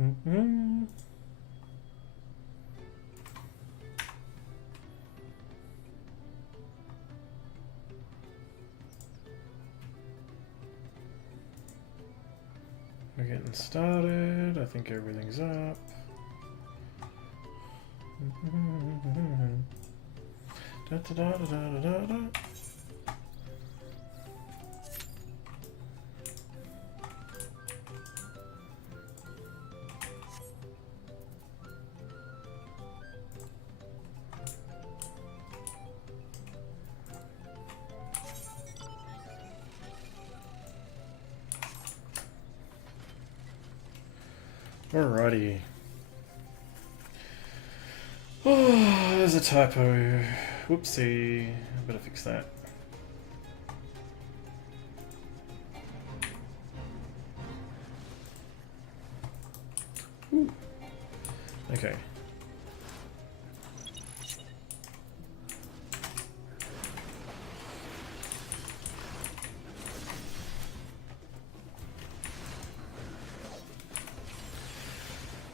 Mm-hmm. We're getting started. I think everything's up. Da, da, da, da, da, da, da. Alrighty. Oh, there's a typo. Whoopsie. I better fix that. Ooh. Okay.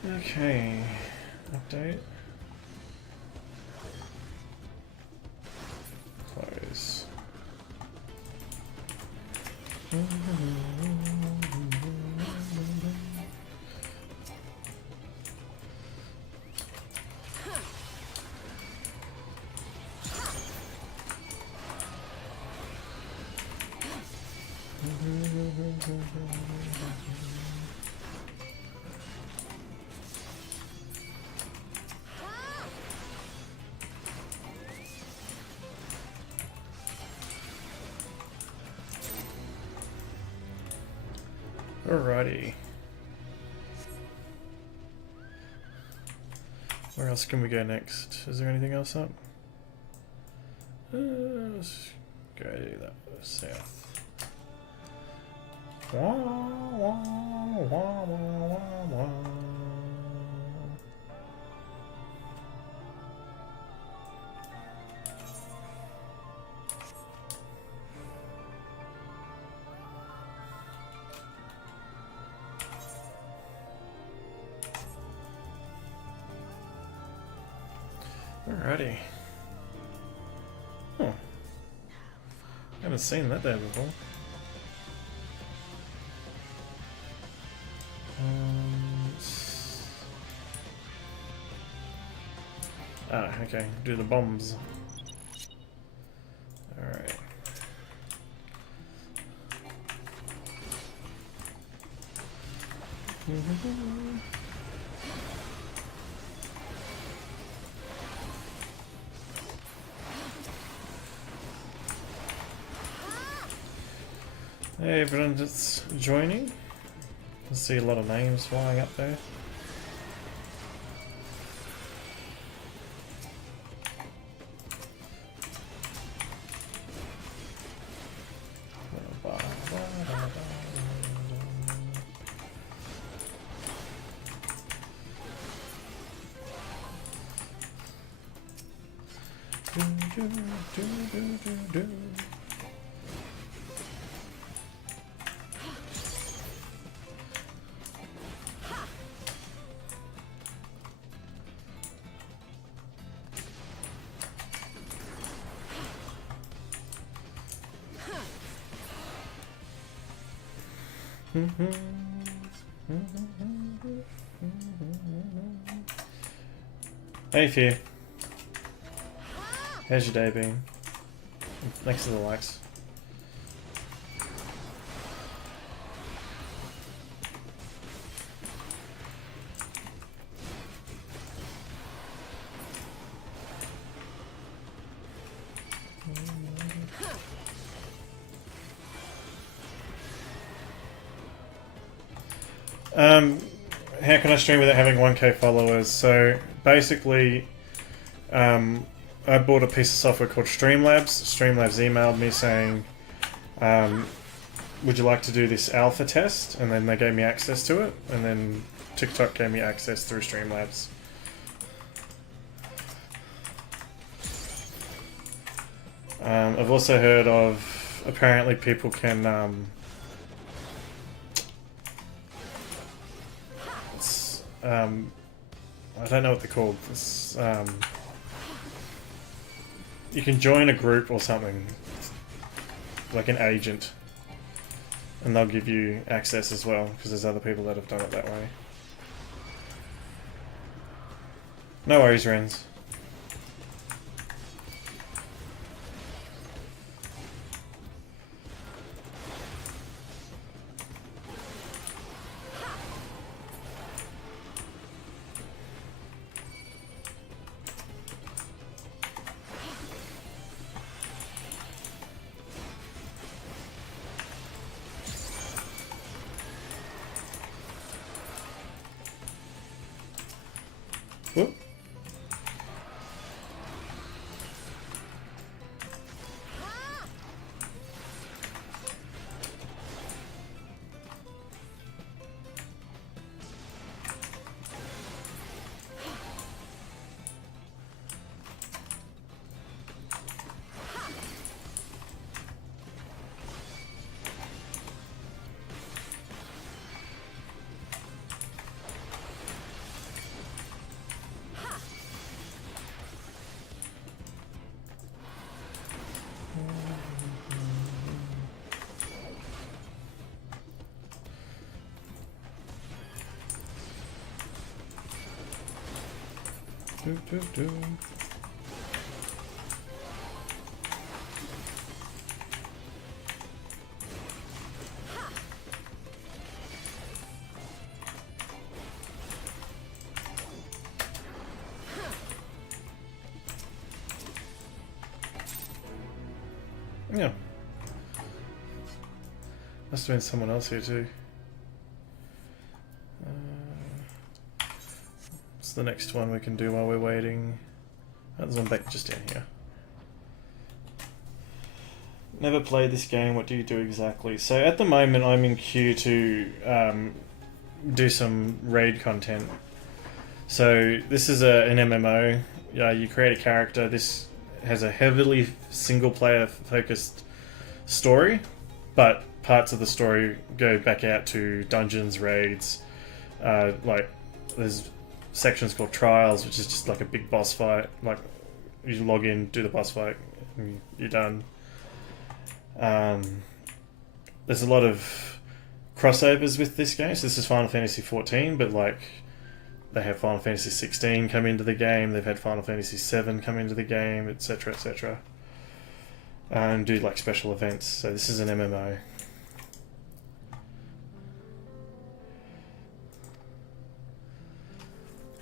Okay. Update. Close. Alrighty. Where else can we go next? Is there anything else up? Let's go that south. Wah, wah, wah, wah, wah. Alrighty. Oh. Haven't seen that there before. Okay. Do the bombs. Alright. Hey, everyone that's joining. I see a lot of names flying up there. Hey Fear. How's your day been? Next to the likes. How can I stream without having 1K followers? So basically, I bought a piece of software called Streamlabs. Streamlabs emailed me saying, would you like to do this alpha test? And then they gave me access to it. And then TikTok gave me access through Streamlabs. I've also heard of, apparently people can I don't know what they're called. It's, you can join a group or something, like an agent, and they'll give you access as well, because there's other people that have done it that way. No worries, Rens. Whoop. Do, do, do. Yeah. Must have been someone else here too. What's the next one we can do while we're waiting? Oh, there's one back just down here. Never played this game, what do you do exactly? So at the moment I'm in queue to do some raid content. So this is an MMO. You create a character. This has a heavily single player focused story, but parts of the story go back out to dungeons, raids. Like there's sections called trials, which is just like a big boss fight. Like you log in, do the boss fight, and you're done. There's a lot of crossovers with this game. So this is Final Fantasy XIV, but like they have Final Fantasy 16 come into the game. They've had Final Fantasy 7 come into the game, etc., etc. And do like special events. So this is an MMO.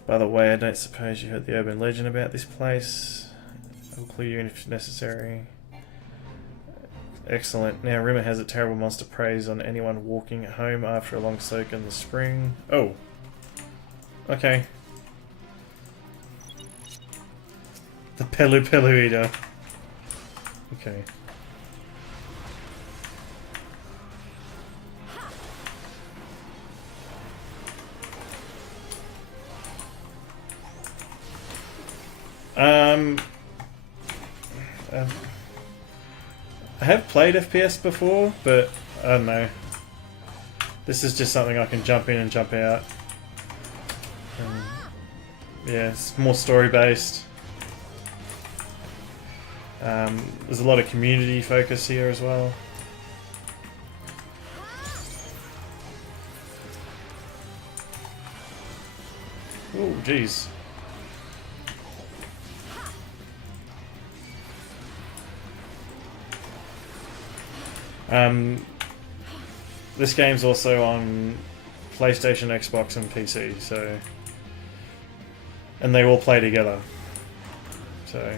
By the way, I don't suppose you heard the urban legend about this place. I'll clue you in if necessary. Excellent. Now, rumour has it terrible monster preys on anyone walking home after a long soak in the spring. Oh. Okay. The Pelu Pelu Eater. Okay. I have played FPS before, but I don't know. This is just something I can jump in and jump out. Yeah, it's more story based. There's a lot of community focus here as well. Oh, jeez. This game's also on PlayStation, Xbox, and PC, so, and they all play together. So.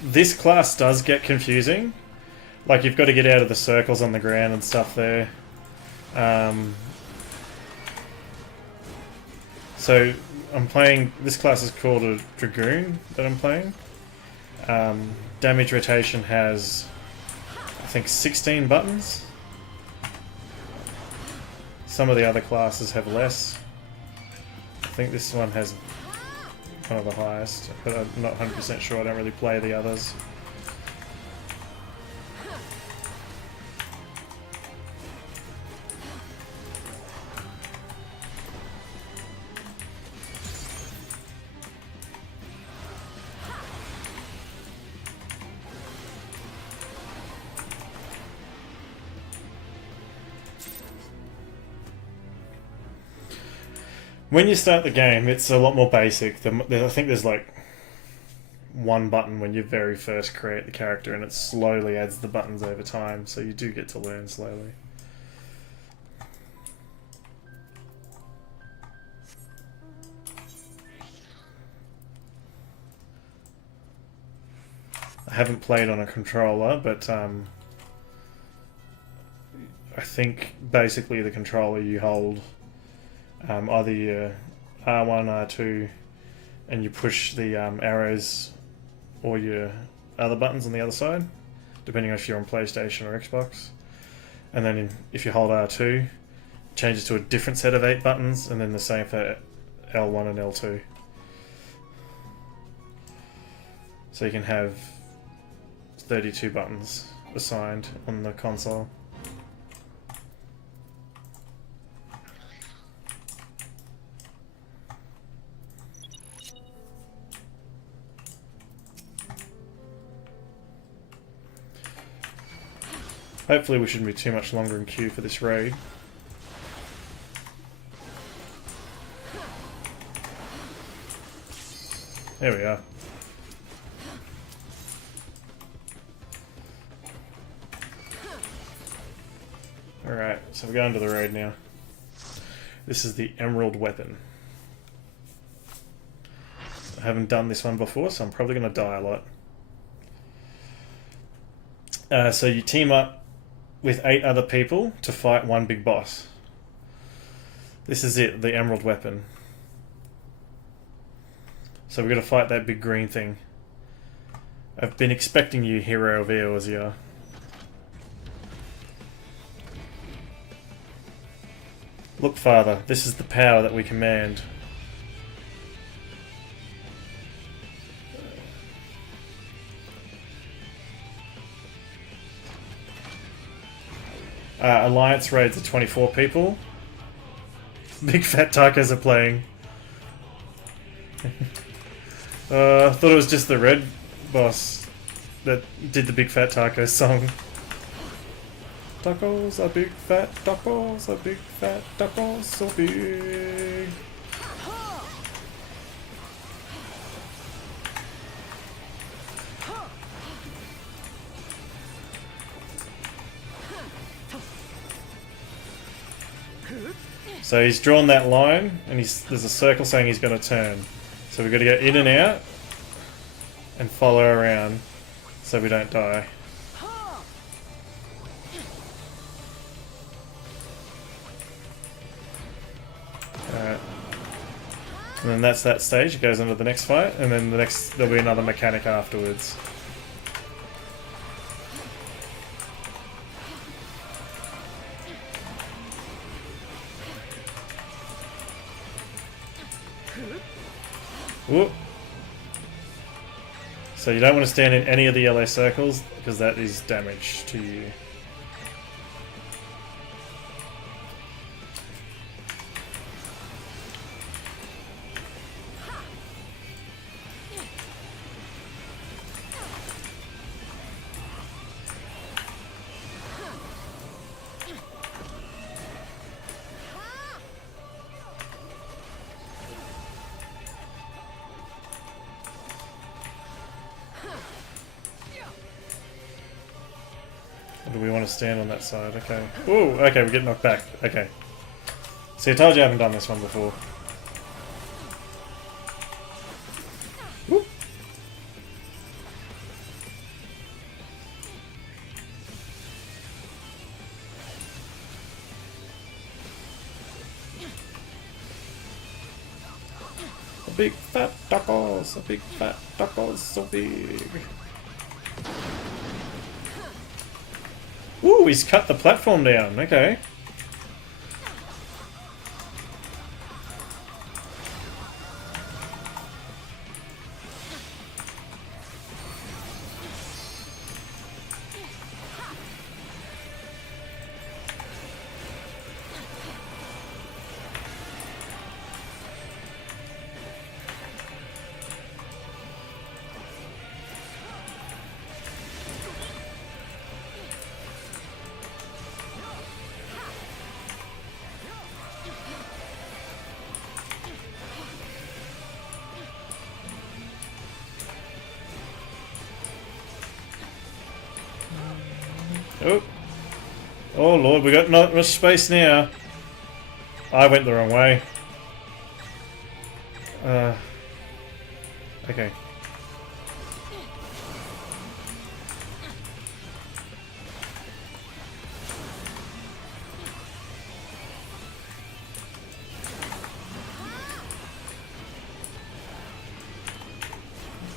This class does get confusing. Like, you've got to get out of the circles on the ground and stuff there. So I'm playing, this class is called a Dragoon that I'm playing. Damage rotation has, I think, 16 buttons. Some of the other classes have less. I think this one has one of the highest, but I'm not 100% sure. I don't really play the others. When you start the game, it's a lot more basic. I think there's like one button when you very first create the character, and it slowly adds the buttons over time, so you do get to learn slowly. I haven't played on a controller, but I think basically the controller you hold either your R1, R2, and you push the arrows or your other buttons on the other side, depending on if you're on PlayStation or Xbox. And then if you hold R2, it changes to a different set of 8 buttons, and then the same for L1 and L2. So you can have 32 buttons assigned on the console. Hopefully we shouldn't be too much longer in queue for this raid. There we are. Alright, so we're going to the raid now. This is the Emerald weapon. I haven't done this one before, so I'm probably going to die a lot. So you team up with 8 other people to fight one big boss. This is it, the Emerald weapon. So we're going to fight that big green thing. I've been expecting you, hero of Eorzea. Look, Father, this is the power that we command. Alliance raids are 24 people. Big fat tacos are playing. I thought it was just the red boss that did the big fat tacos song. Tacos are big fat, tacos are big fat, tacos so big. So he's drawn that line, and there's a circle saying he's going to turn. So we've got to go in and out, and follow around, so we don't die. Alright. And then that's that stage, it goes on to the next fight, and then there'll be another mechanic afterwards. Whoop. So you don't want to stand in any of the yellow circles, because that is damage to you. Or do we want to stand on that side? Okay. Ooh, okay, we get knocked back. Okay. See, I told you I haven't done this one before. Whoop. big fat tacos, a big fat tacos, so big. Ooh, he's cut the platform down, okay. Oh. Oh lord, we got not much space now. I went the wrong way. Okay.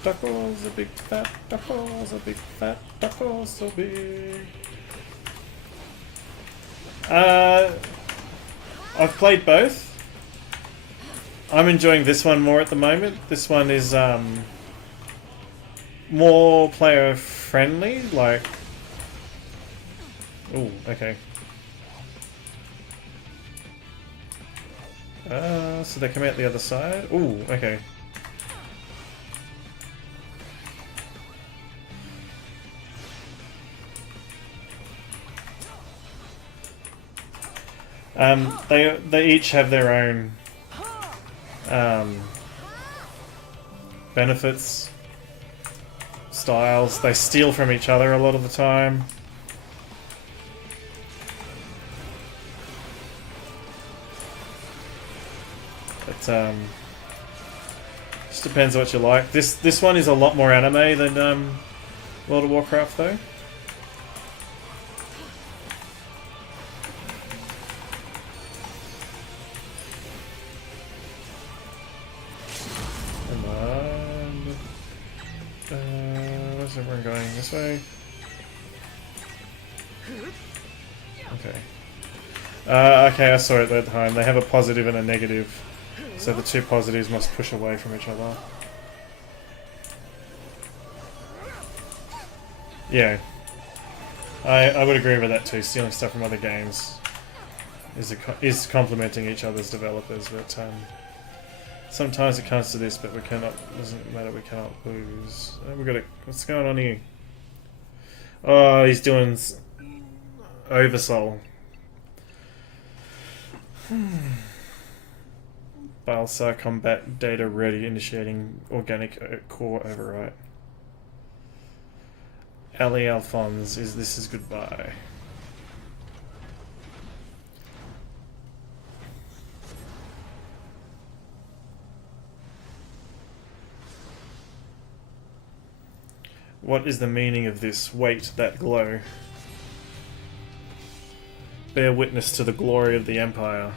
Tacos, a big fat tacos, a big fat tacos, so big. I've played both. I'm enjoying this one more at the moment. This one is more player friendly, like. Ooh, okay. So they come out the other side. Ooh, okay. They each have their own benefits, styles. They steal from each other a lot of the time. But just depends what you like. This one is a lot more anime than World of Warcraft, though. Where's everyone going? This way? Okay. Okay, I saw it that time. They have a positive and a negative. So the two positives must push away from each other. Yeah. I would agree with that too. Stealing stuff from other games is complementing each other's developers, but sometimes it comes to this, but we cannot. Doesn't matter. We cannot lose. We got. What's going on here? Oh, he's doing oversoul. Balsa combat data ready, initiating organic core overwrite. Ali Alphonse this is goodbye. What is the meaning of this? Wait, that glow. Bear witness to the glory of the Empire.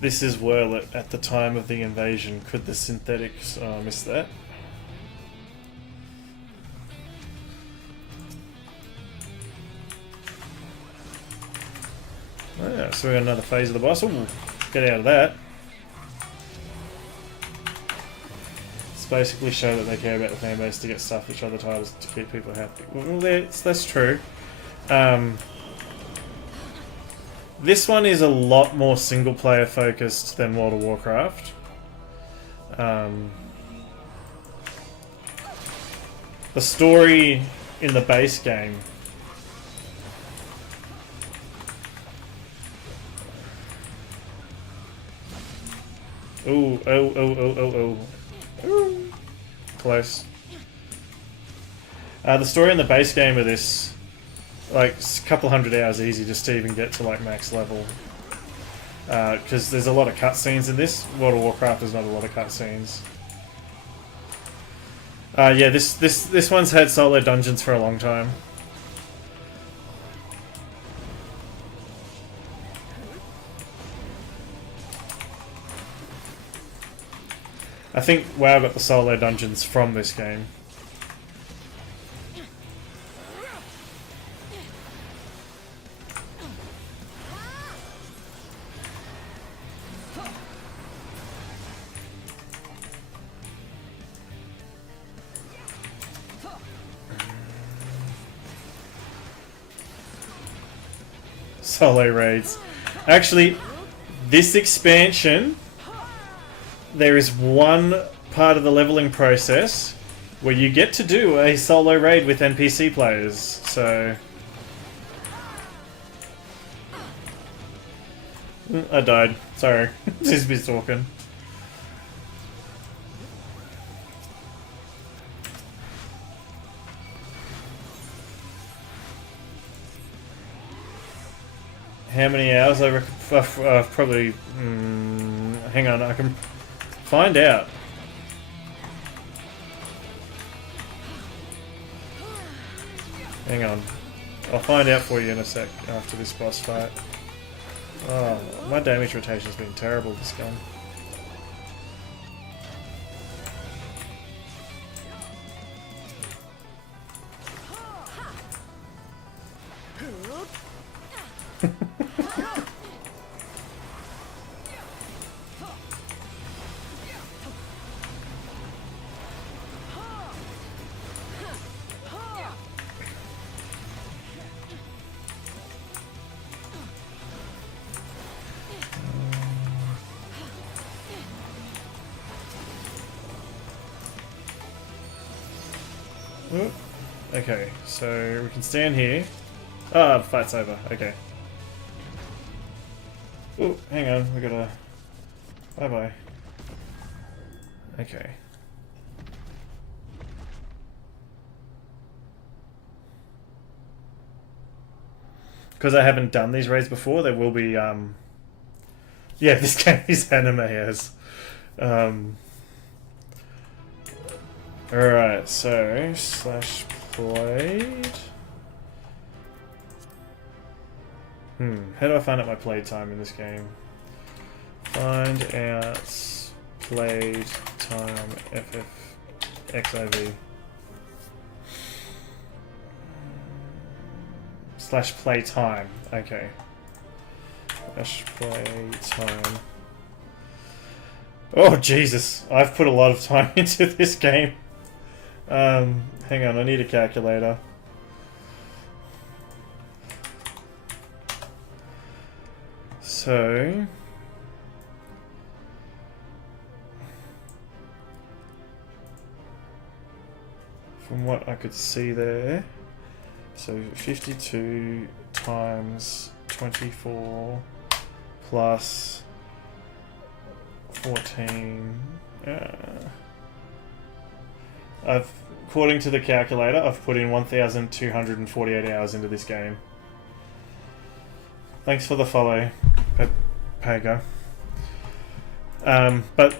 This is Werlet at the time of the invasion. Could the synthetics... Oh, I missed that. Oh, yeah, so we got another phase of the boss. Ooh, get out of that. It's basically show that they care about the fan base to get stuff which other titles to keep people happy. Well, that's true. This one is a lot more single-player focused than World of Warcraft. The story in the base game... Ooh, oh. Ooh. Close. The story in the base game of this... Like, a couple hundred hours easy just to even get to, like, max level. Because there's a lot of cutscenes in this. World of Warcraft, there's not a lot of cutscenes. Yeah, this one's had solo dungeons for a long time. I think WoW got the solo dungeons from this game. Solo raids. Actually, this expansion, there is one part of the leveling process where you get to do a solo raid with NPC players, so... I died. Sorry. Just be talking. How many hours? I reckon probably. Hang on, I can find out. Hang on, I'll find out for you in a sec after this boss fight. Oh, my damage rotation's been terrible this gun. Okay, so we can stand here. Ah, the fight's over. Okay. Oh, hang on. We gotta. Bye bye. Okay. Because I haven't done these raids before, there will be. Yeah, this game is anime as. Alright, so slash played. How do I find out my play time in this game? Find out played time FFXIV. Slash play time. Okay. Slash play time. Oh Jesus! I've put a lot of time into this game. Hang on, I need a calculator. So... from what I could see there, so 52 times 24 plus 14... according to the calculator, I've put in 1,248 hours into this game. Thanks for the follow, Pago. But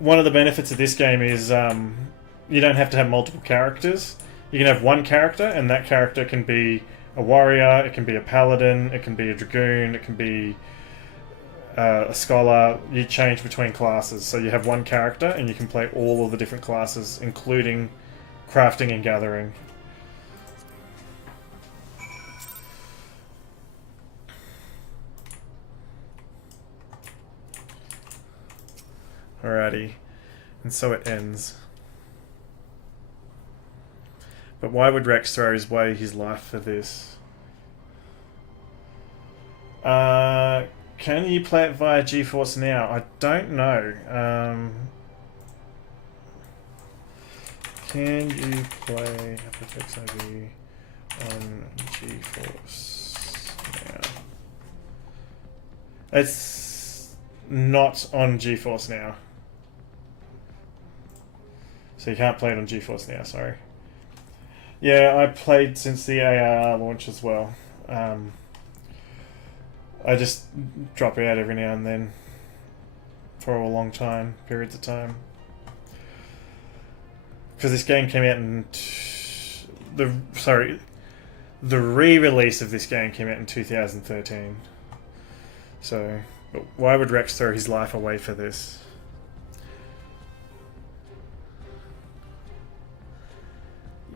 one of the benefits of this game is you don't have to have multiple characters. You can have one character, and that character can be a warrior, it can be a paladin, it can be a dragoon, it can be a scholar. You change between classes, so you have one character and you can play all of the different classes, including crafting and gathering. Alrighty, and so it ends. But why would Rex throw away his life for this? Can you play it via GeForce Now? I don't know. Can you play FFXIV on GeForce Now? It's not on GeForce Now. So you can't play it on GeForce Now, sorry. Yeah, I played since the ARR launch as well. I just drop out every now and then for a long time, periods of time. because this game came out in the re-release of this game came out in 2013. So why would Rex throw his life away for this?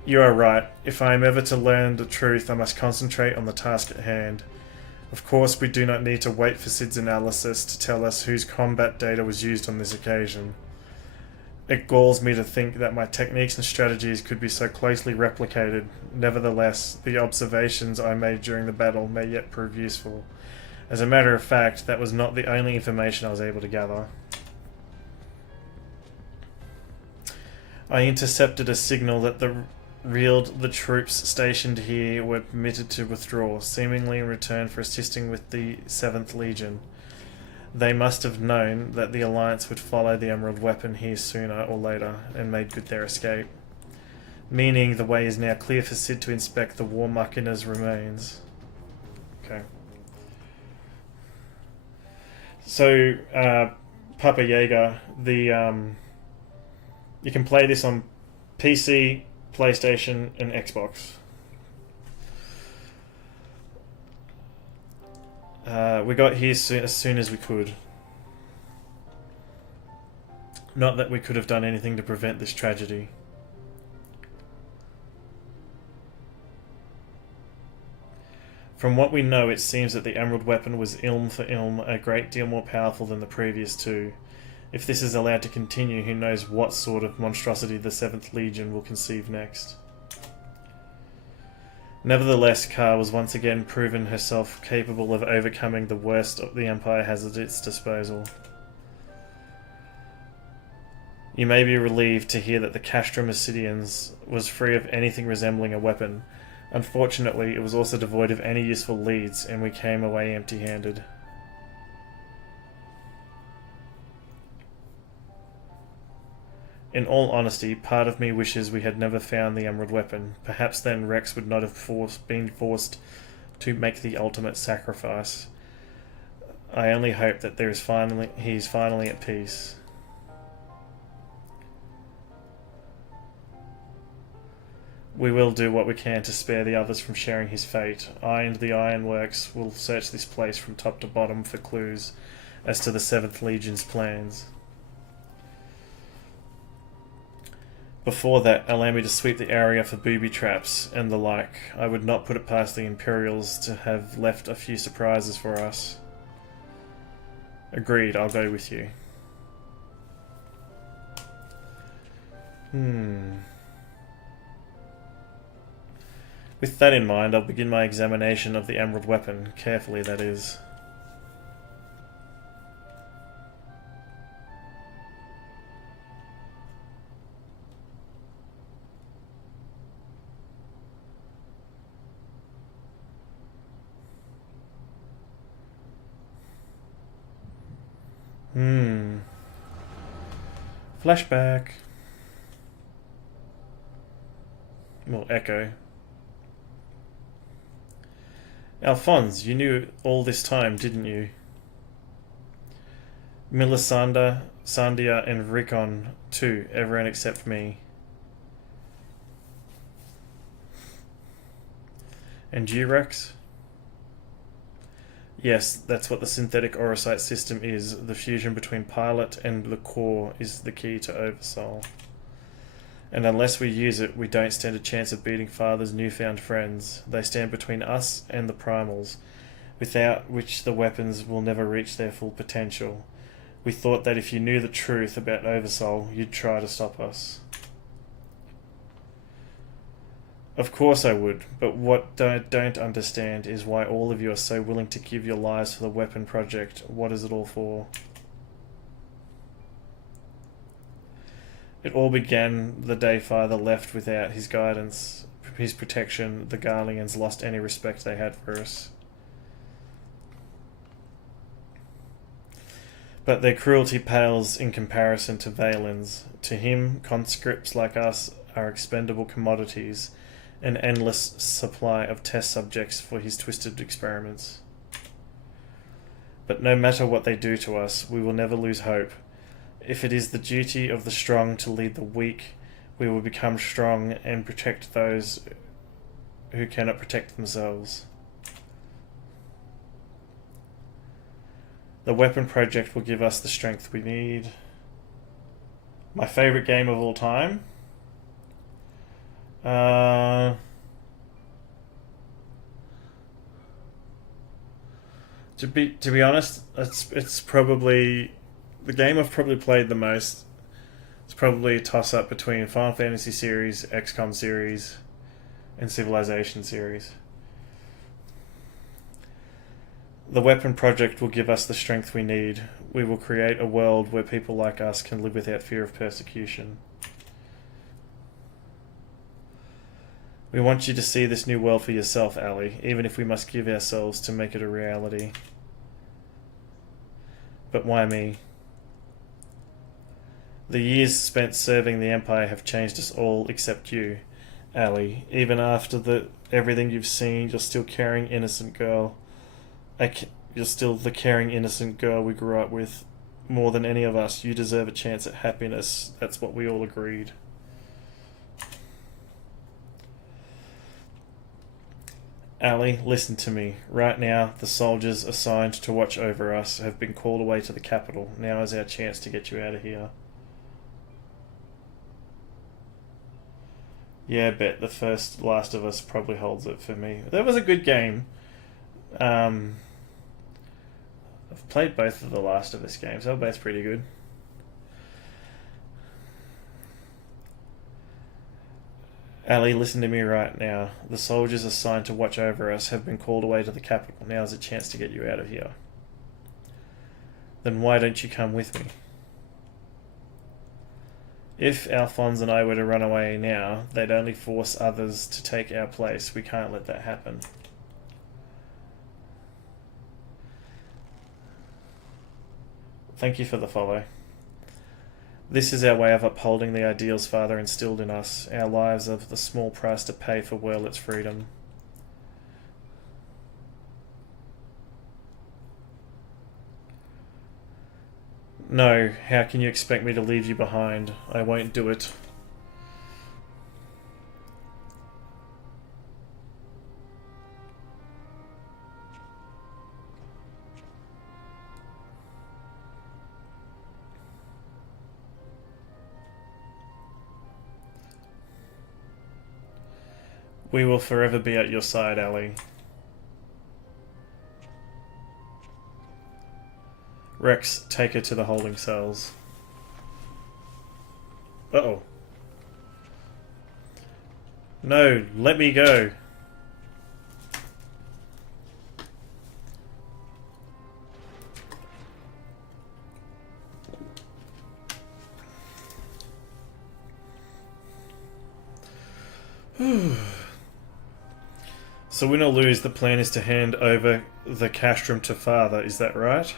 You are right. If I am ever to learn the truth, I must concentrate on the task at hand. Of course, we do not need to wait for Sid's analysis to tell us whose combat data was used on this occasion. It galls me to think that my techniques and strategies could be so closely replicated. Nevertheless, the observations I made during the battle may yet prove useful. As a matter of fact, that was not the only information I was able to gather. I intercepted a signal that the troops stationed here were permitted to withdraw, seemingly in return for assisting with the 7th Legion. They must have known that the Alliance would follow the Emerald weapon here sooner or later, and made good their escape. Meaning the way is now clear for Sid to inspect the War Machina's remains. Okay. So, Papa Yaga, you can play this on PC, PlayStation, and Xbox. We got here as soon as we could. Not that we could have done anything to prevent this tragedy. From what we know, it seems that the Emerald weapon was ilm for ilm a great deal more powerful than the previous two. If this is allowed to continue, who knows what sort of monstrosity the 7th Legion will conceive next. Nevertheless, Ka was once again proven herself capable of overcoming the worst the Empire has at its disposal. You may be relieved to hear that the Castrum Ascidians was free of anything resembling a weapon. Unfortunately, it was also devoid of any useful leads, and we came away empty-handed. In all honesty, part of me wishes we had never found the Emerald weapon. Perhaps then Rex would not have been forced to make the ultimate sacrifice. I only hope that he's finally at peace. We will do what we can to spare the others from sharing his fate. I and the Ironworks will search this place from top to bottom for clues as to the 7th Legion's plans. Before that, allow me to sweep the area for booby traps and the like. I would not put it past the Imperials to have left a few surprises for us. Agreed, I'll go with you. With that in mind, I'll begin my examination of the Emerald weapon. Carefully, that is. Flashback. Well, echo. Alphonse, you knew all this time, didn't you? Melisanda, Sandia, and Rickon, too. Everyone except me. And you, Rex? Yes, that's what the synthetic Orosite system is. The fusion between Pilot and the core is the key to Oversoul. And unless we use it, we don't stand a chance of beating Father's newfound friends. They stand between us and the primals, without which the weapons will never reach their full potential. We thought that if you knew the truth about Oversoul, you'd try to stop us. Of course I would, but what I don't understand is why all of you are so willing to give your lives for the weapon project. What is it all for? It all began the day Father left without his guidance, his protection. The Garleans lost any respect they had for us. But their cruelty pales in comparison to Valen's. To him, conscripts like us are expendable commodities, an endless supply of test subjects for his twisted experiments. But no matter what they do to us, we will never lose hope. If it is the duty of the strong to lead the weak, We will become strong and protect those who cannot protect themselves. The weapon project will give us the strength we need. My favorite game of all time? To be honest, it's probably the game I've probably played the most. It's probably a toss-up between Final Fantasy series, XCOM series, and Civilization series. The weapon project will give us the strength we need. We will create a world where people like us can live without fear of persecution. We want you to see this new world for yourself, Ali, even if we must give ourselves to make it a reality. But why me? The years spent serving the Empire have changed us all except you, Ali. Even after everything you've seen, you're still caring, innocent girl. You're still the caring, innocent girl we grew up with. More than any of us, you deserve a chance at happiness. That's what we all agreed. Ali, listen to me. Right now, the soldiers assigned to watch over us have been called away to the capital. Now is our chance to get you out of here. Yeah, I bet the first Last of Us probably holds it for me. That was a good game. I've played both of the Last of Us games. They were both pretty good. Ali, listen to me right now. The soldiers assigned to watch over us have been called away to the capital. Now is a chance to get you out of here. Then why don't you come with me? If Alphonse and I were to run away now, they'd only force others to take our place. We can't let that happen. Thank you for the follow. This is our way of upholding the ideals Father instilled in us. Our lives are the small price to pay for Werlet's freedom. No, how can you expect me to leave you behind? I won't do it. We will forever be at your side, Ali. Rex, take her to the holding cells. Uh-oh. No, let me go. So win or lose, the plan is to hand over the castrum to Father, is that right?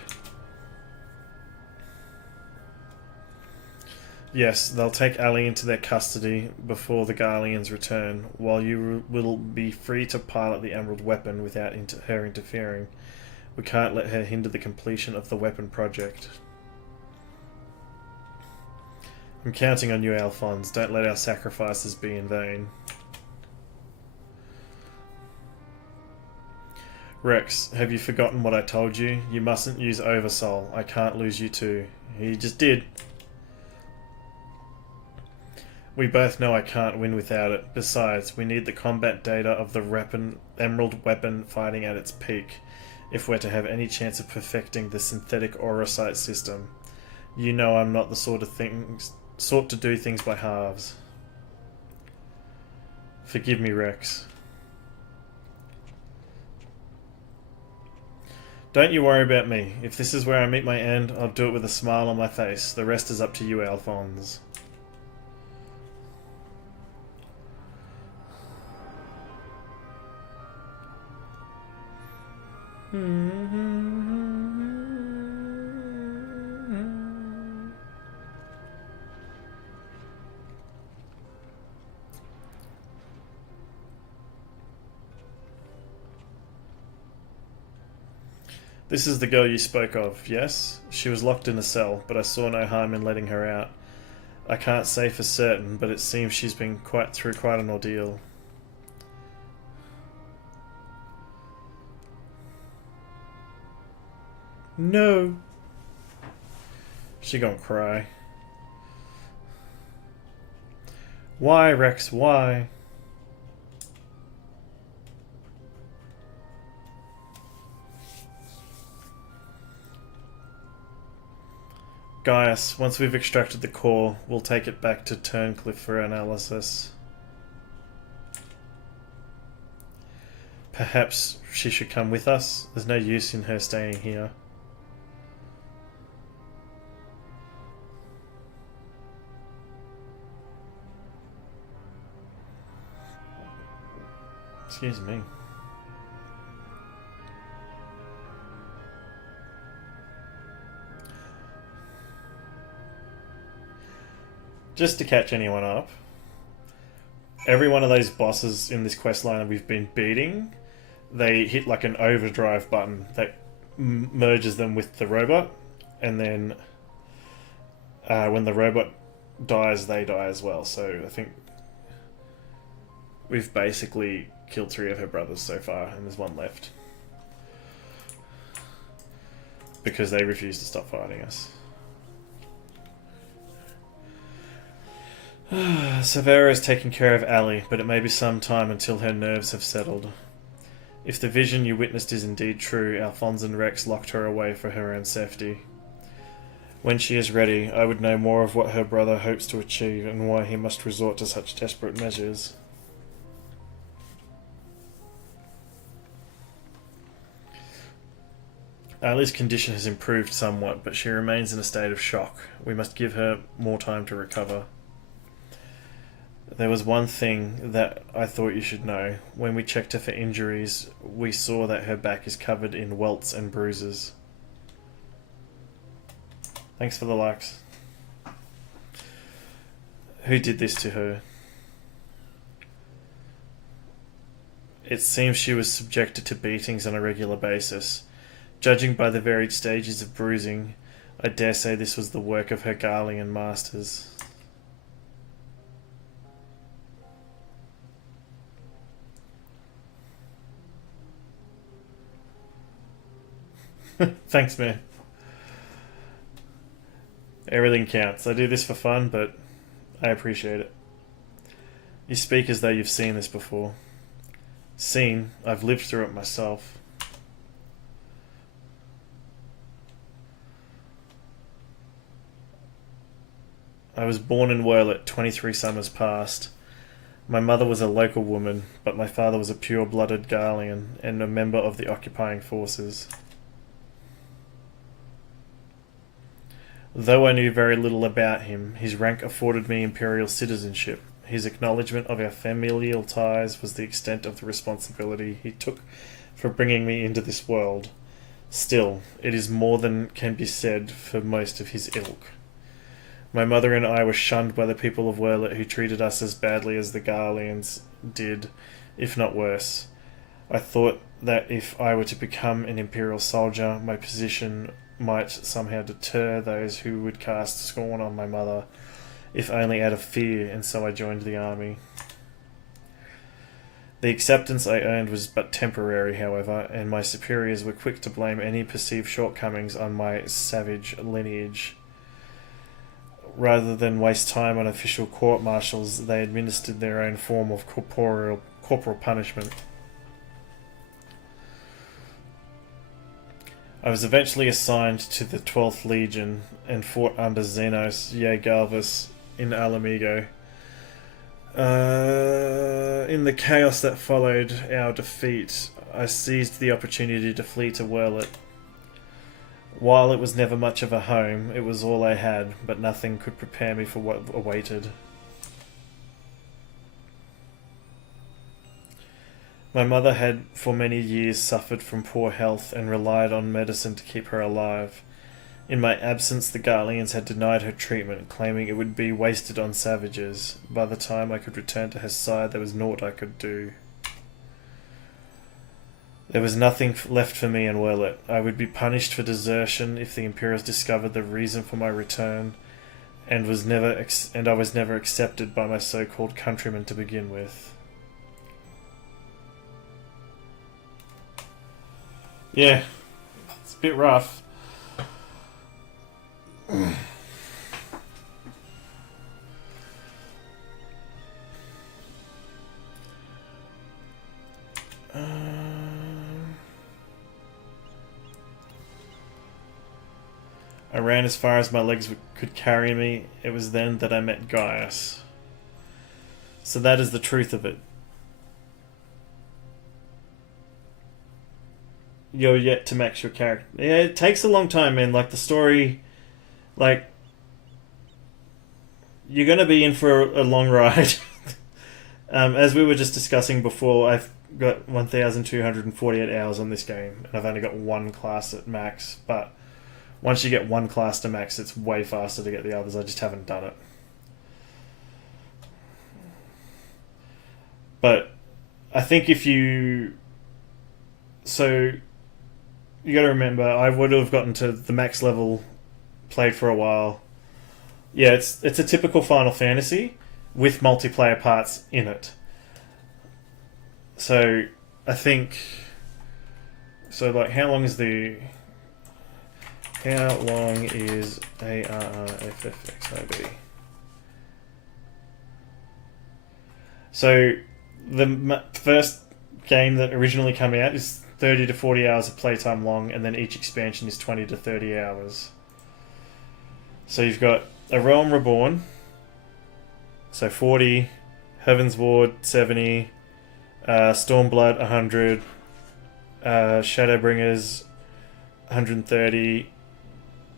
Yes, they'll take Ali into their custody before the Garleans return, while you will be free to pilot the Emerald weapon without her interfering. We can't let her hinder the completion of the weapon project. I'm counting on you, Alphonse. Don't let our sacrifices be in vain. Rex, have you forgotten what I told you? You mustn't use Oversoul. I can't lose you too. He just did. We both know I can't win without it. Besides, we need the combat data of the Emerald weapon fighting at its peak, if we're to have any chance of perfecting the synthetic aura sight system. You know I'm not the sort to do things by halves. Forgive me, Rex. Don't you worry about me. If this is where I meet my end, I'll do it with a smile on my face. The rest is up to you, Alphonse. This is the girl you spoke of, yes? She was locked in a cell, but I saw no harm in letting her out. I can't say for certain, but it seems she's been through quite an ordeal. No. She gonna cry. Why, Rex? Why? Gaius, once we've extracted the core, we'll take it back to Turncliffe for analysis. Perhaps she should come with us? There's no use in her staying here. Excuse me. Just to catch anyone up, every one of those bosses in this quest line that we've been beating, they hit like an overdrive button that merges them with the robot, and then when the robot dies, they die as well. So I think we've basically killed 3 of her brothers so far, and there's 1 left. Because they refuse to stop fighting us. Severa is taking care of Ali, but it may be some time until her nerves have settled. If the vision you witnessed is indeed true, Alphonse and Rex locked her away for her own safety. When she is ready, I would know more of what her brother hopes to achieve and why he must resort to such desperate measures. Ali's condition has improved somewhat, but she remains in a state of shock. We must give her more time to recover. There was one thing that I thought you should know. When we checked her for injuries, we saw that her back is covered in welts and bruises. Thanks for the likes. Who did this to her? It seems she was subjected to beatings on a regular basis. Judging by the varied stages of bruising, I dare say this was the work of her Garlean masters. Thanks, man. Everything counts. I do this for fun, but I appreciate it. You speak as though you've seen this before. Seen? I've lived through it myself. I was born in Werlet 23 summers past. My mother was a local woman, but my father was a pure-blooded Garlean and a member of the occupying forces. Though I knew very little about him, his rank afforded me imperial citizenship. His acknowledgement of our familial ties was the extent of the responsibility he took for bringing me into this world. Still, it is more than can be said for most of his ilk. My mother and I were shunned by the people of Werlet, who treated us as badly as the Garleans did, if not worse. I thought that if I were to become an imperial soldier, my position might somehow deter those who would cast scorn on my mother, if only out of fear, and so I joined the army. The acceptance I earned was but temporary, however, and my superiors were quick to blame any perceived shortcomings on my savage lineage. Rather than waste time on official court-martials, they administered their own form of corporal punishment. I was eventually assigned to the 12th Legion and fought under Xenos Galvus in Alamigo. In the chaos that followed our defeat, I seized the opportunity to flee to Werlet. While it was never much of a home, it was all I had, but nothing could prepare me for what awaited. My mother had for many years suffered from poor health and relied on medicine to keep her alive. In my absence, the Garleans had denied her treatment, claiming it would be wasted on savages. By the time I could return to her side, there was naught I could do. There was nothing left for me in Werlet. I would be punished for desertion if the Imperials discovered the reason for my return, and I was never accepted by my so-called countrymen to begin with. Yeah, it's a bit rough. I ran as far as my legs could carry me. It was then that I met Gaius. So that is the truth of it. You're yet to max your character. Yeah, it takes a long time, man. Like, the story... Like... You're going to be in for a long ride. As we were just discussing before, I've got 1,248 hours on this game. And I've only got one class at max, but... Once you get one class to max, it's way faster to get the others. I just haven't done it. But I think if you... So, you got to remember, I would have gotten to the max level, played for a while. Yeah, it's a typical Final Fantasy with multiplayer parts in it. So, I think... So, like, how long is ARRFFXIB? So, the first game that originally came out is 30 to 40 hours of playtime long, and then each expansion is 20 to 30 hours. So you've got A Realm Reborn, so 40, Heaven's Ward 70, Stormblood 100, Shadowbringers 130,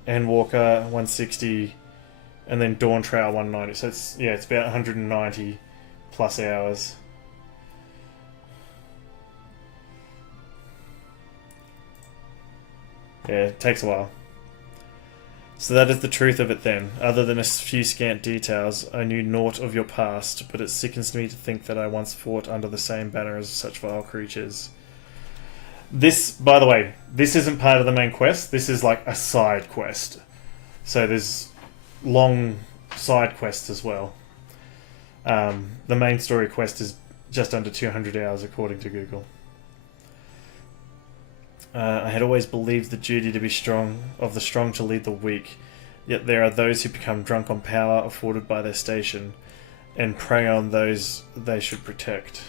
Endwalker 160, and then Dawn Trail 190. So it's about 190 plus hours. Yeah, it takes a while. So that is the truth of it then. Other than a few scant details, I knew naught of your past, but it sickens me to think that I once fought under the same banner as such vile creatures. This, by the way, this isn't part of the main quest. This is like a side quest. So there's long side quests as well. The main story quest is just under 200 hours according to Google. I had always believed the duty to be strong, of the strong to lead the weak, yet there are those who become drunk on power afforded by their station, and prey on those they should protect.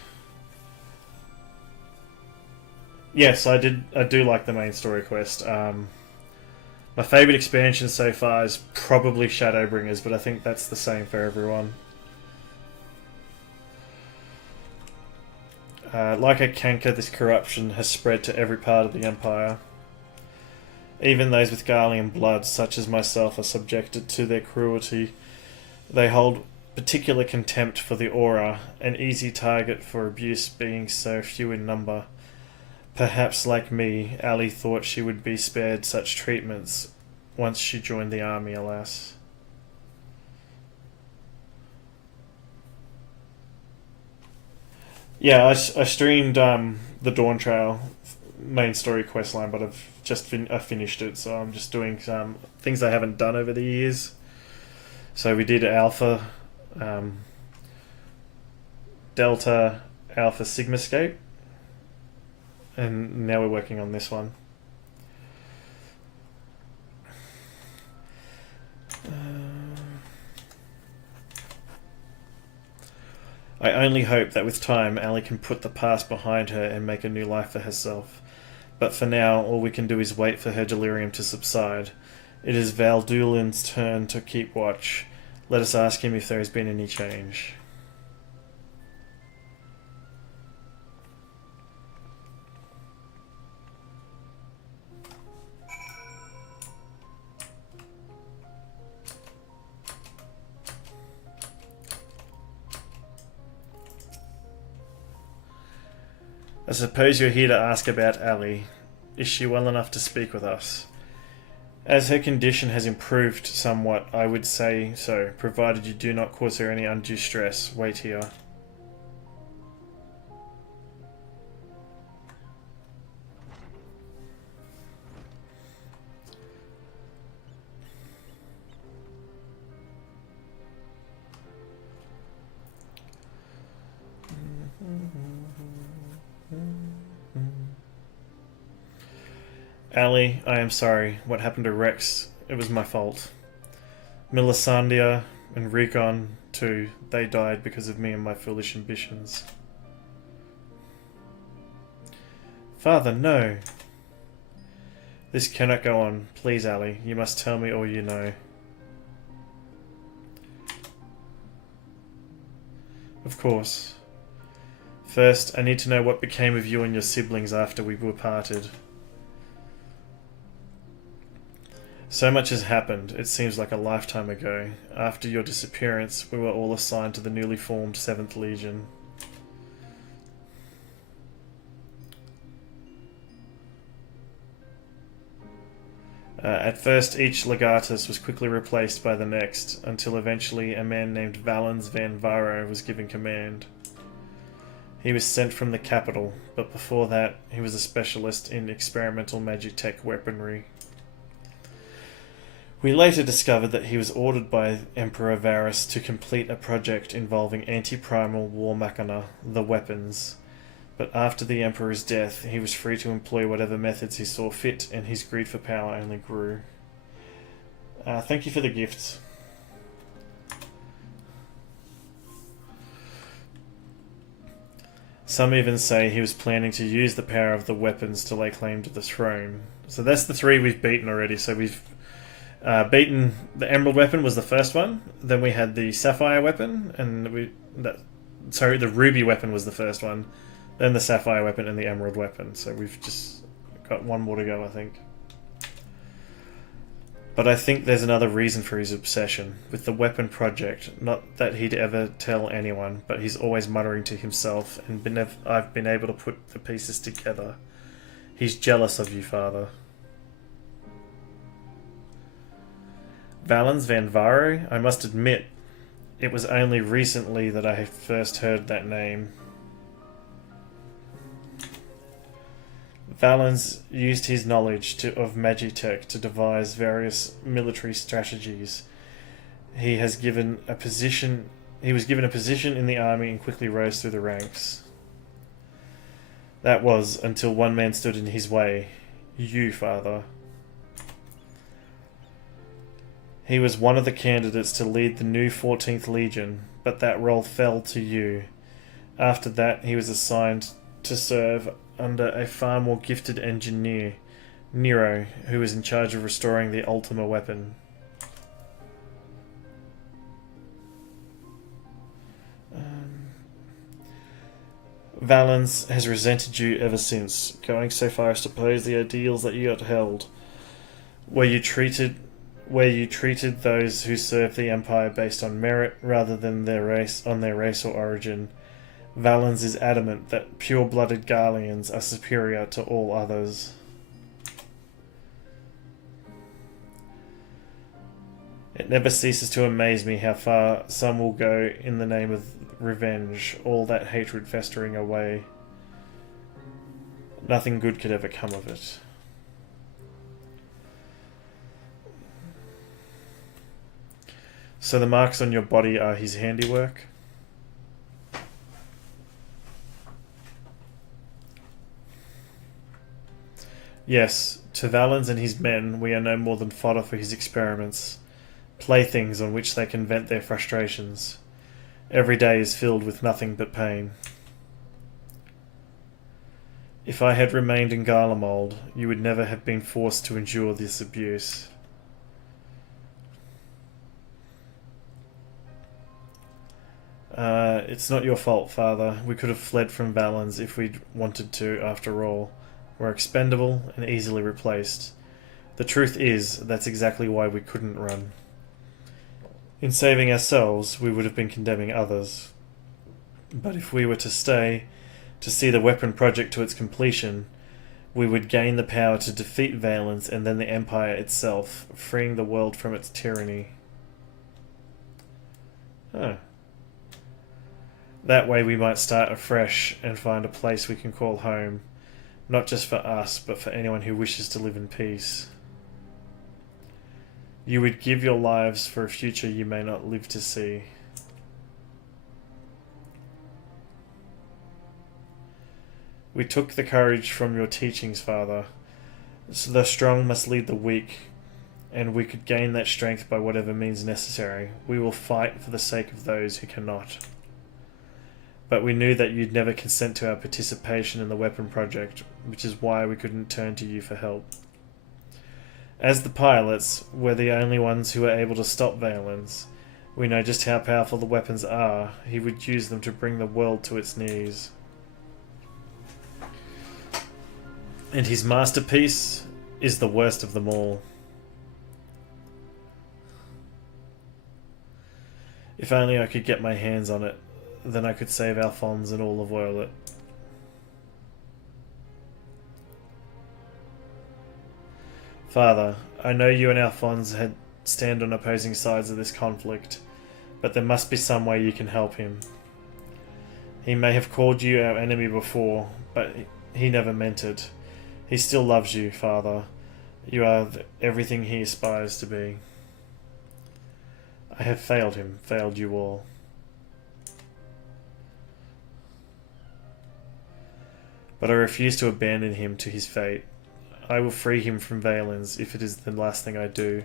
Yes, I do like the main story quest. My favourite expansion so far is probably Shadowbringers, but I think that's the same for everyone. Like a canker, this corruption has spread to every part of the Empire. Even those with Garlean blood, such as myself, are subjected to their cruelty. They hold particular contempt for the Aura, an easy target for abuse being so few in number. Perhaps, like me, Ali thought she would be spared such treatments once she joined the army, alas. Yeah, I streamed the Dawn Trail main story questline, but I've just I finished it, so I'm just doing some things I haven't done over the years. So we did Alpha, Delta, Alpha, Sigmascape, and now we're working on this one. I only hope that with time, Ali can put the past behind her and make a new life for herself. But for now, all we can do is wait for her delirium to subside. It is Valdulin's turn to keep watch. Let us ask him if there has been any change. I suppose you're here to ask about Ali. Is she well enough to speak with us? As her condition has improved somewhat, I would say so, provided you do not cause her any undue stress. Wait here. Ali, I am sorry. What happened to Rex? It was my fault. Milisandia and Recon, too. They died because of me and my foolish ambitions. Father, no. This cannot go on. Please, Ali, you must tell me all you know. Of course. First, I need to know what became of you and your siblings after we were parted. So much has happened, it seems like a lifetime ago. After your disappearance, we were all assigned to the newly formed 7th Legion. At first, each legatus was quickly replaced by the next, until eventually a man named Valens van Varo was given command. He was sent from the capital, but before that, he was a specialist in experimental magitech weaponry. We later discovered that he was ordered by Emperor Varus to complete a project involving anti-primal war machina, the weapons. But after the Emperor's death, he was free to employ whatever methods he saw fit, and his greed for power only grew. Thank you for the gifts. Some even say he was planning to use the power of the weapons to lay claim to the throne. So that's the 3 we've beaten already. So we've beaten the Emerald weapon was the first one. Then we had the Sapphire weapon, and the Ruby weapon was the first one. Then the Sapphire weapon and the Emerald weapon. So we've just got 1 more to go, I think. But I think there's another reason for his obsession with the weapon project. Not that he'd ever tell anyone, but he's always muttering to himself, and I've been able to put the pieces together. He's jealous of you, Father. Valens van Varo? I must admit, it was only recently that I first heard that name. Valens used his knowledge of magitech to devise various military strategies. He was given a position in the army and quickly rose through the ranks. That was until one man stood in his way. You, Father. He was one of the candidates to lead the new 14th Legion, but that role fell to you. After that, he was assigned to serve under a far more gifted engineer, Nero, who was in charge of restoring the Ultima weapon. Valens has resented you ever since, going so far as to oppose the ideals that you upheld, where you treated those who served the Empire based on merit rather than their race or origin. Valens is adamant that pure-blooded Garleans are superior to all others. It never ceases to amaze me how far some will go in the name of revenge, all that hatred festering away. Nothing good could ever come of it. So the marks on your body are his handiwork? Yes, to Valens and his men, we are no more than fodder for his experiments, playthings on which they can vent their frustrations. Every day is filled with nothing but pain. If I had remained in Garlemald, you would never have been forced to endure this abuse. It's not your fault, Father. We could have fled from Valens if we'd wanted to, after all. We're expendable and easily replaced. The truth is, that's exactly why we couldn't run. In saving ourselves, we would have been condemning others. But if we were to stay, to see the weapon project to its completion, we would gain the power to defeat Valens and then the Empire itself, freeing the world from its tyranny. Oh. That way we might start afresh and find a place we can call home, not just for us, but for anyone who wishes to live in peace. You would give your lives for a future you may not live to see. We took the courage from your teachings, Father. So the strong must lead the weak, and we could gain that strength by whatever means necessary. We will fight for the sake of those who cannot. But we knew that you'd never consent to our participation in the weapon project, which is why we couldn't turn to you for help. As the pilots, we're the only ones who are able to stop Valens. We know just how powerful the weapons are. He would use them to bring the world to its knees. And his masterpiece is the worst of them all. If only I could get my hands on it, then I could save Alphonse and all of Violet. Father, I know you and Alphonse had stand on opposing sides of this conflict, but there must be some way you can help him. He may have called you our enemy before, but he never meant it. He still loves you, Father. You are everything he aspires to be. I have failed him, failed you all. But I refuse to abandon him to his fate. I will free him from Valens if it is the last thing I do.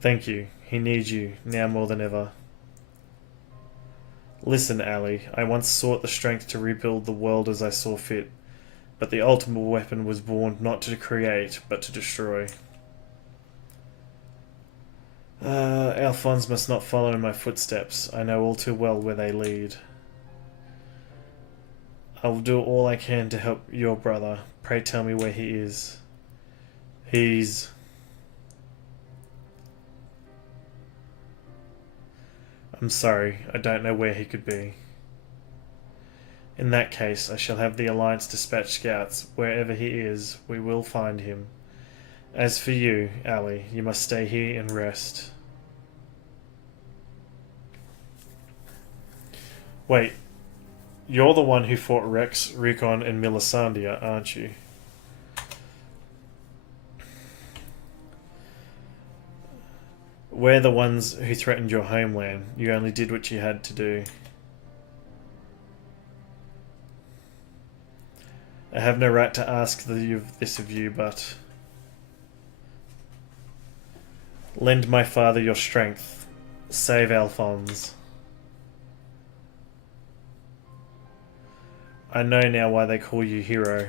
Thank you. He needs you, now more than ever. Listen, Ali, I once sought the strength to rebuild the world as I saw fit, but the ultimate weapon was born not to create, but to destroy. Alphonse must not follow in my footsteps. I know all too well where they lead. I will do all I can to help your brother. Pray tell me where he is. He's... I'm sorry, I don't know where he could be. In that case, I shall have the Alliance dispatch scouts. Wherever he is, we will find him. As for you, Ali, you must stay here and rest. Wait, you're the one who fought Rex, Recon, and Milisandia, aren't you? We're the ones who threatened your homeland. You only did what you had to do. I have no right to ask this of you, but... Lend my father your strength. Save Alphonse. I know now why they call you hero.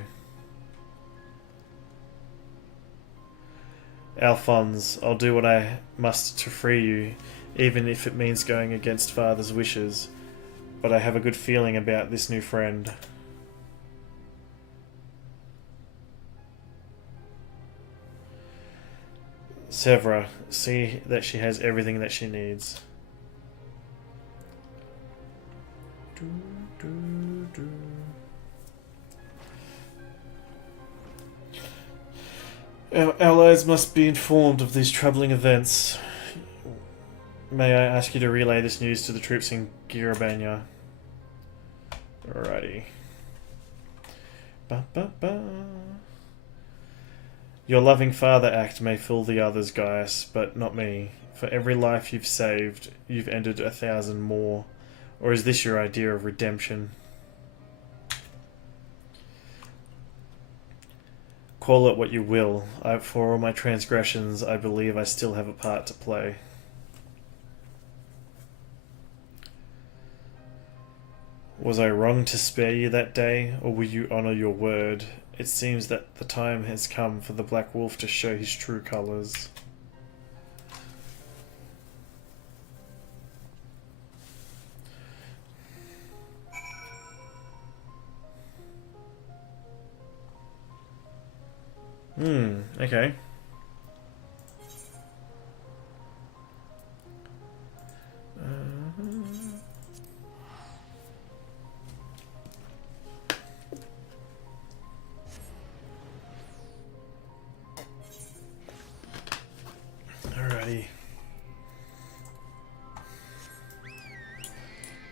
Alphonse, I'll do what I must to free you, even if it means going against father's wishes. But I have a good feeling about this new friend. Severa, see that she has everything that she needs. Our allies must be informed of these troubling events. May I ask you to relay this news to the troops in Girabanya? Alrighty. Ba, ba, ba. Your loving father act may fool the others, Gaius, but not me. For every life you've saved, you've ended 1,000 more. Or is this your idea of redemption? Call it what you will. For all my transgressions, I believe I still have a part to play. Was I wrong to spare you that day, or will you honour your word? It seems that the time has come for the Black Wolf to show his true colours. Okay. Alrighty.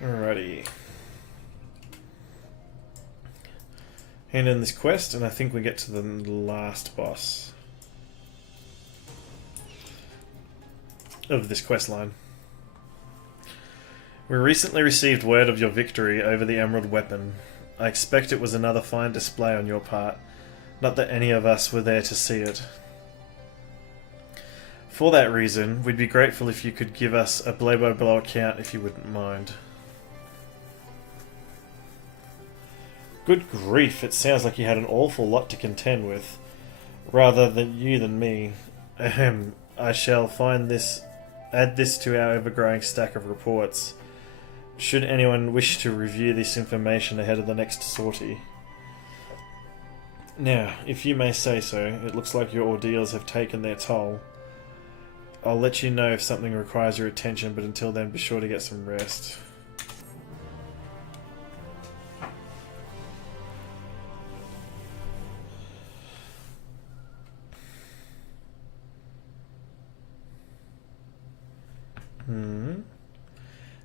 Alrighty. Hand in this quest, and I think we get to the last boss of this quest line. We recently received word of your victory over the Emerald weapon. I expect it was another fine display on your part, Not that any of us were there to see it. For that reason, we'd be grateful if you could give us a blow-by-blow account if you wouldn't mind. Good grief, it sounds like you had an awful lot to contend with. Rather than you than me. Ahem. I shall add this to our ever-growing stack of reports. Should anyone wish to review this information ahead of the next sortie. Now, if you may say so, it looks like your ordeals have taken their toll. I'll let you know if something requires your attention, but until then be sure to get some rest.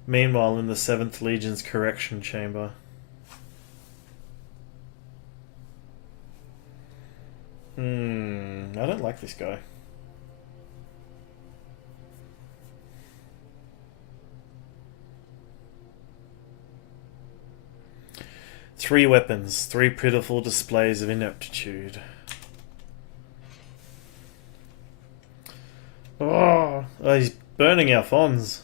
Meanwhile, in the 7th Legion's correction chamber. I don't like this guy. Three weapons, 3 pitiful displays of ineptitude. Oh, he's burning our fonds.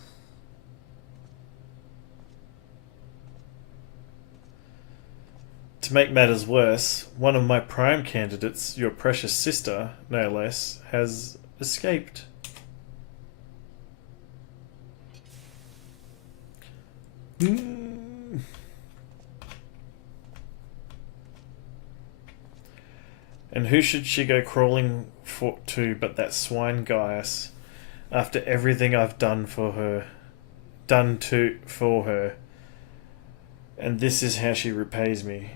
To make matters worse, one of my prime candidates, your precious sister, no less, has escaped. And who should she go crawling to but that swine Gaius, after everything I've done for her. And this is how she repays me.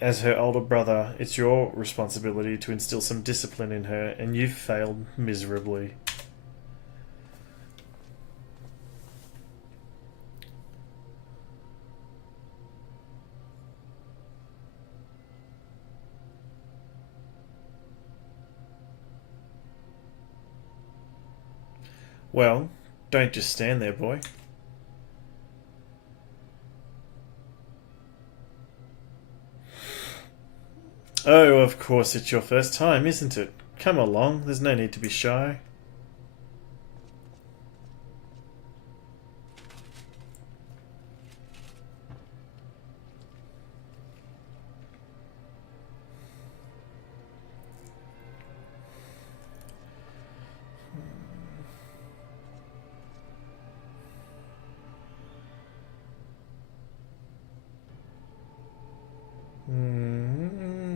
As her older brother, it's your responsibility to instill some discipline in her, and you've failed miserably. Well, don't just stand there, boy. Oh, of course it's your first time, isn't it? Come along, there's no need to be shy.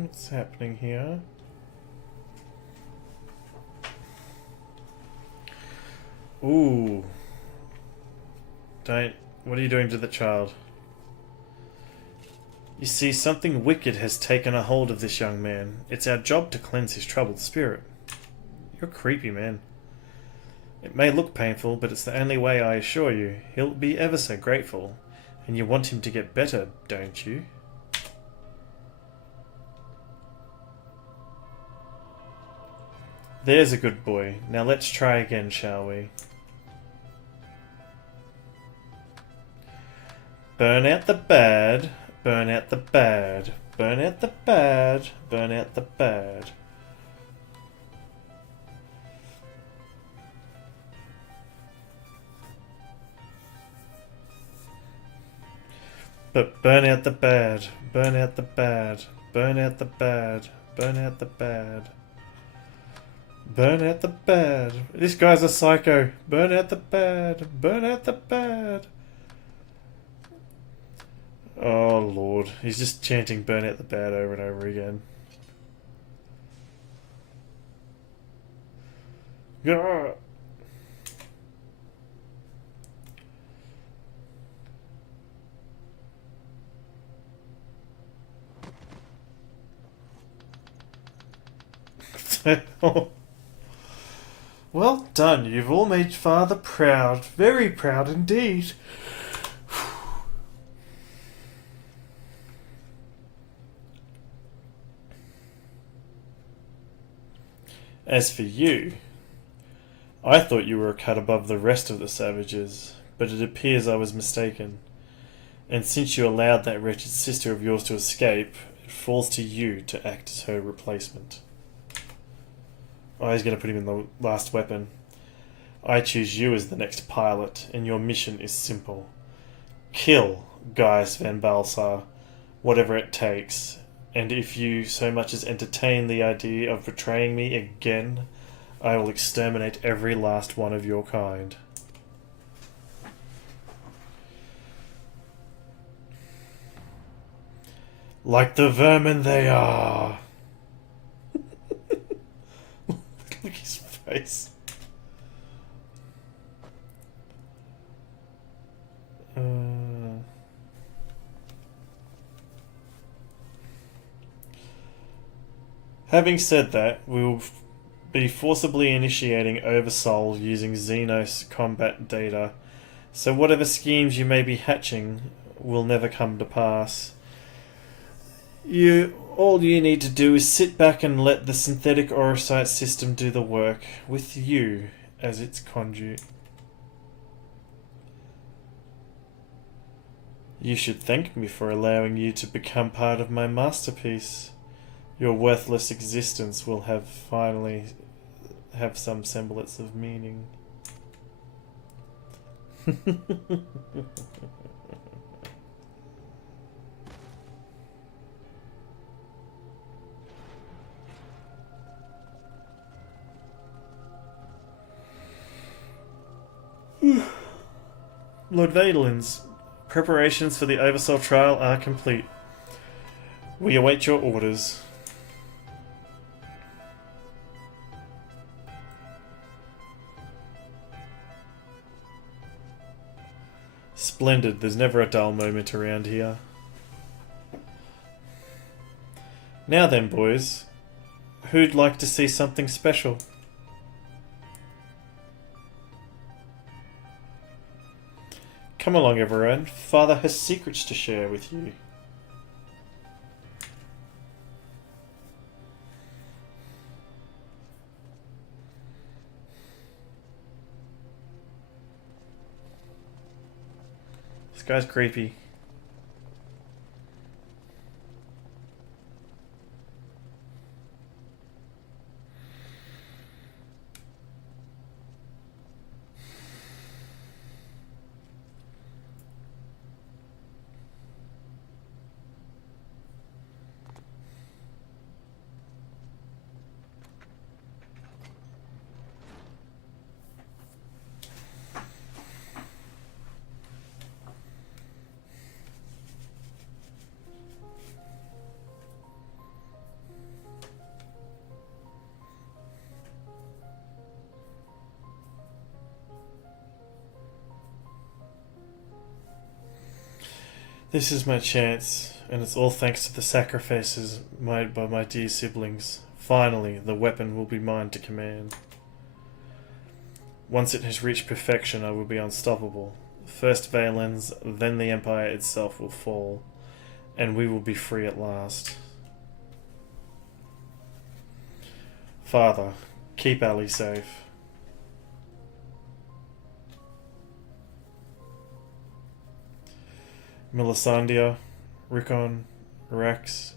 What's happening here? Ooh. What are you doing to the child? You see, something wicked has taken a hold of this young man. It's our job to cleanse his troubled spirit. You're creepy, man. It may look painful, but it's the only way, I assure you. He'll be ever so grateful. And you want him to get better, don't you? There's a good boy. Now let's try again, shall we? Burn out the bad, burn out the bad, burn out the bad, burn out the bad. But burn out the bad, burn out the bad, burn out the bad, burn out the bad. Burn out the bad. This guy's a psycho. Burn out the bad. Burn out the bad. Oh, Lord. He's just chanting burn out the bad over and over again. Gah! Well done, you've all made Father proud. Very proud indeed. As for you, I thought you were a cut above the rest of the savages, but it appears I was mistaken. And since you allowed that wretched sister of yours to escape, It falls to you to act as her replacement. Oh, he's going to put him in the last weapon. I choose you as the next pilot, and your mission is simple. Kill Gaius Van Balsar, whatever it takes. And if you so much as entertain the idea of betraying me again, I will exterminate every last one of your kind. Like the vermin they are. Look at his face. Having said that, we will be forcibly initiating Oversoul using Xenos combat data, so whatever schemes you may be hatching will never come to pass. All you need to do is sit back and let the synthetic Orosite system do the work, with you as its conduit. You should thank me for allowing you to become part of my masterpiece. Your worthless existence will finally have some semblance of meaning. Lord Vadelins, preparations for the Oversoul trial are complete. We await your orders. Splendid, there's never a dull moment around here. Now then, boys, who'd like to see something special? Come along, everyone. Father has secrets to share with you. This guy's creepy. This is my chance, and it's all thanks to the sacrifices made by my dear siblings. Finally, the weapon will be mine to command. Once it has reached perfection, I will be unstoppable. First Valens, then the Empire itself will fall, and we will be free at last. Father, keep Ali safe. Melisandre, Rickon, Rex,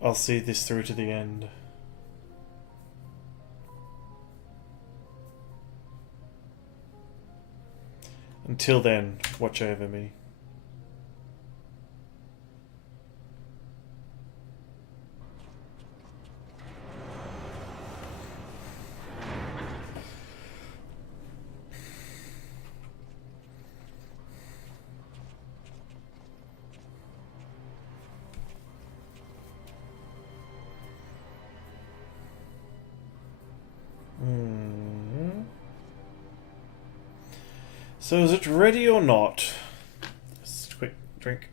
I'll see this through to the end. Until then, watch over me. So is it ready or not? Just a quick drink.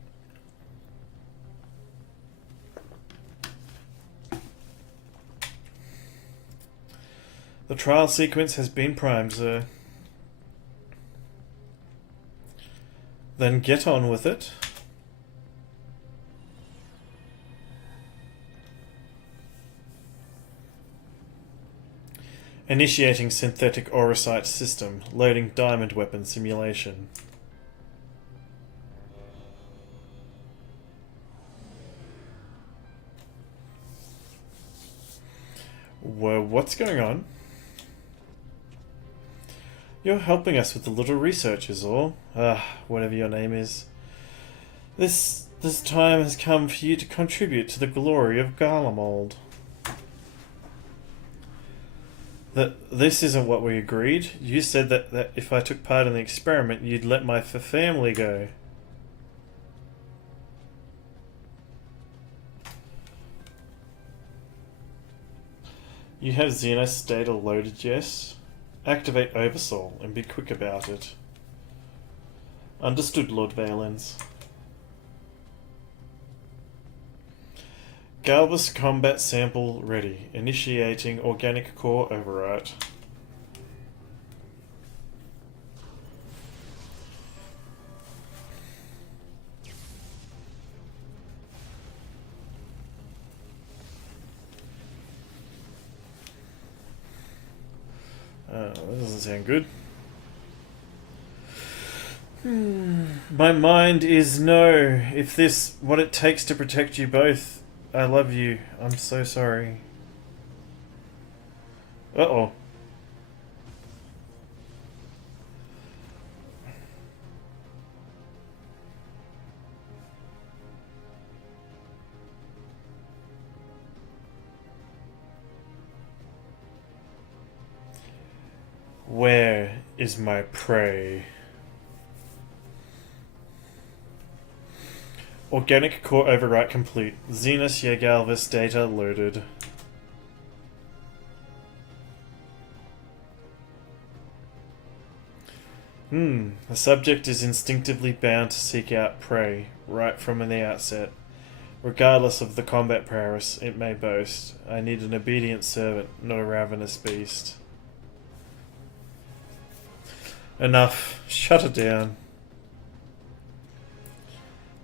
The trial sequence has been primed, sir. Then get on with it. Initiating synthetic Orosite system. Loading diamond weapon simulation. Well, what's going on? You're helping us with the little research is all. Whatever your name is. This time has come for you to contribute to the glory of Garlemald. This isn't what we agreed. You said that if I took part in the experiment, you'd let my family go. You have Xenos data loaded, yes? Activate Oversoul and be quick about it. Understood, Lord Valens. Galvus combat sample ready. Initiating organic core overwrite. That doesn't sound good. My mind is no. If this what it takes to protect you both, I love you. I'm so sorry. Uh-oh. Where is my prey? Organic core overwrite complete. Xenos Yagalvis data loaded. The subject is instinctively bound to seek out prey, right from the outset. Regardless of the combat prowess it may boast, I need an obedient servant, not a ravenous beast. Enough. Shut it down.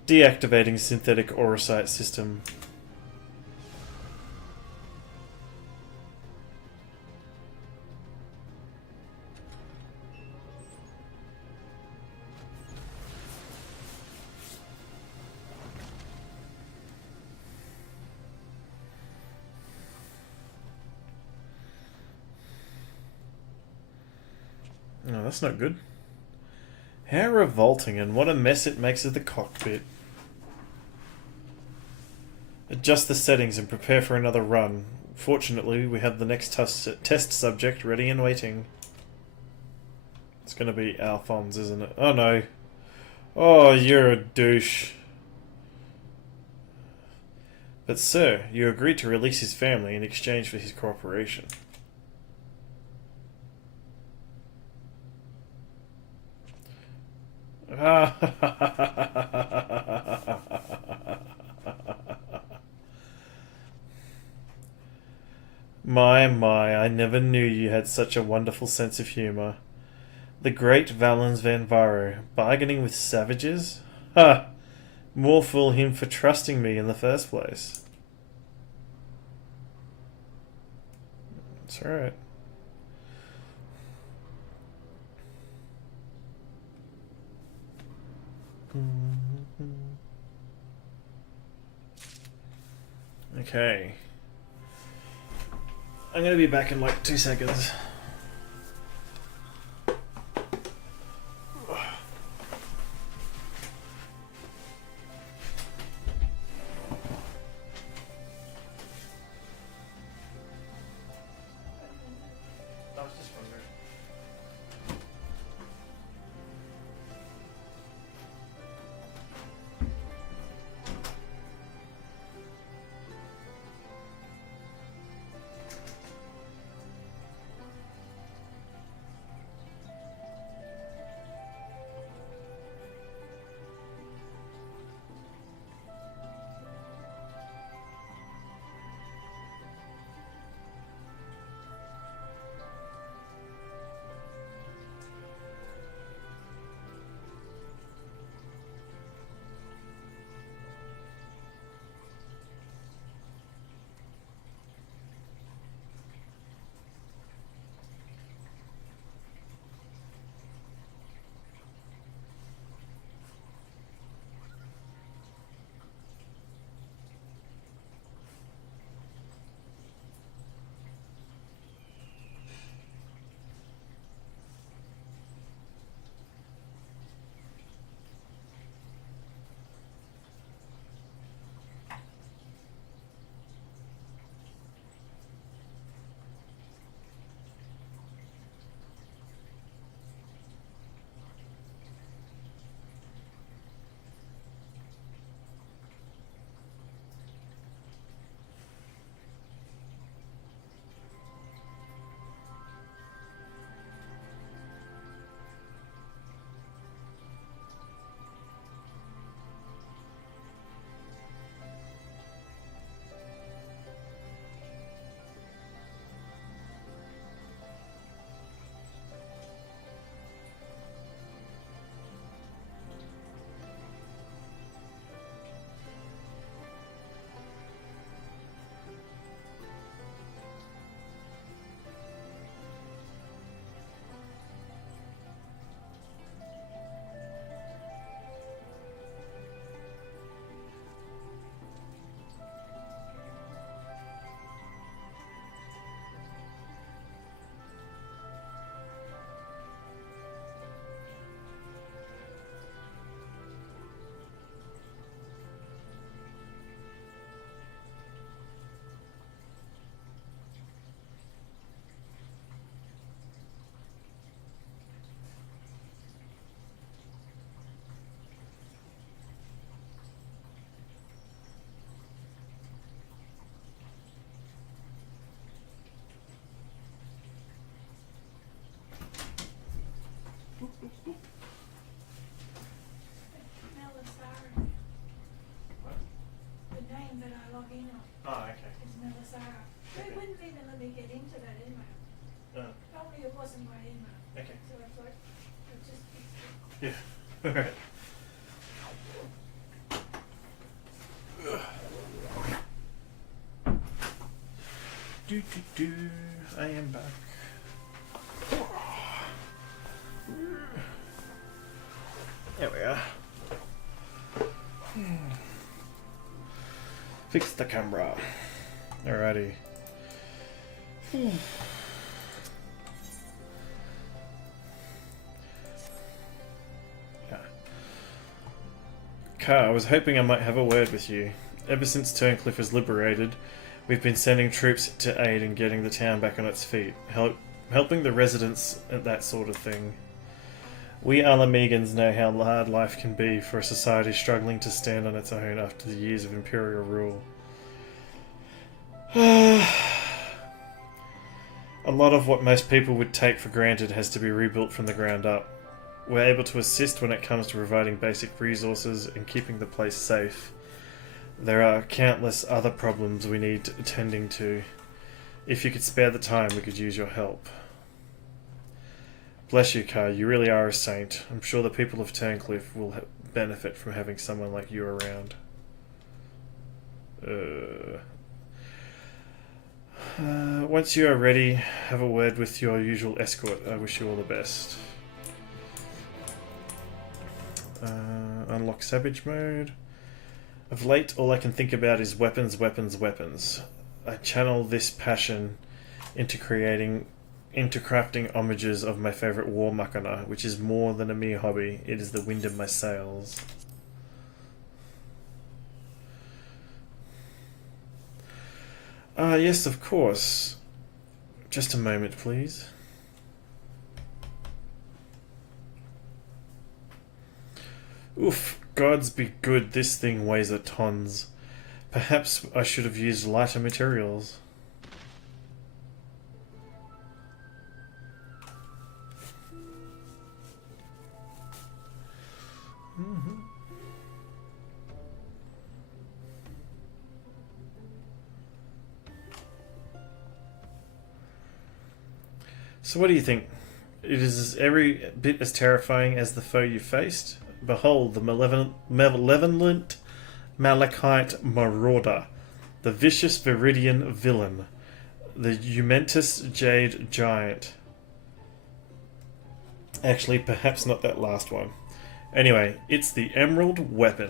Deactivating synthetic aurosite system. Oh, that's not good. How revolting, and what a mess it makes of the cockpit. Adjust the settings and prepare for another run. Fortunately, we have the next test subject ready and waiting. It's going to be Alphonse, isn't it? Oh no. Oh, you're a douche. But sir, you agreed to release his family in exchange for his cooperation. My, I never knew you had such a wonderful sense of humour. The great Valens Van Varo, bargaining with savages? Ha! More fool him for trusting me in the first place. It's alright. Okay. I'm gonna be back in like 2 seconds. I am back. There we are. Fix the camera. Alrighty. Yeah. Car, I was hoping I might have a word with you. Ever since Turncliffe was liberated, we've been sending troops to aid in getting the town back on its feet, helping the residents and that sort of thing. We Alamegans know how hard life can be for a society struggling to stand on its own after the years of Imperial rule. A lot of what most people would take for granted has to be rebuilt from the ground up. We're able to assist when it comes to providing basic resources and keeping the place safe. There are countless other problems we need attending to. If you could spare the time, we could use your help. Bless you, Kai. You really are a saint. I'm sure the people of Turncliffe will benefit from having someone like you around. Once you are ready, have a word with your usual escort. I wish you all the best. Unlock Savage Mode. Of late, all I can think about is weapons, weapons, weapons. I channel this passion into crafting homages of my favourite war machina, which is more than a mere hobby. It is the wind in my sails. Yes, of course. Just a moment, please. Oof, gods be good, this thing weighs a tons. Perhaps I should have used lighter materials. So what do you think? It is every bit as terrifying as the foe you faced. Behold, the malevolent Malachite Marauder, the vicious Viridian Villain, the Humentus Jade Giant. Actually, perhaps not that last one. Anyway, it's the Emerald Weapon.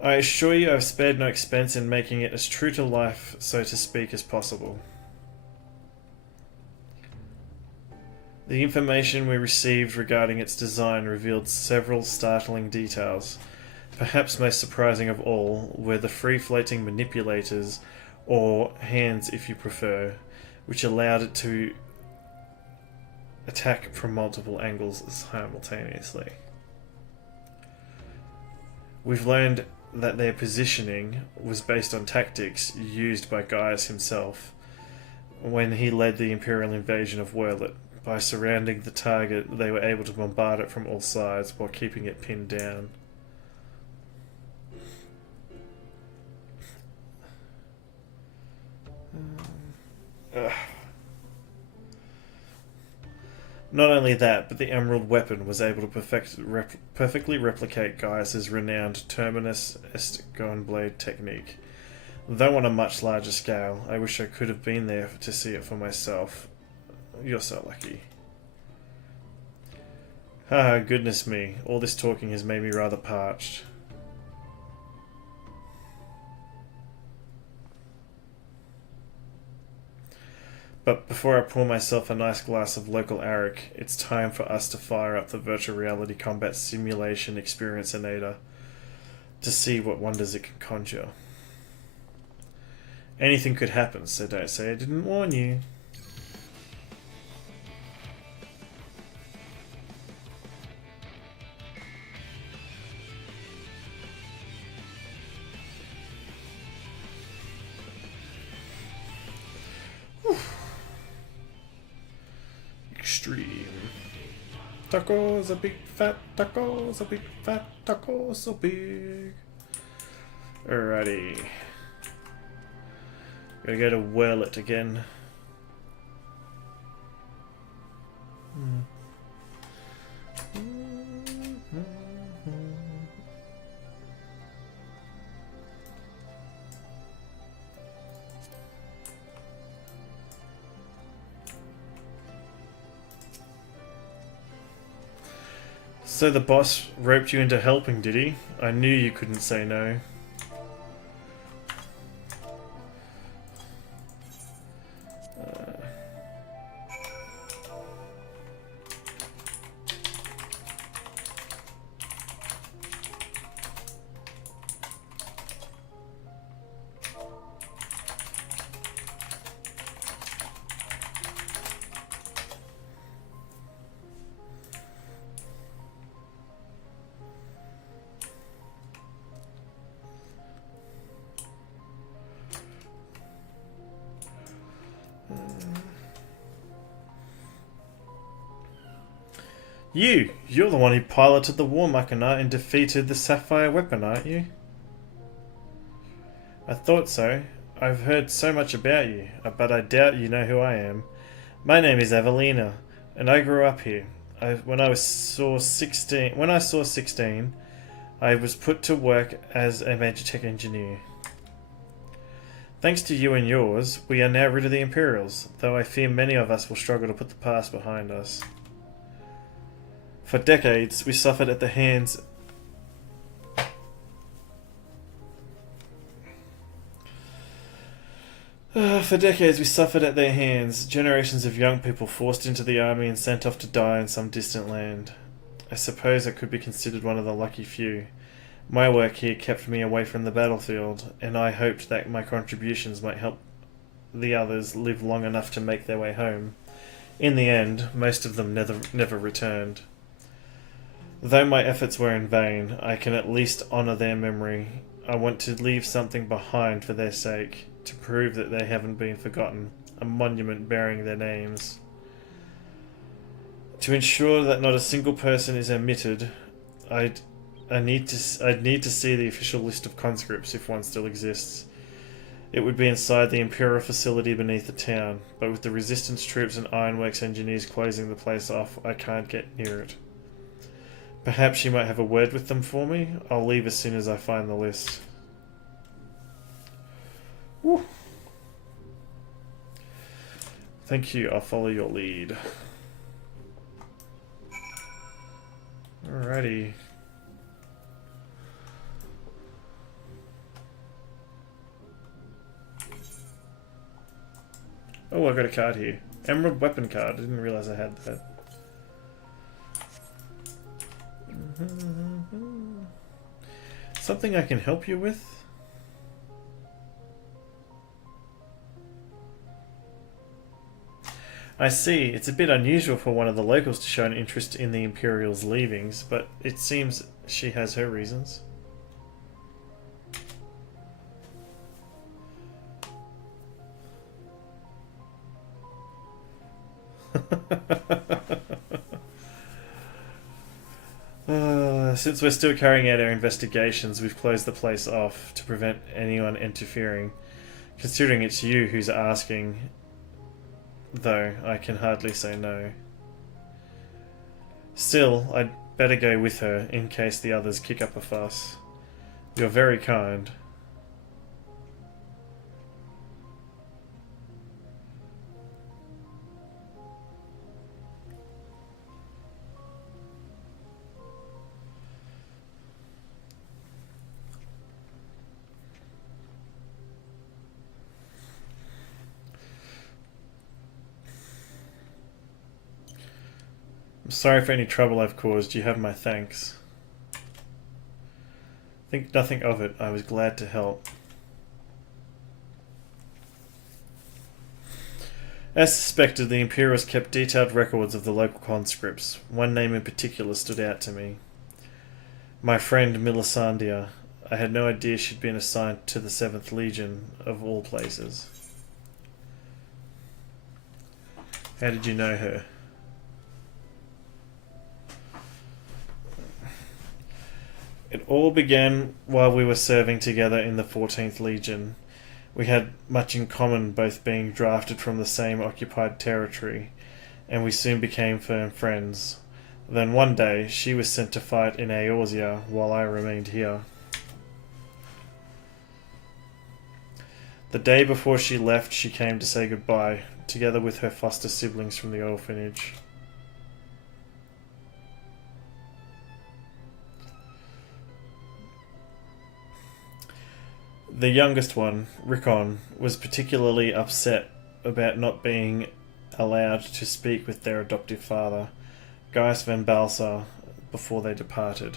I assure you I've spared no expense in making it as true to life, so to speak, as possible. The information we received regarding its design revealed several startling details. Perhaps most surprising of all were the free-floating manipulators, or hands if you prefer, which allowed it to attack from multiple angles simultaneously. We've learned that their positioning was based on tactics used by Gaius himself when he led the Imperial invasion of Werlet. By surrounding the target, they were able to bombard it from all sides while keeping it pinned down. Not only that, but the Emerald Weapon was able to perfectly replicate Gaius's renowned Terminus Estigone blade technique. Though on a much larger scale, I wish I could have been there to see it for myself. You're so lucky. Ah, goodness me. All this talking has made me rather parched. But before I pour myself a nice glass of local Arak, it's time for us to fire up the virtual reality combat simulation experienceinator to see what wonders it can conjure. Anything could happen, so don't say I didn't warn you. Extreme. Tacos, a big fat tacos, a big fat taco, so big. Alrighty. Gotta go to Werlet again. So the boss roped you into helping, did he? I knew you couldn't say no. You're the one who piloted the War Machina and defeated the Sapphire weapon, aren't you? I thought so. I've heard so much about you, but I doubt you know who I am. My name is Evelina, and I grew up here. When I saw 16, I was put to work as a Magitech engineer. Thanks to you and yours, we are now rid of the Imperials, though I fear many of us will struggle to put the past behind us. For decades, we suffered at the hands their hands, generations of young people forced into the army and sent off to die in some distant land. I suppose I could be considered one of the lucky few. My work here kept me away from the battlefield, and I hoped that my contributions might help the others live long enough to make their way home. In the end, most of them never returned. Though my efforts were in vain, I can at least honour their memory. I want to leave something behind for their sake, to prove that they haven't been forgotten, a monument bearing their names. To ensure that not a single person is omitted, I'd need to see the official list of conscripts, if one still exists. It would be inside the Imperial facility beneath the town, but with the Resistance troops and Ironworks engineers closing the place off, I can't get near it. Perhaps you might have a word with them for me? I'll leave as soon as I find the list. Woo. Thank you, I'll follow your lead. Alrighty. Oh, I got a card here. Emerald weapon card. I didn't realize I had that. Something I can help you with? I see. It's a bit unusual for one of the locals to show an interest in the Imperial's leavings, but it seems she has her reasons. Since we're still carrying out our investigations, we've closed the place off to prevent anyone interfering. Considering it's you who's asking, though, I can hardly say no. Still, I'd better go with her in case the others kick up a fuss. You're very kind. I'm sorry for any trouble I've caused. You have my thanks. Think nothing of it. I was glad to help. As suspected, the Imperials kept detailed records of the local conscripts. One name in particular stood out to me. My friend Milisandia. I had no idea she'd been assigned to the 7th Legion, of all places. How did you know her? It all began while we were serving together in the 14th Legion. We had much in common, both being drafted from the same occupied territory, and we soon became firm friends. Then one day, she was sent to fight in Eorzea while I remained here. The day before she left, she came to say goodbye, together with her foster siblings from the orphanage. The youngest one, Rickon, was particularly upset about not being allowed to speak with their adoptive father, Gaius van Balsa, before they departed.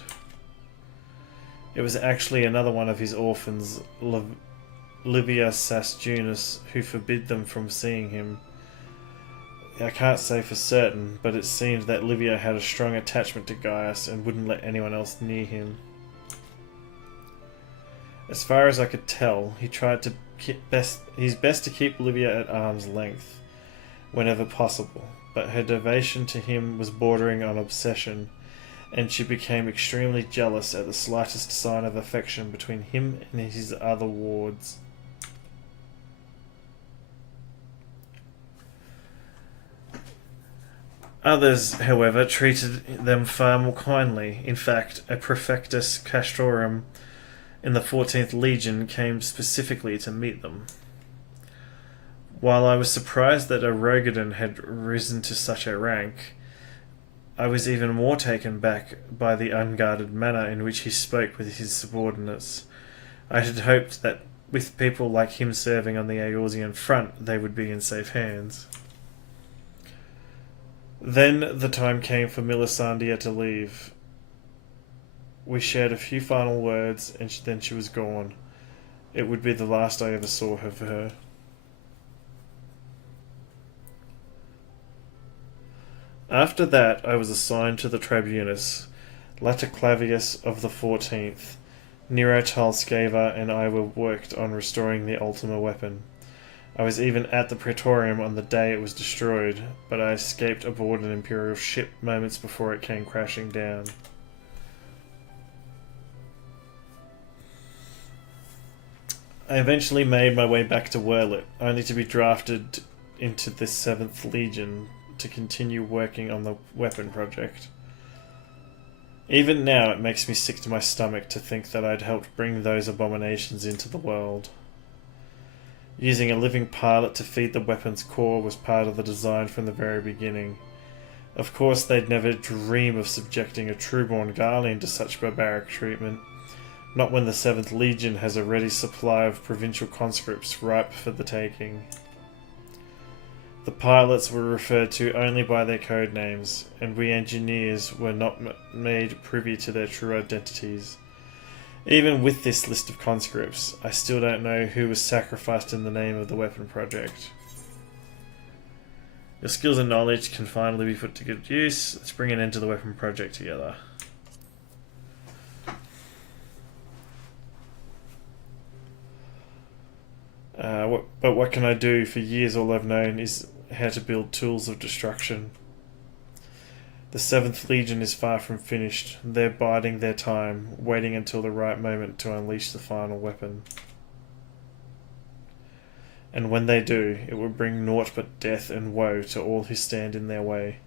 It was actually another one of his orphans, Livia Sastunus, who forbid them from seeing him. I can't say for certain, but it seemed that Livia had a strong attachment to Gaius and wouldn't let anyone else near him. As far as I could tell, he tried to his best to keep Livia at arm's length whenever possible, but her devotion to him was bordering on obsession, and she became extremely jealous at the slightest sign of affection between him and his other wards. Others, however, treated them far more kindly. In fact, a Prefectus Castrorum in the 14th Legion came specifically to meet them. While I was surprised that a Rogadin had risen to such a rank, I was even more taken back by the unguarded manner in which he spoke with his subordinates. I had hoped that with people like him serving on the Eorzean front, they would be in safe hands. Then the time came for Melisandre to leave. We shared a few final words, and then she was gone. It would be the last I ever saw of her. After that, I was assigned to the Tribunus. Lataclavius of the 14th, Nero Talscava, and I were worked on restoring the Ultima weapon. I was even at the Praetorium on the day it was destroyed, but I escaped aboard an Imperial ship moments before it came crashing down. I eventually made my way back to Werlet, only to be drafted into the 7th Legion to continue working on the weapon project. Even now it makes me sick to my stomach to think that I'd helped bring those abominations into the world. Using a living pilot to feed the weapon's core was part of the design from the very beginning. Of course, they'd never dream of subjecting a trueborn Garlean to such barbaric treatment, not when the 7th Legion has a ready supply of provincial conscripts ripe for the taking. The pilots were referred to only by their code names, and we engineers were not made privy to their true identities. Even with this list of conscripts, I still don't know who was sacrificed in the name of the weapon project. Your skills and knowledge can finally be put to good use. Let's bring an end to the weapon project together. But what can I do? For years all I've known is how to build tools of destruction. The 7th Legion is far from finished. They're biding their time, waiting until the right moment to unleash the final weapon. And when they do, it will bring naught but death and woe to all who stand in their way.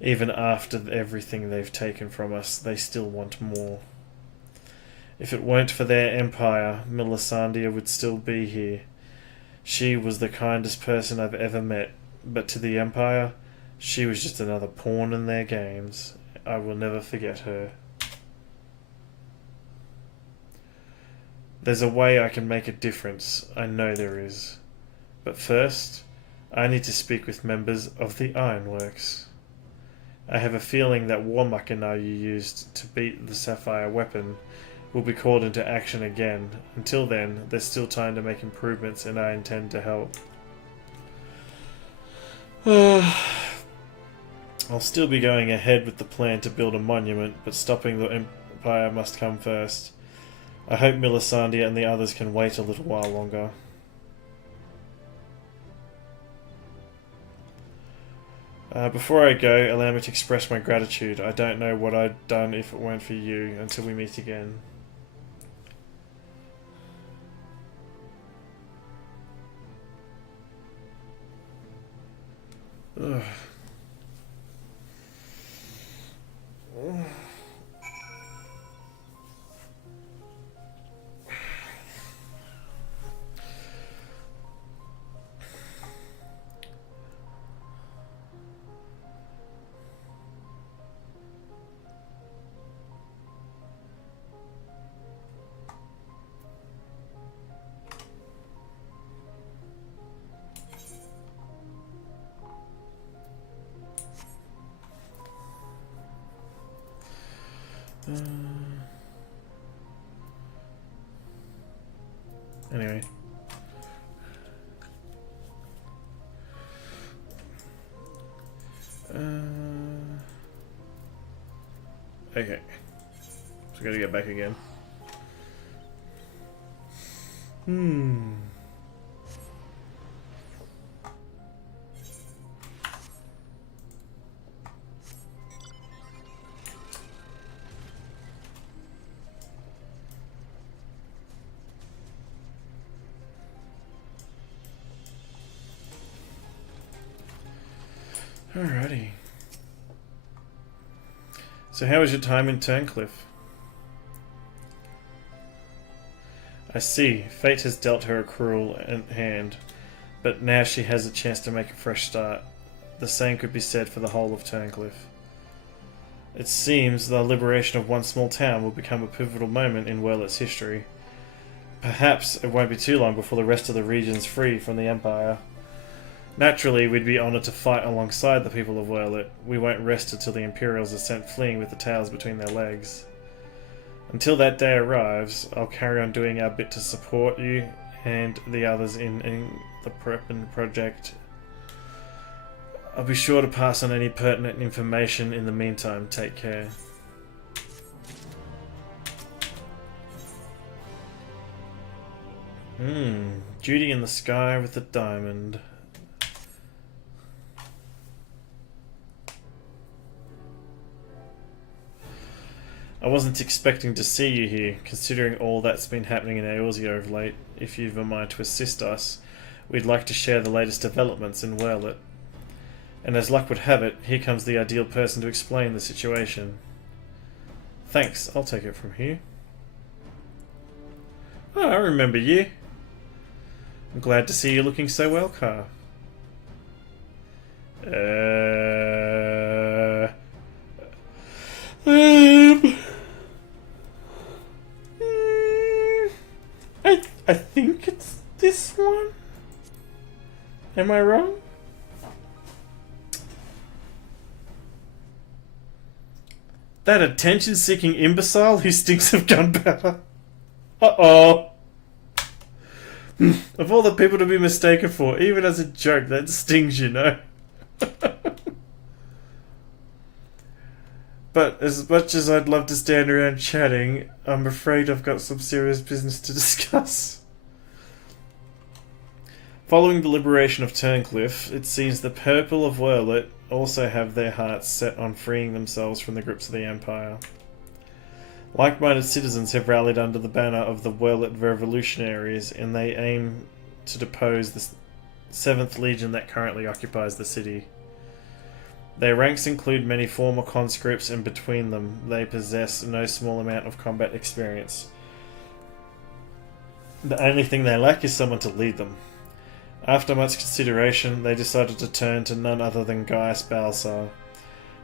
Even after everything they've taken from us, they still want more. If it weren't for their empire, Melisandre would still be here. She was the kindest person I've ever met, but to the empire, she was just another pawn in their games. I will never forget her. There's a way I can make a difference. I know there is. But first, I need to speak with members of the Ironworks. I have a feeling that war machina you used to beat the Sapphire weapon will be called into action again. Until then, there's still time to make improvements, and I intend to help. I'll still be going ahead with the plan to build a monument, but stopping the Empire must come first. I hope Melisandre and the others can wait a little while longer. Before I go, allow me to express my gratitude. I don't know what I'd done if it weren't for you. Until we meet again. Ugh. Anyway. Okay. So I gotta get back again. Alrighty. So how was your time in Turncliffe? I see. Fate has dealt her a cruel hand, but now she has a chance to make a fresh start. The same could be said for the whole of Turncliffe. It seems the liberation of one small town will become a pivotal moment in Werlet's history. Perhaps it won't be too long before the rest of the region's free from the Empire. Naturally, we'd be honoured to fight alongside the people of Werlet. We won't rest until the Imperials are sent fleeing with the tails between their legs. Until that day arrives, I'll carry on doing our bit to support you and the others in the Preppin project. I'll be sure to pass on any pertinent information. In the meantime, take care. Duty in the sky with a diamond. I wasn't expecting to see you here, considering all that's been happening in Eorzea of late. If you've a mind to assist us, we'd like to share the latest developments in Werlet. And as luck would have it, here comes the ideal person to explain the situation. Thanks, I'll take it from here. Oh, I remember you. I'm glad to see you looking so well, Car. I think it's this one. Am I wrong? That attention-seeking imbecile who stinks of gunpowder. Uh-oh. Of all the people to be mistaken for, even as a joke, that stings, you know. But as much as I'd love to stand around chatting, I'm afraid I've got some serious business to discuss. Following the liberation of Turncliffe, it seems the people of Werlet also have their hearts set on freeing themselves from the grips of the Empire. Like-minded citizens have rallied under the banner of the Werlet Revolutionaries, and they aim to depose the 7th Legion that currently occupies the city. Their ranks include many former conscripts, and between them, they possess no small amount of combat experience. The only thing they lack is someone to lead them. After much consideration, they decided to turn to none other than Gaius Balsar.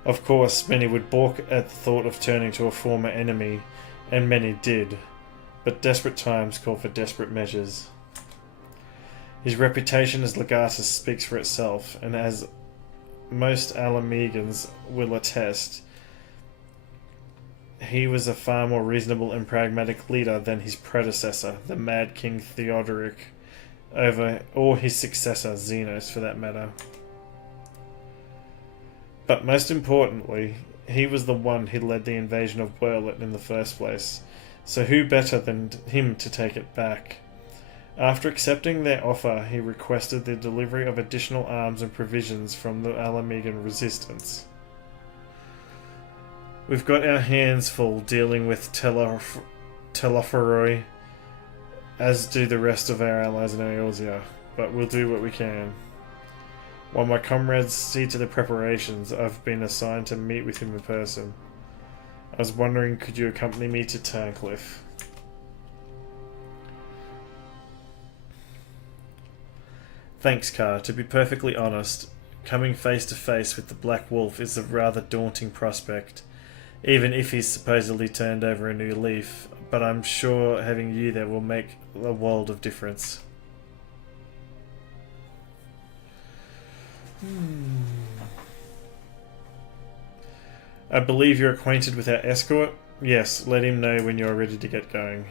Of course, many would balk at the thought of turning to a former enemy, and many did, but desperate times call for desperate measures. His reputation as Legatus speaks for itself, and as most Alamegans will attest, he was a far more reasonable and pragmatic leader than his predecessor, the Mad King Theodoric, or his successor, Xenos, for that matter. But most importantly, he was the one who led the invasion of Werlet in the first place, so who better than him to take it back? After accepting their offer, he requested the delivery of additional arms and provisions from the Alamegan resistance. We've got our hands full dealing with Telophoroi, as do the rest of our allies in Eorzea, but we'll do what we can. While my comrades see to the preparations, I've been assigned to meet with him in person. I was wondering, could you accompany me to Turncliffe? Thanks, Car. To be perfectly honest, coming face to face with the Black Wolf is a rather daunting prospect, even if he's supposedly turned over a new leaf, but I'm sure having you there will make a world of difference. I believe you're acquainted with our escort. Yes, let him know when you're ready to get going.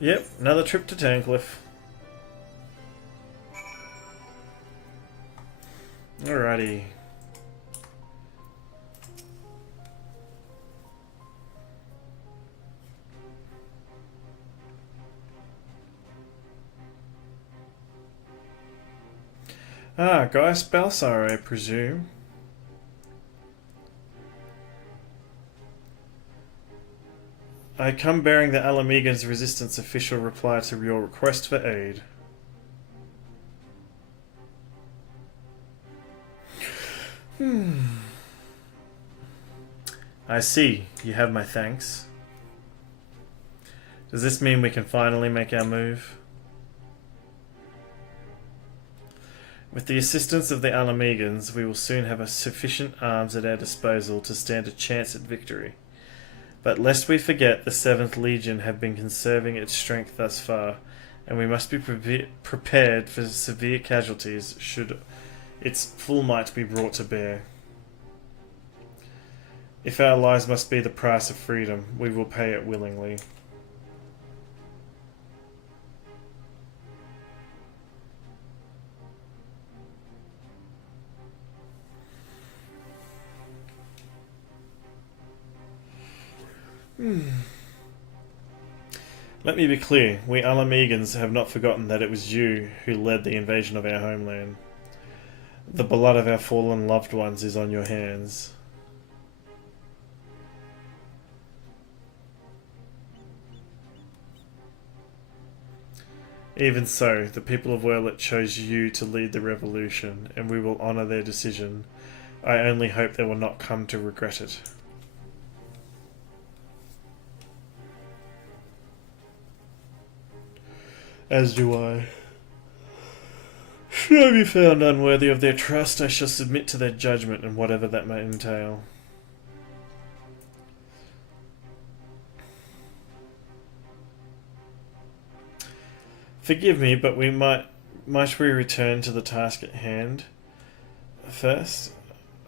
Yep, another trip to Tancliffe. Alrighty. Ah, Gaius Balsar, I presume. I come bearing the Alamegan's resistance official reply to your request for aid. I see. You have my thanks. Does this mean we can finally make our move? With the assistance of the Alamegans, we will soon have sufficient arms at our disposal to stand a chance at victory. But lest we forget, the 7th Legion have been conserving its strength thus far, and we must be prepared for severe casualties should its full might be brought to bear. If our lives must be the price of freedom, we will pay it willingly. Let me be clear, we Alamegans have not forgotten that it was you who led the invasion of our homeland. The blood of our fallen loved ones is on your hands. Even so, the people of Werlet chose you to lead the revolution, and we will honour their decision. I only hope they will not come to regret it. As do I. Should I be found unworthy of their trust, I shall submit to their judgment, and whatever that may entail. Forgive me, but might we return to the task at hand? First,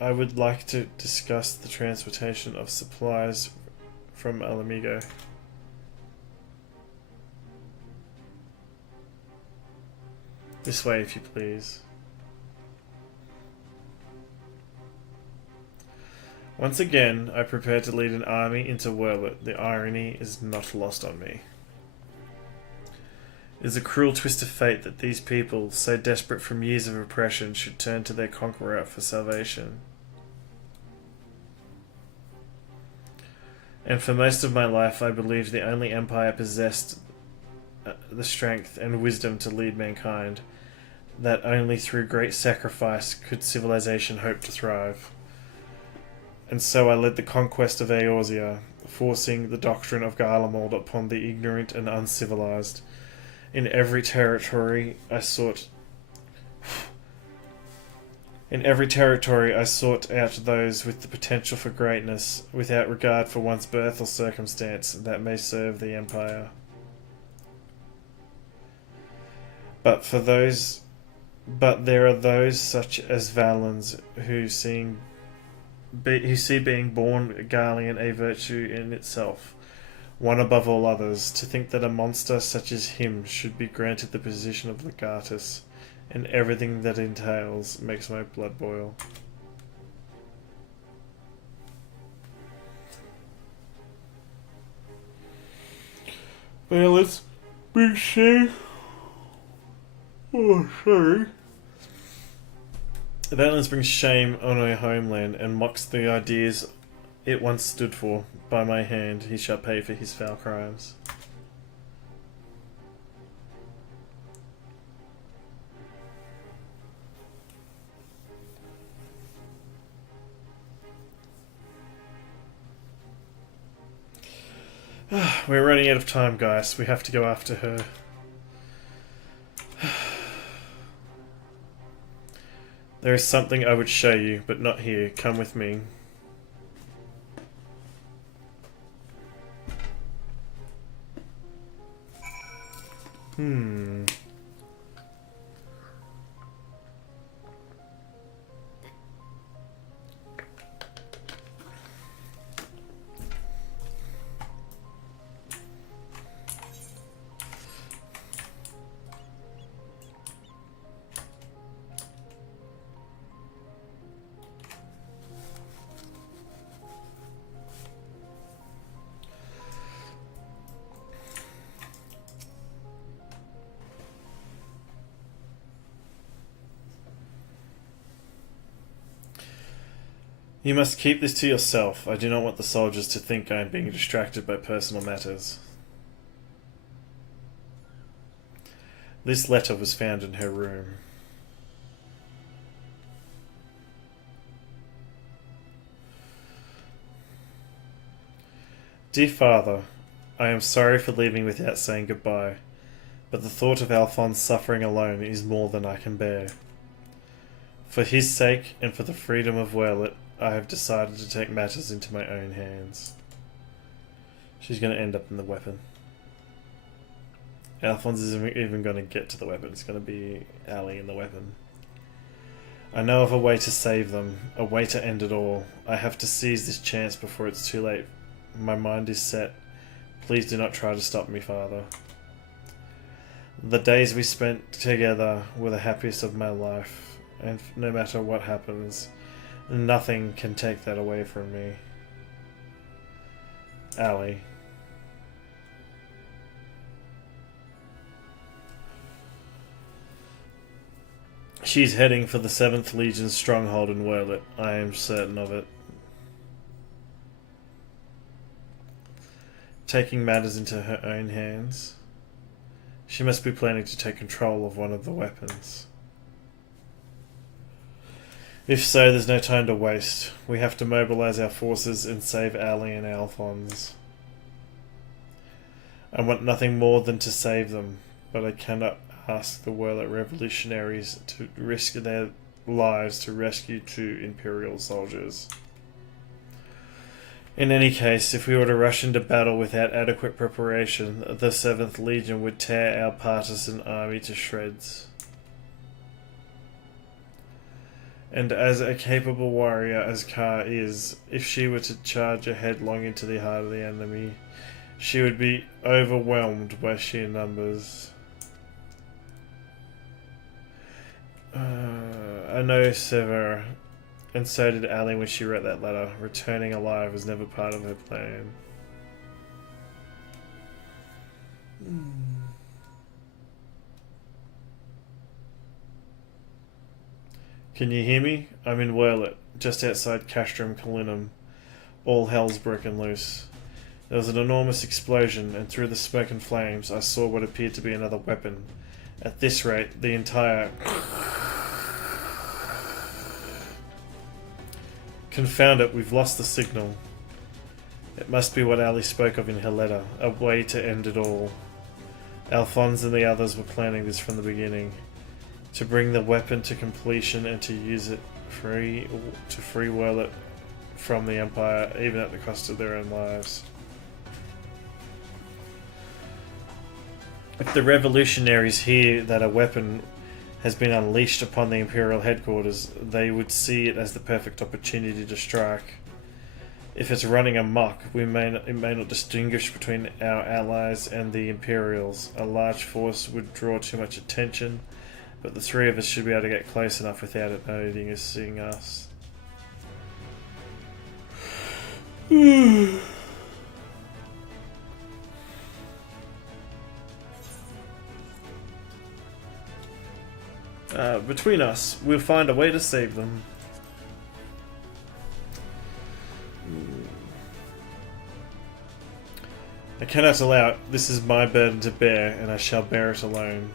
I would like to discuss the transportation of supplies from Alamigo. This way, if you please. Once again, I prepare to lead an army into Werlet. The irony is not lost on me. It is a cruel twist of fate that these people, so desperate from years of oppression, should turn to their conqueror for salvation. And for most of my life, I believed the only empire possessed the strength and wisdom to lead mankind, that only through great sacrifice could civilization hope to thrive. And so I led the conquest of Eorzea, forcing the doctrine of Garlemald upon the ignorant and uncivilized. In every territory I sought out those with the potential for greatness, without regard for one's birth or circumstance, that may serve the Empire. But there are those such as Valens who see being born Garlean a virtue in itself, one above all others. To think that a monster such as him should be granted the position of legatus, and everything that entails, makes my blood boil. Well, it's big shame. Oh, sorry. Valens brings shame on our homeland and mocks the ideas it once stood for. By my hand, he shall pay for his foul crimes. We're running out of time, guys. We have to go after her. There is something I would show you, but not here. Come with me. You must keep this to yourself. I do not want the soldiers to think I am being distracted by personal matters. This letter was found in her room. Dear Father, I am sorry for leaving without saying goodbye, but the thought of Alphonse suffering alone is more than I can bear. For his sake and for the freedom of Werlet, I have decided to take matters into my own hands. She's going to end up in the weapon. Alphonse isn't even going to get to the weapon. It's going to be Ali in the weapon. I know of a way to save them, a way to end it all. I have to seize this chance before it's too late. My mind is set. Please do not try to stop me, Father. The days we spent together were the happiest of my life, and no matter what happens, nothing can take that away from me. Ali. She's heading for the 7th Legion's stronghold in Werlet. I am certain of it. Taking matters into her own hands. She must be planning to take control of one of the weapons. If so, there's no time to waste. We have to mobilize our forces and save Ali and Alphonse. I want nothing more than to save them, but I cannot ask the Werlet revolutionaries to risk their lives to rescue 2 Imperial soldiers. In any case, if we were to rush into battle without adequate preparation, the 7th Legion would tear our partisan army to shreds. And as a capable warrior as Ka is, if she were to charge headlong into the heart of the enemy, she would be overwhelmed by sheer numbers. I know Sever, and so did Ali when she wrote that letter. Returning alive was never part of her plan. Can you hear me? I'm in Werlet, just outside Castrum Calinum. All hell's broken loose. There was an enormous explosion, and through the smoke and flames I saw what appeared to be another weapon. At this rate, the entire... Confound it, we've lost the signal. It must be what Ali spoke of in her letter, a way to end it all. Alphonse and the others were planning this from the beginning. To bring the weapon to completion and to use it to free Werlet from the Empire, even at the cost of their own lives. If the revolutionaries hear that a weapon has been unleashed upon the Imperial headquarters, they would see it as the perfect opportunity to strike. If it's running amok, it may not distinguish between our allies and the Imperials. A large force would draw too much attention, but the 3 of us should be able to get close enough without it noticing us. Between us, we'll find a way to save them. I cannot allow it. This is my burden to bear, and I shall bear it alone.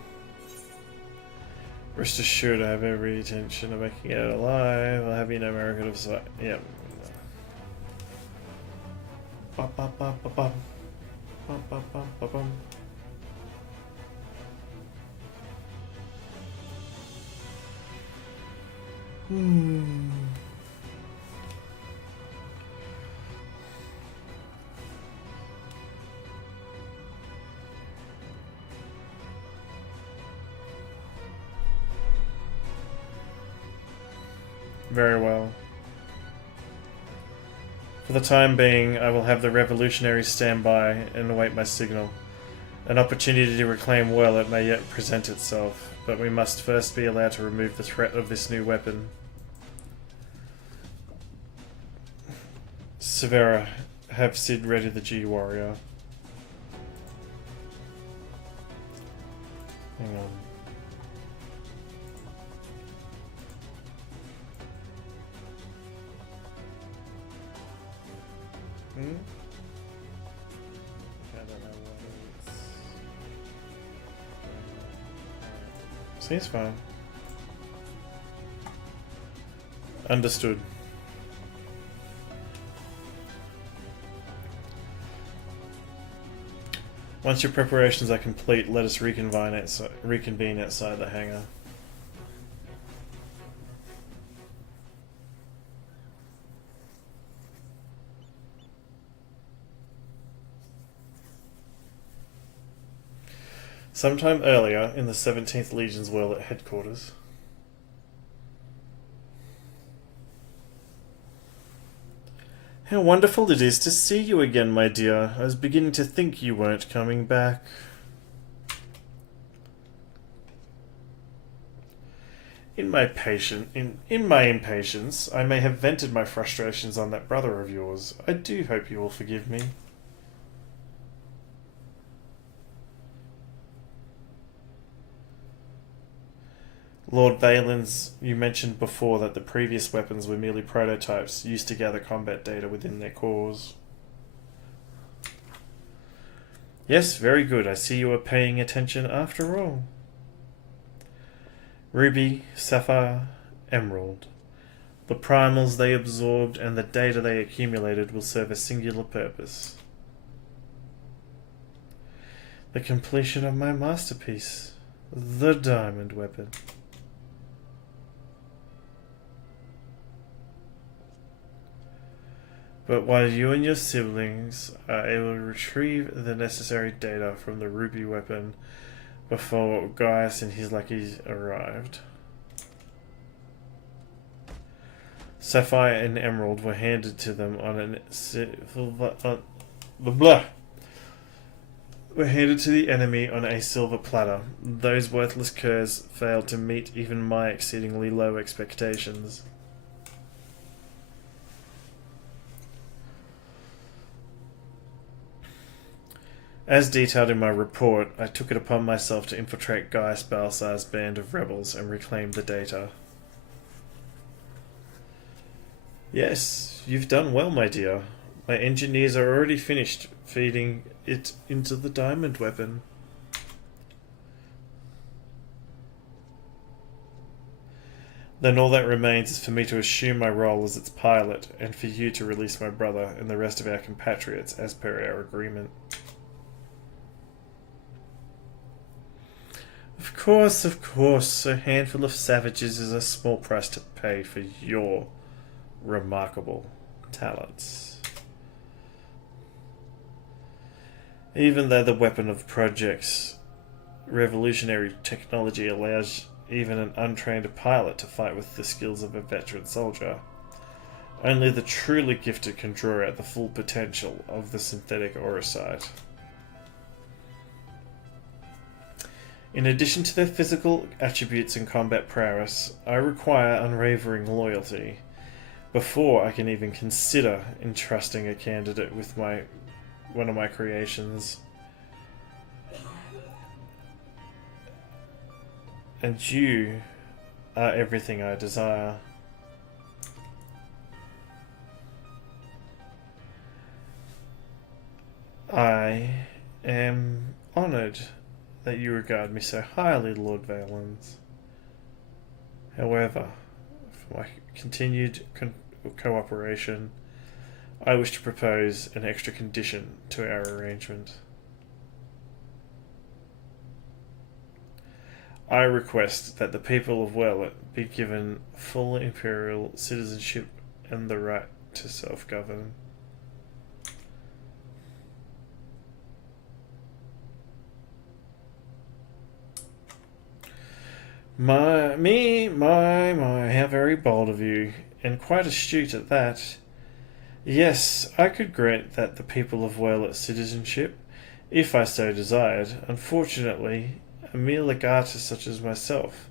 Rest assured, I have every intention of making it alive. I'll have you no record of sight. Yep. Bum, bum, bum, bum, bum. Very well. For the time being, I will have the revolutionaries stand by and await my signal. An opportunity to reclaim well it may yet present itself, but we must first be allowed to remove the threat of this new weapon. Severa, have Sid ready the G Warrior. Hang on. I don't know what it's... See, it's fine. Understood. Once your preparations are complete, let us reconvene outside the hangar. Sometime earlier, in the 17th Legion's well at headquarters. How wonderful it is to see you again, my dear. I was beginning to think you weren't coming back. In my impatience, I may have vented my frustrations on that brother of yours. I do hope you will forgive me. Lord Valens, you mentioned before that the previous weapons were merely prototypes used to gather combat data within their cores. Yes, very good. I see you are paying attention after all. Ruby, Sapphire, Emerald. The primals they absorbed and the data they accumulated will serve a singular purpose. The completion of my masterpiece, the diamond weapon. But while you and your siblings are able to retrieve the necessary data from the ruby weapon before Gaius and his lackeys arrived, Sapphire and Emerald were handed to them on were handed to the enemy on a silver platter. Those worthless curs failed to meet even my exceedingly low expectations. As detailed in my report, I took it upon myself to infiltrate Gaius Balsar's band of rebels and reclaim the data. Yes, you've done well, my dear. My engineers are already finished feeding it into the diamond weapon. Then all that remains is for me to assume my role as its pilot, and for you to release my brother and the rest of our compatriots as per our agreement. Of course, a handful of savages is a small price to pay for your remarkable talents. Even though the weapon of project's revolutionary technology allows even an untrained pilot to fight with the skills of a veteran soldier, only the truly gifted can draw out the full potential of the synthetic aurosite. In addition to their physical attributes and combat prowess, I require unwavering loyalty before I can even consider entrusting a candidate with one of my creations. And you are everything I desire. I am honoured that you regard me so highly, Lord Valens. However, for my continued cooperation, I wish to propose an extra condition to our arrangement. I request that the people of Werlet be given full imperial citizenship and the right to self-govern. My, how very bold of you, and quite astute at that. Yes, I could grant that the people of Werlet citizenship, if I so desired. Unfortunately, a mere legatus such as myself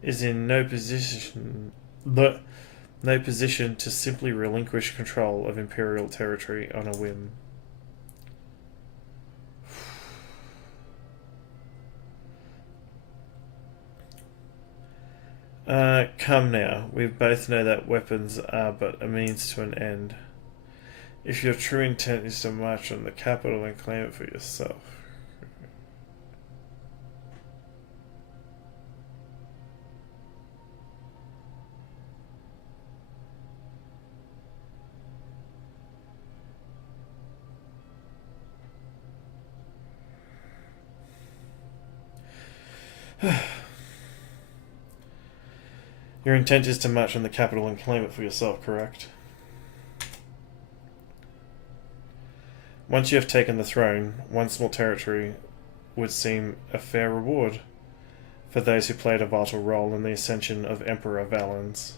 is in no position to simply relinquish control of imperial territory on a whim. Come now, we both know that weapons are but a means to an end. If your true intent is to march on the capital and claim it for yourself. Your intent is to march on the capital and claim it for yourself, correct? Once you have taken the throne, one small territory would seem a fair reward for those who played a vital role in the ascension of Emperor Valens.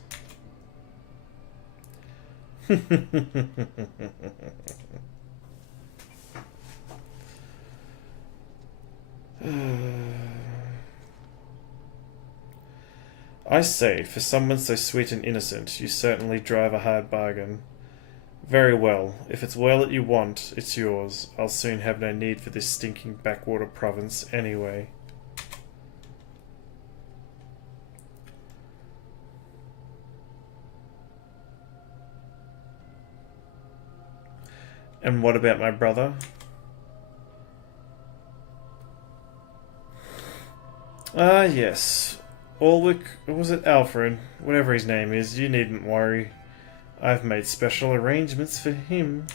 I say, for someone so sweet and innocent, you certainly drive a hard bargain. Very well, if it's Werlet you want, it's yours. I'll soon have no need for this stinking backwater province anyway. And what about my brother? Ah, yes. Ulrich, or was it Alfred? Whatever his name is, you needn't worry. I've made special arrangements for him.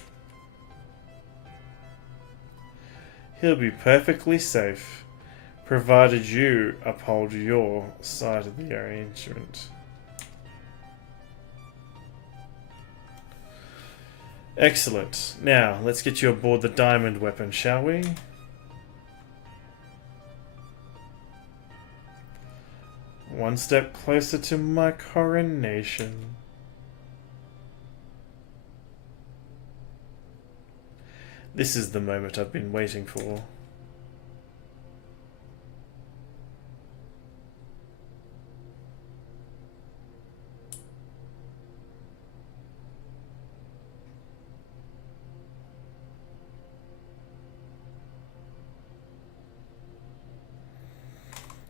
He'll be perfectly safe, provided you uphold your side of the arrangement. Excellent. Now, let's get you aboard the diamond weapon, shall we? One step closer to my coronation. This is the moment I've been waiting for.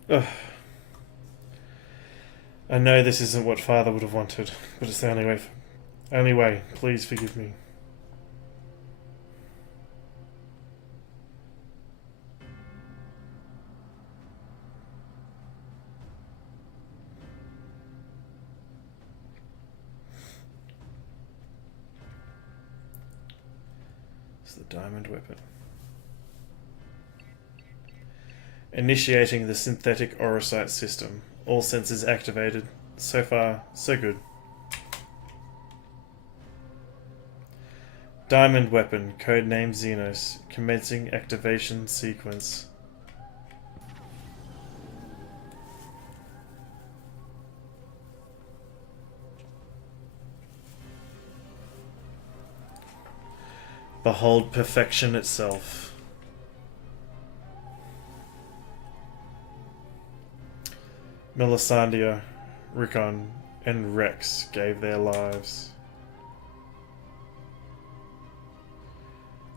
Ugh. I know this isn't what Father would have wanted, but it's the only way. Only way. Please forgive me. It's the diamond weapon. Initiating the synthetic orosite system. All sensors activated. So far, so good. Diamond weapon, codename Xenos. Commencing activation sequence. Behold perfection itself. Melisandre, Rickon, and Rex gave their lives,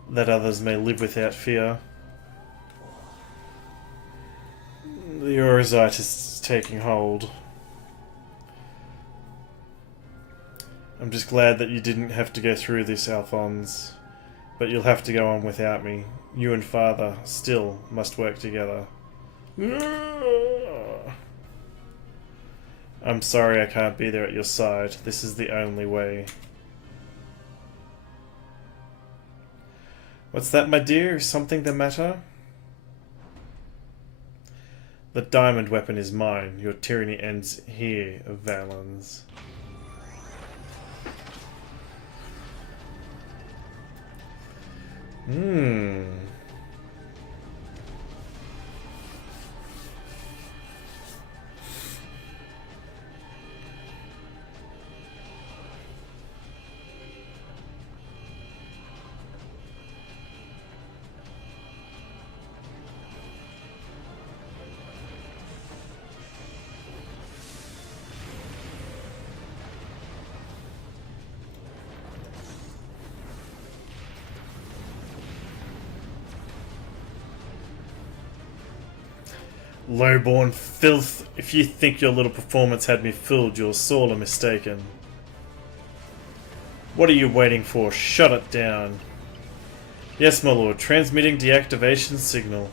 that others may live without fear. The Orosite is taking hold. I'm just glad that you didn't have to go through this, Alphonse. But you'll have to go on without me. You and Father still must work together. I'm sorry I can't be there at your side. This is the only way. What's that, my dear? Is something the matter? The diamond weapon is mine. Your tyranny ends here, Valens. Lowborn filth, if you think your little performance had me fooled, you're sorely mistaken. What are you waiting for? Shut it down. Yes, my lord. Transmitting deactivation signal.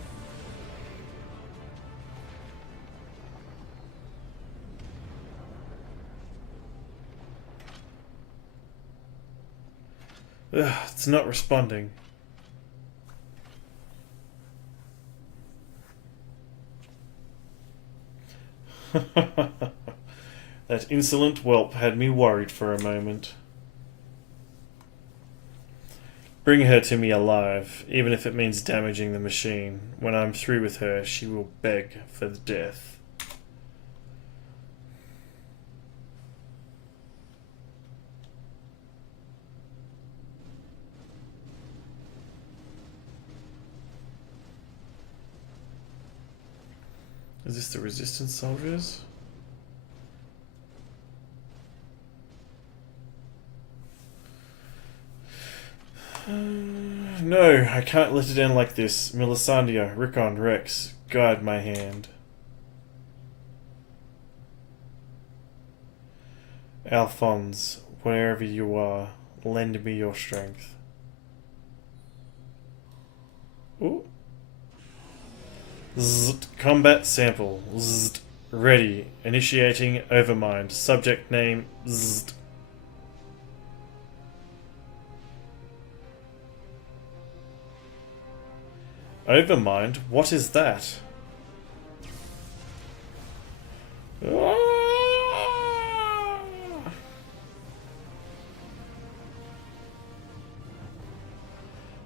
Ugh, it's not responding. That insolent whelp had me worried for a moment. Bring her to me alive, even if it means damaging the machine. When I'm through with her, she will beg for death. Is this the resistance soldiers? No, I can't let it end like this. Milisandia, Rickon, Rex, guide my hand. Alphonse, wherever you are, lend me your strength. Ooh. Zzzt, combat sample. Zzzt, ready. Initiating overmind. Subject name. Zzzt. Overmind? What is that?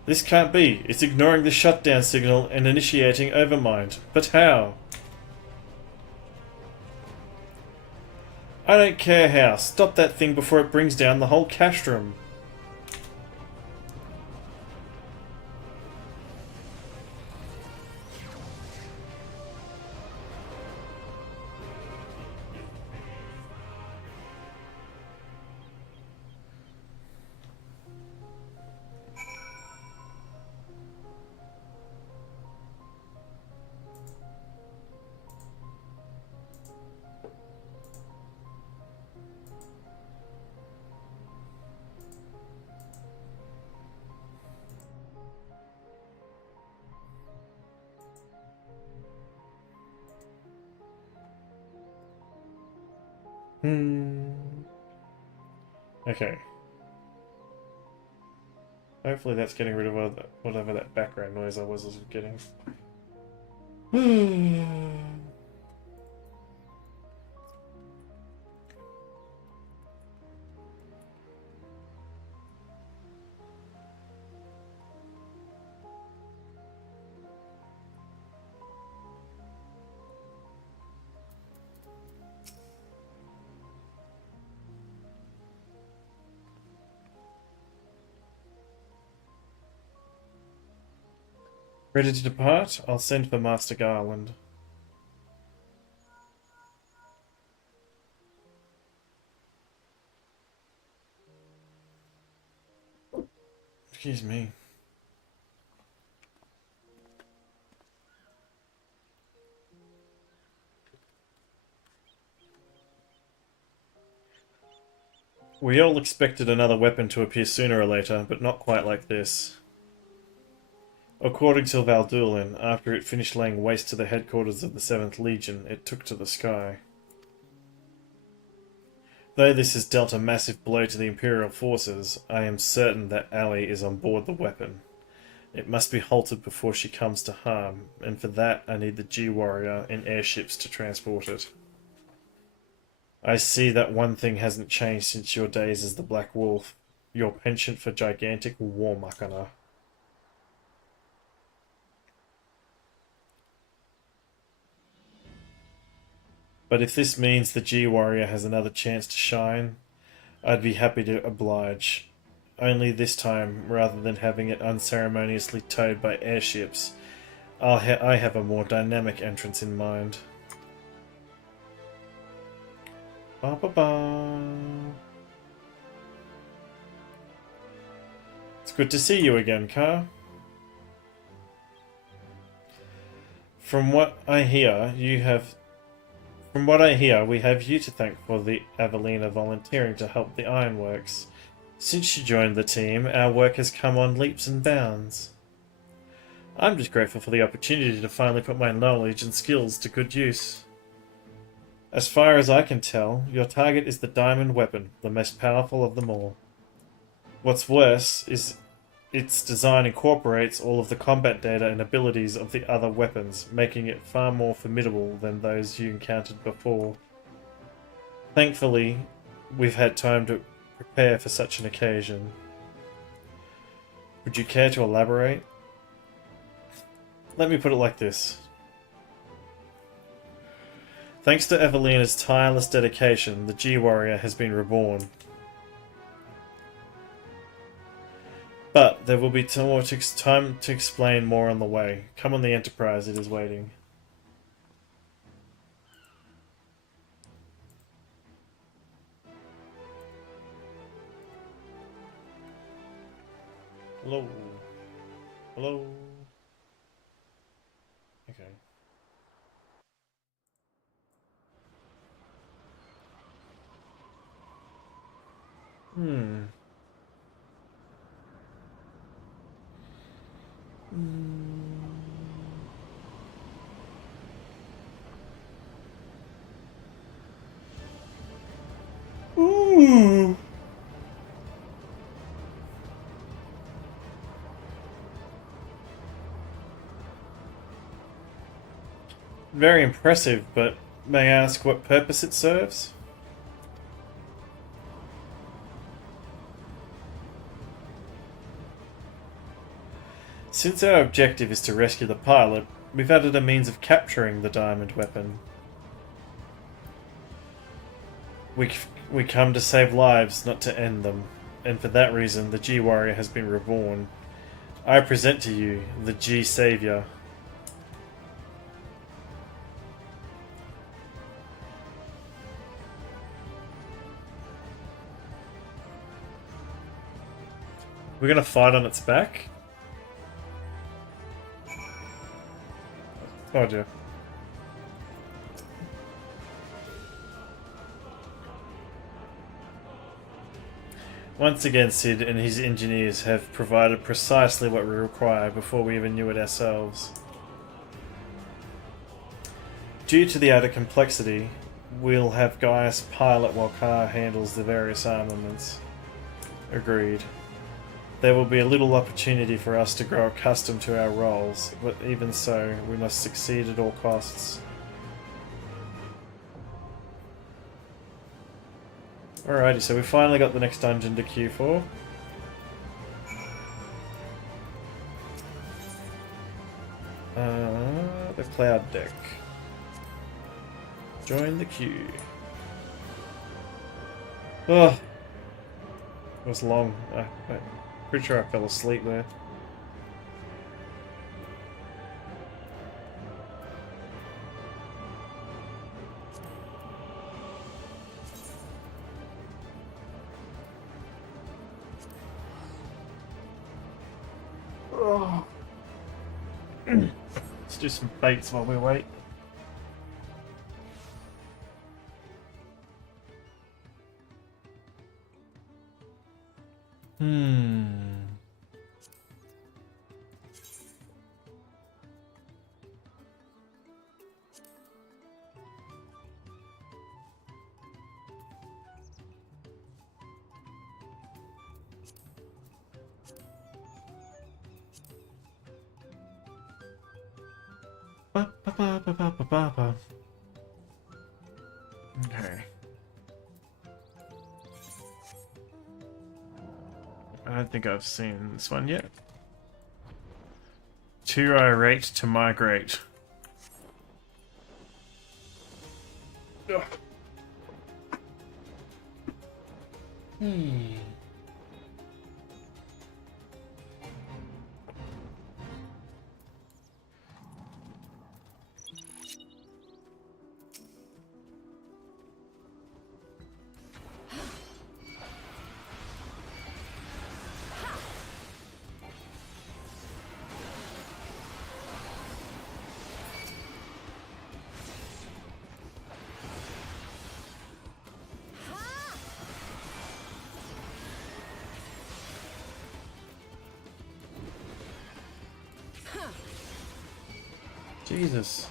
This can't be. It's ignoring the shutdown signal and initiating overmind. But how? I don't care how. Stop that thing before it brings down the whole castrum. Okay. Hopefully that's getting rid of whatever that background noise I was getting. Ready to depart? I'll send for Master Garland. Excuse me. We all expected another weapon to appear sooner or later, but not quite like this. According to Valdulin, after it finished laying waste to the headquarters of the 7th Legion, it took to the sky. Though this has dealt a massive blow to the Imperial forces, I am certain that Ali is on board the weapon. It must be halted before she comes to harm, and for that I need the G-Warrior and airships to transport it. I see that one thing hasn't changed since your days as the Black Wolf. Your penchant for gigantic war machina. But if this means the G-Warrior has another chance to shine, I'd be happy to oblige. Only this time, rather than having it unceremoniously towed by airships, I have a more dynamic entrance in mind. Ba ba ba. It's good to see you again, Car. From what I hear, we have you to thank for the Avelina volunteering to help the ironworks. Since she joined the team, our work has come on leaps and bounds. I'm just grateful for the opportunity to finally put my knowledge and skills to good use. As far as I can tell, your target is the diamond weapon, the most powerful of them all. What's worse is its design incorporates all of the combat data and abilities of the other weapons, making it far more formidable than those you encountered before. Thankfully, we've had time to prepare for such an occasion. Would you care to elaborate? Let me put it like this. Thanks to Evelina's tireless dedication, the G-Warrior has been reborn. But there will be time to explain more on the way. Come on the Enterprise, it is waiting. Hello. Hello. Okay. Ooh. Very impressive, but may I ask what purpose it serves? Since our objective is to rescue the pilot, we've added a means of capturing the diamond weapon. We come to save lives, not to end them, and for that reason the G-Warrior has been reborn. I present to you the G-Savior. We're gonna fight on its back? Told you. Once again, Sid and his engineers have provided precisely what we require before we even knew it ourselves. Due to the added complexity, we'll have Gaius pilot while Carr handles the various armaments. Agreed. There will be a little opportunity for us to grow accustomed to our roles, but even so, we must succeed at all costs. Alrighty, so we finally got the next dungeon to queue for. The Cloud Deck. Join the queue. Oh, it was long. I'm pretty sure I fell asleep there. Oh. Let's do some baits while we wait. Okay. I don't think I've seen this one yet. Too irate to migrate. Ugh. Jesus.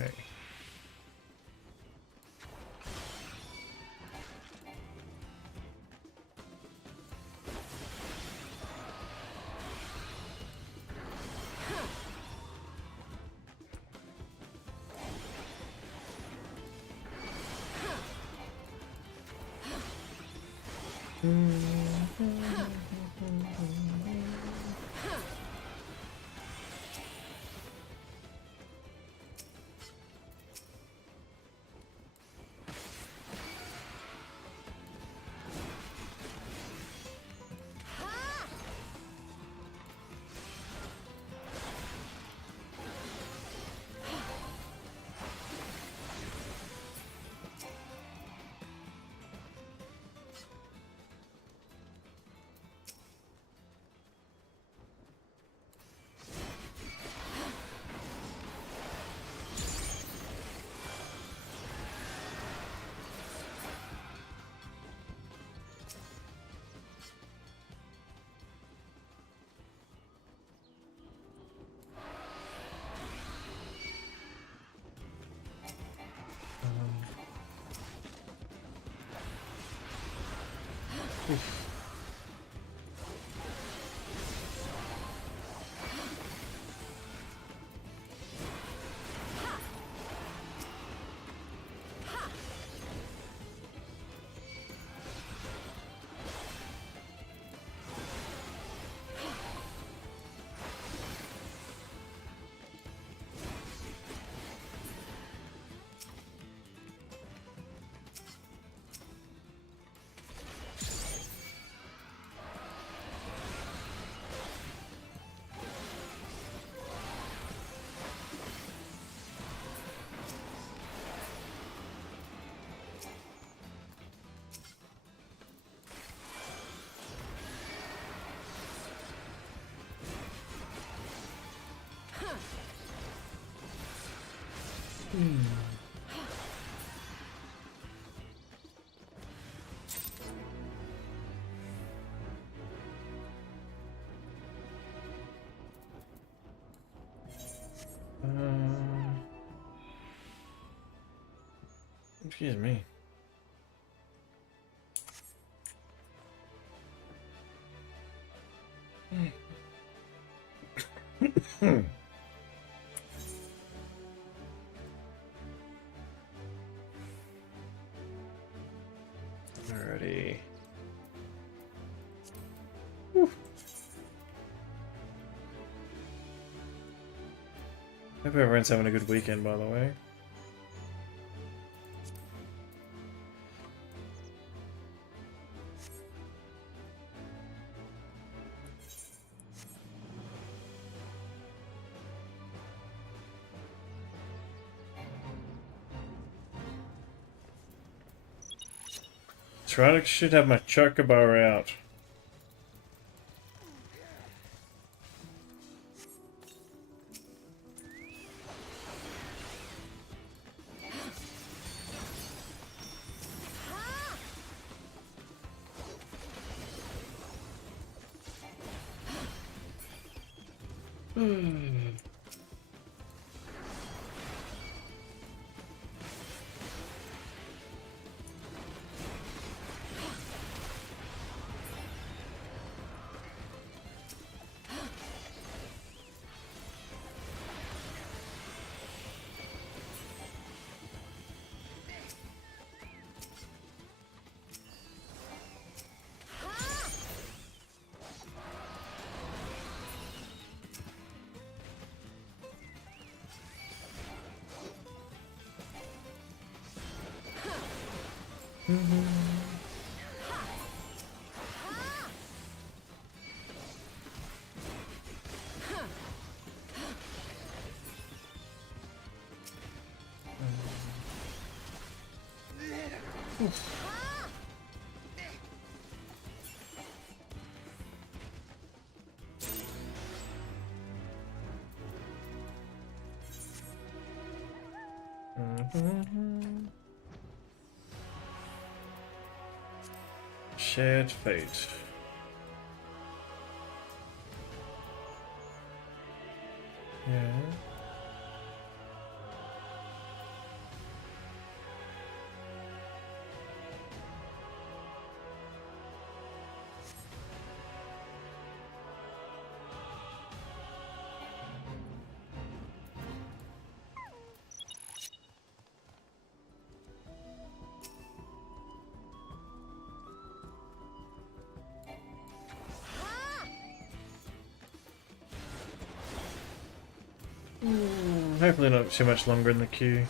Okay. Oof. Excuse me. Alrighty. Whew. Hope everyone's having a good weekend, by the way. That's right, I should have my chocobo out. Shared fate. Yeah. Hopefully not too much longer in the queue.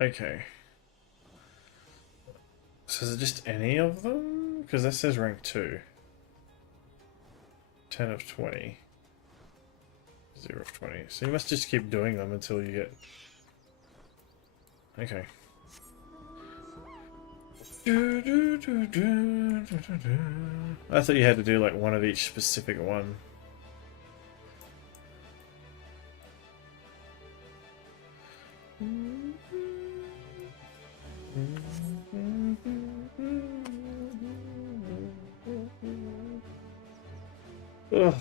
Okay. So is it just any of them? Because that says rank 2. 10 of 20. 0 of 20. So you must just keep doing them until you get... Okay. I thought you had to do like one of each specific one. Ugh.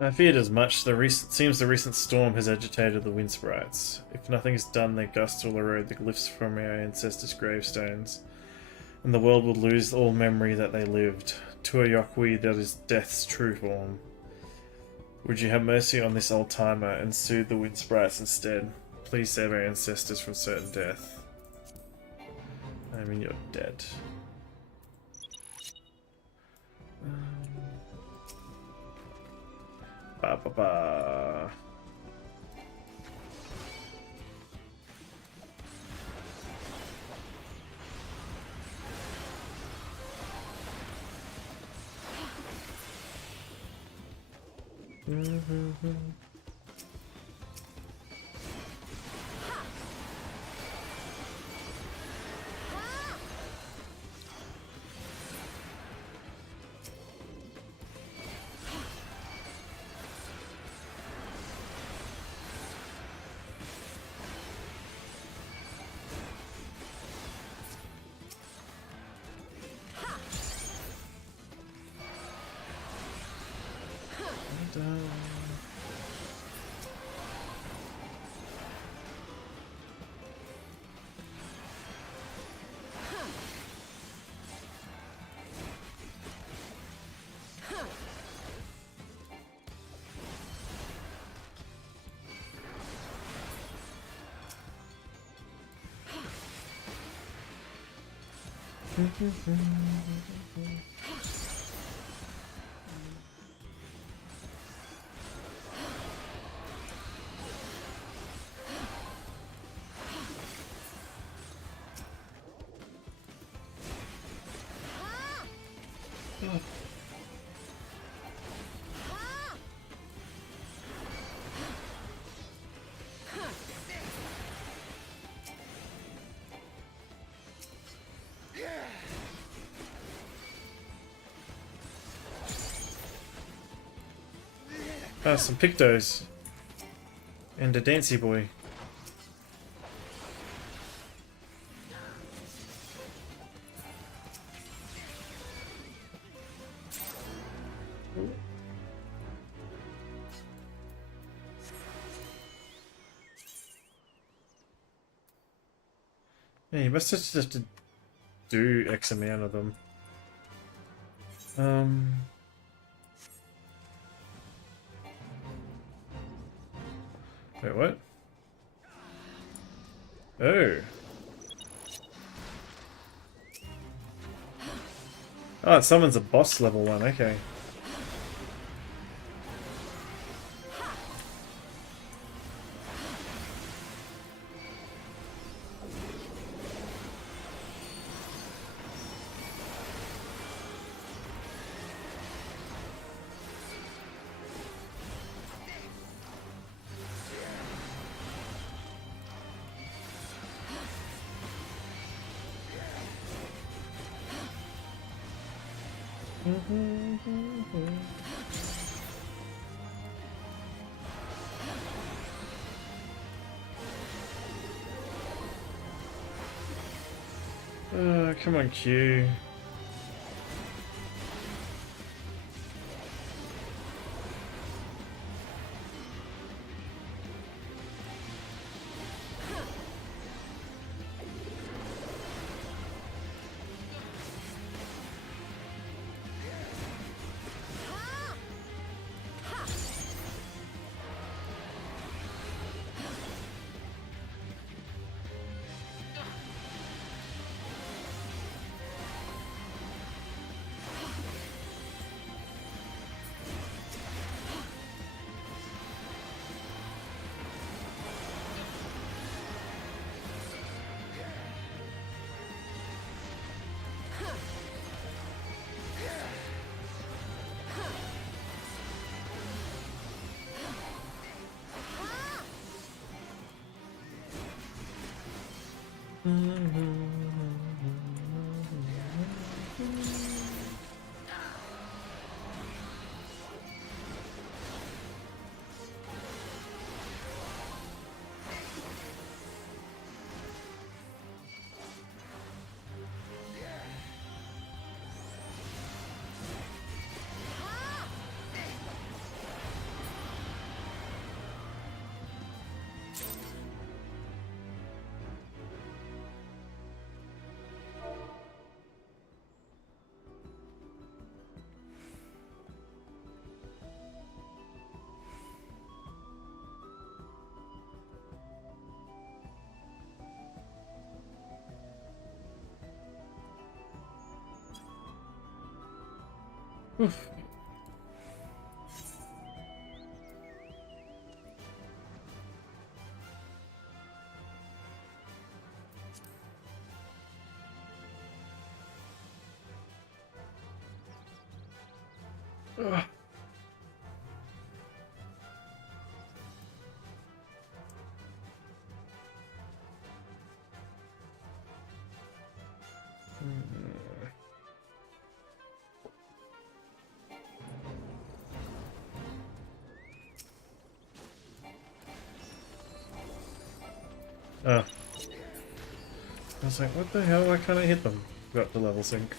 I feared as much. Seems the recent storm has agitated the wind sprites. If nothing is done, their gusts will erode the glyphs from our ancestors' gravestones, and the world will lose all memory that they lived. Tuayokwi, that is death's true form. Would you have mercy on this old timer and soothe the wind sprites instead? Please save our ancestors from certain death. I mean, you're dead. Ba ba ba. Some Pictos and a Dancy Boy. Yeah, you must just have to do X amount of them. Wait, what? Oh. Oh, it summons a boss level one, okay. Come on, Q. Oof. Ugh. Oh. I was like, what the hell? Why can't I hit them? Got the level sync.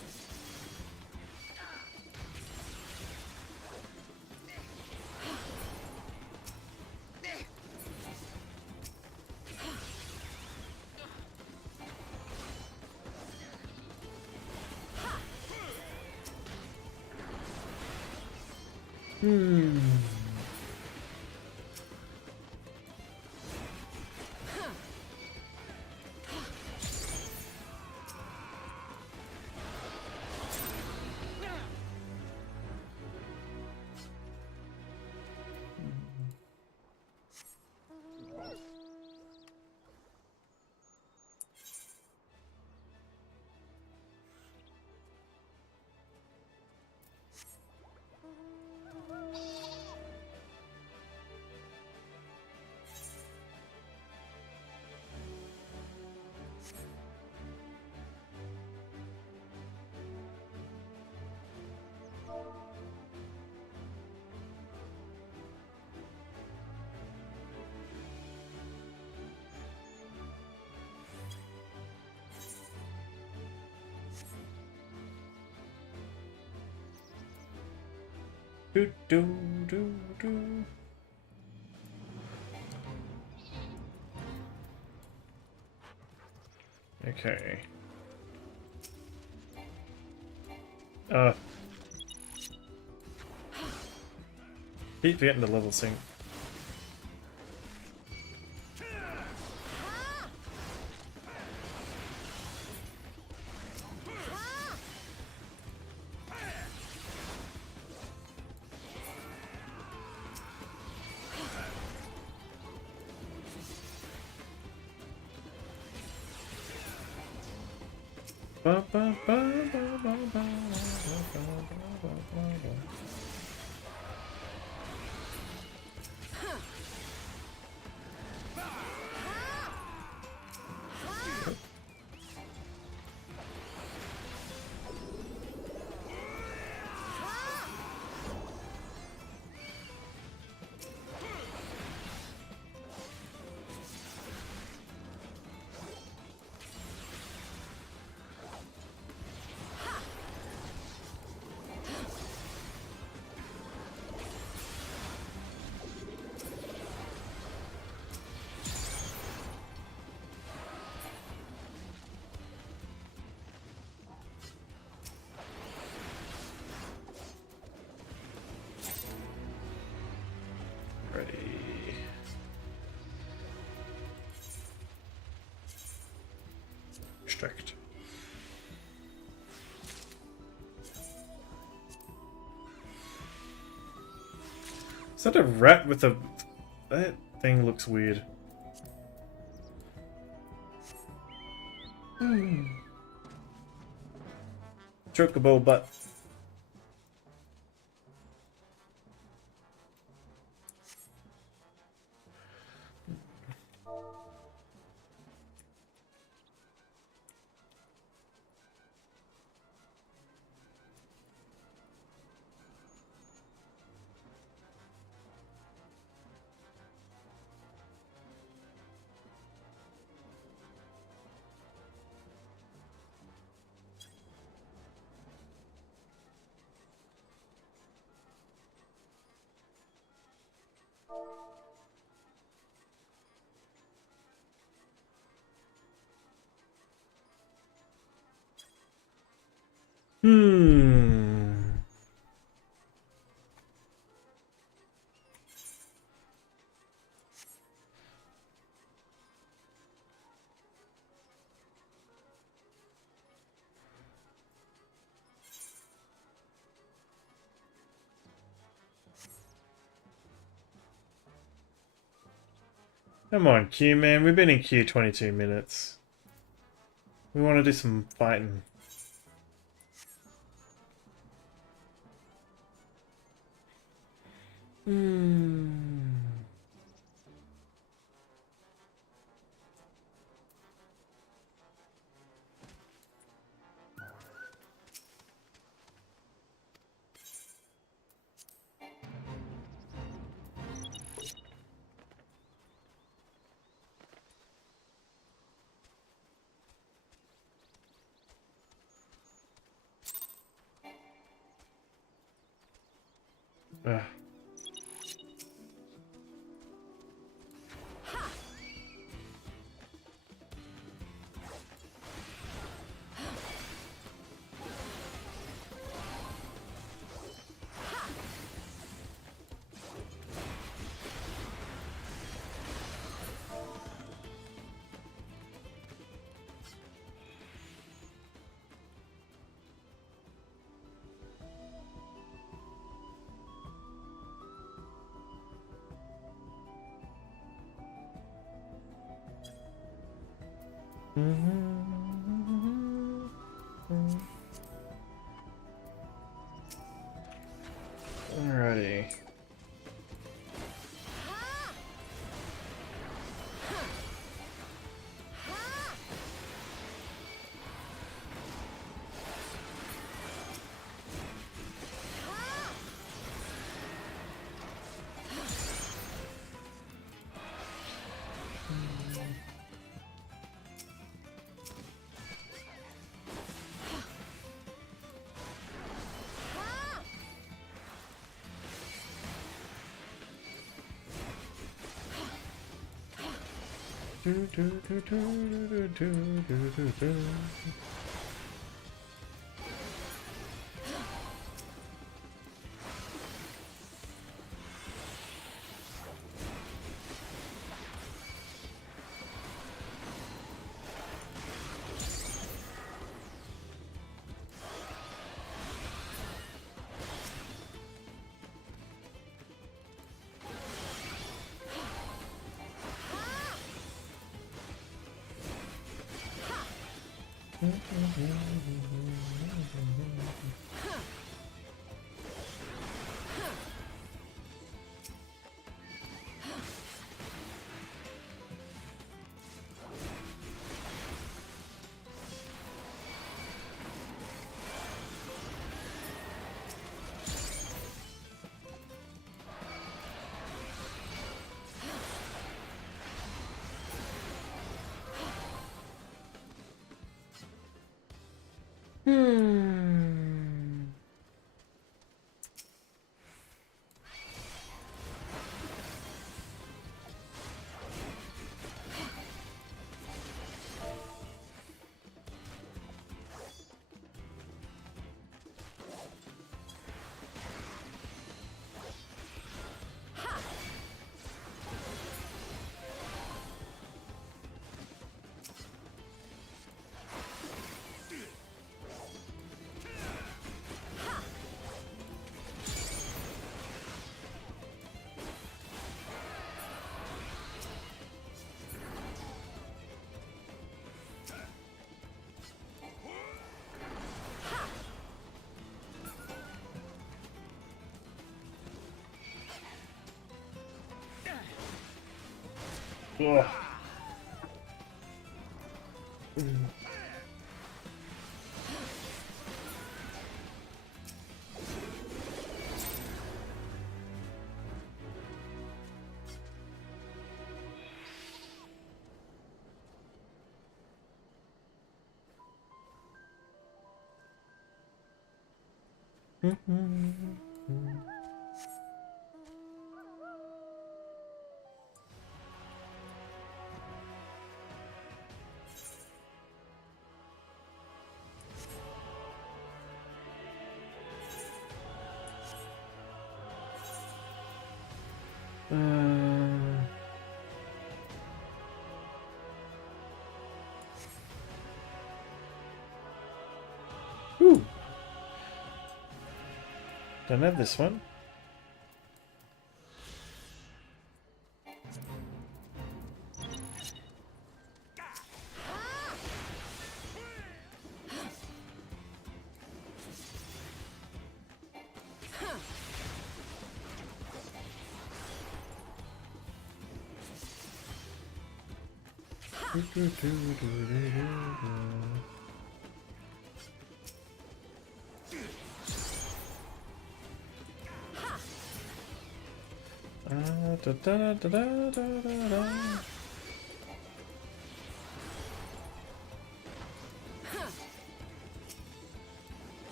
Do do do do. Okay. Keep getting the level sync. Ba, ba, ba, ba, ba, ba, ba, ba, ba, ba. Ready. Strict. Is that a rat with a... That thing looks weird. Chocobo butt. Hmm. Come on, Q, man. We've been in queue 22 minutes. We want to do some fighting. Hmm. Ugh. Alrighty. Hmm. Ugh. Don't have this one. Da, da, da, da, da, da, da.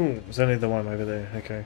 Ooh, there's only the one over there, okay.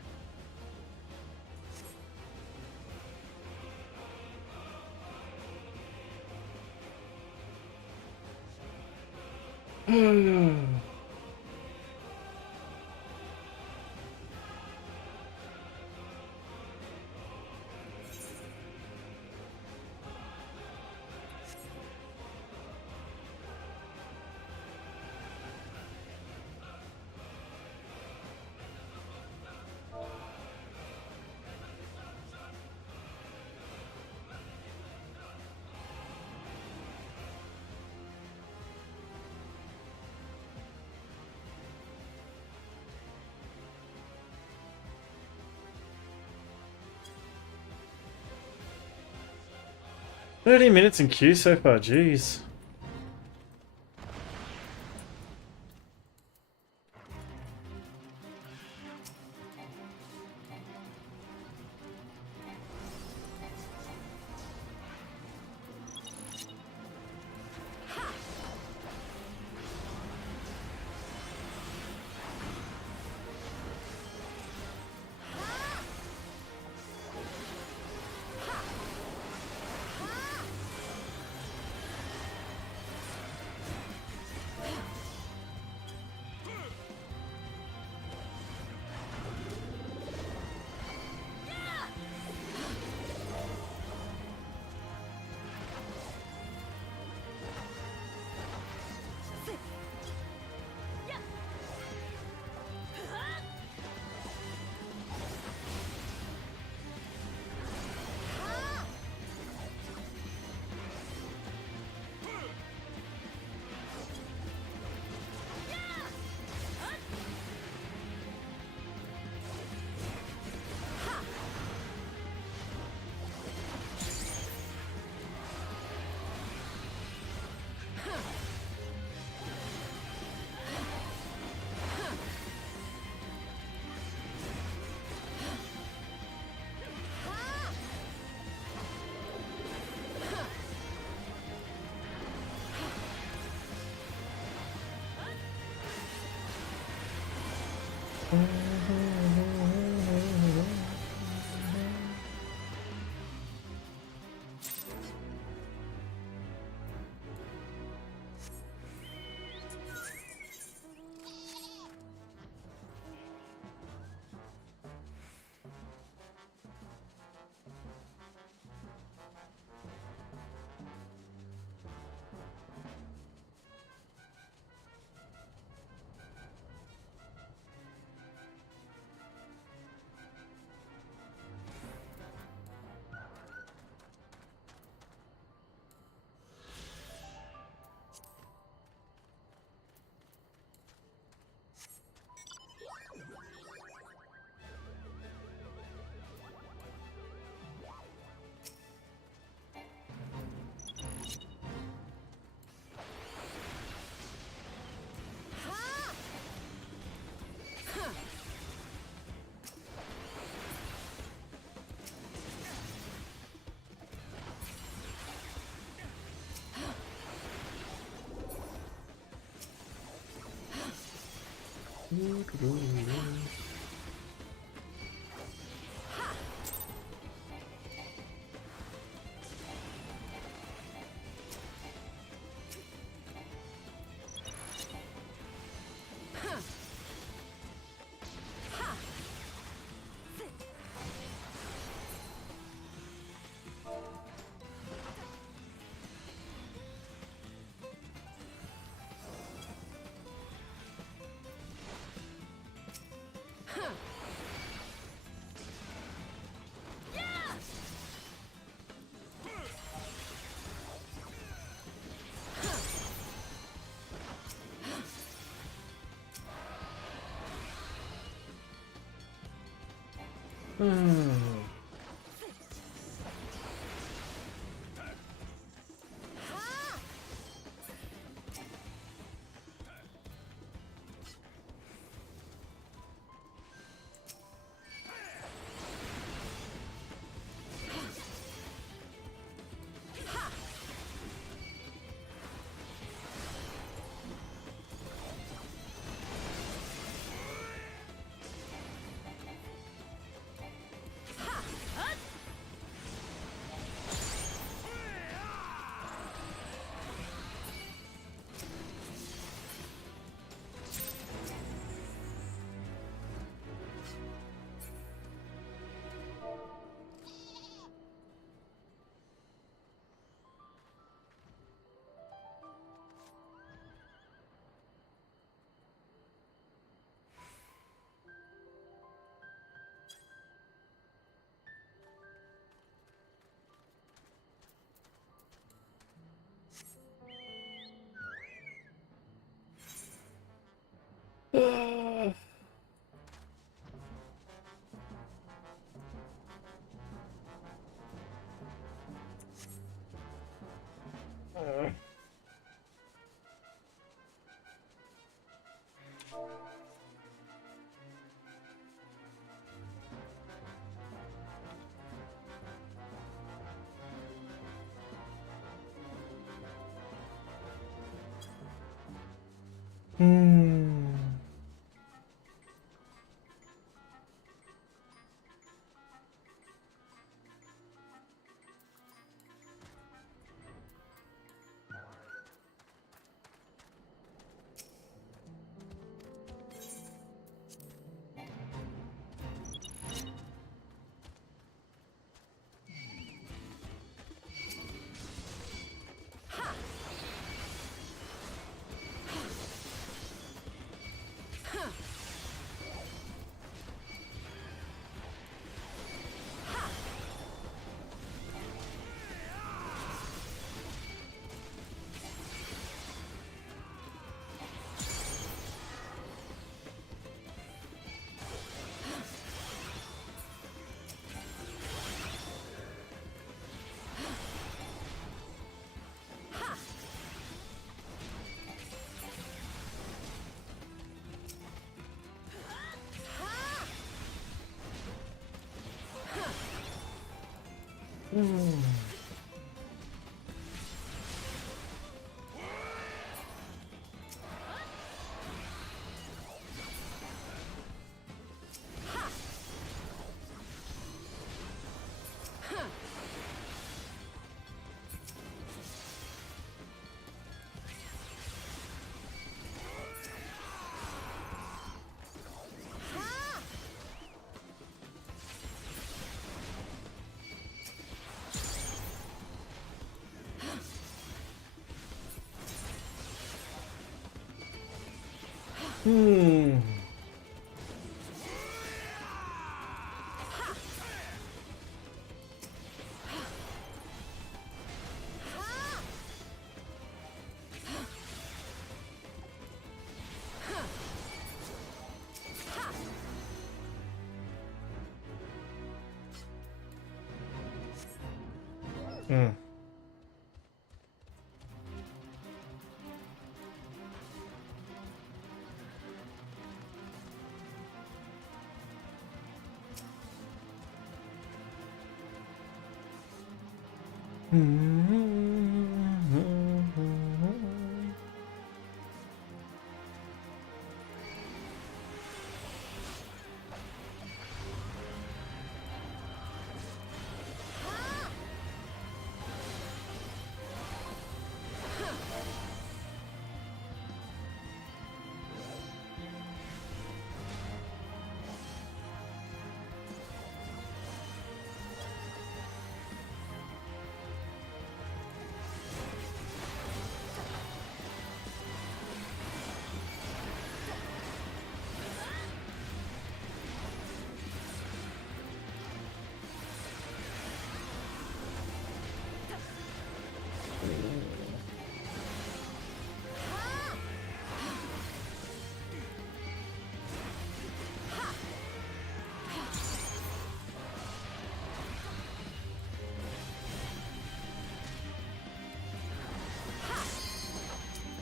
$30 in queue so far, jeez.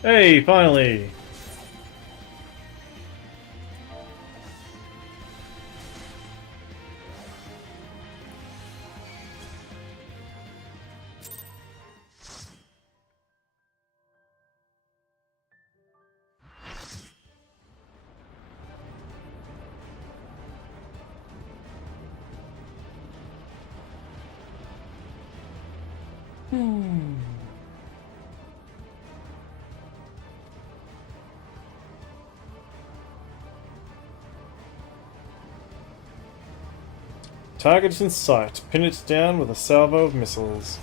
Hey, finally! Target is in sight. Pin it down with a salvo of missiles.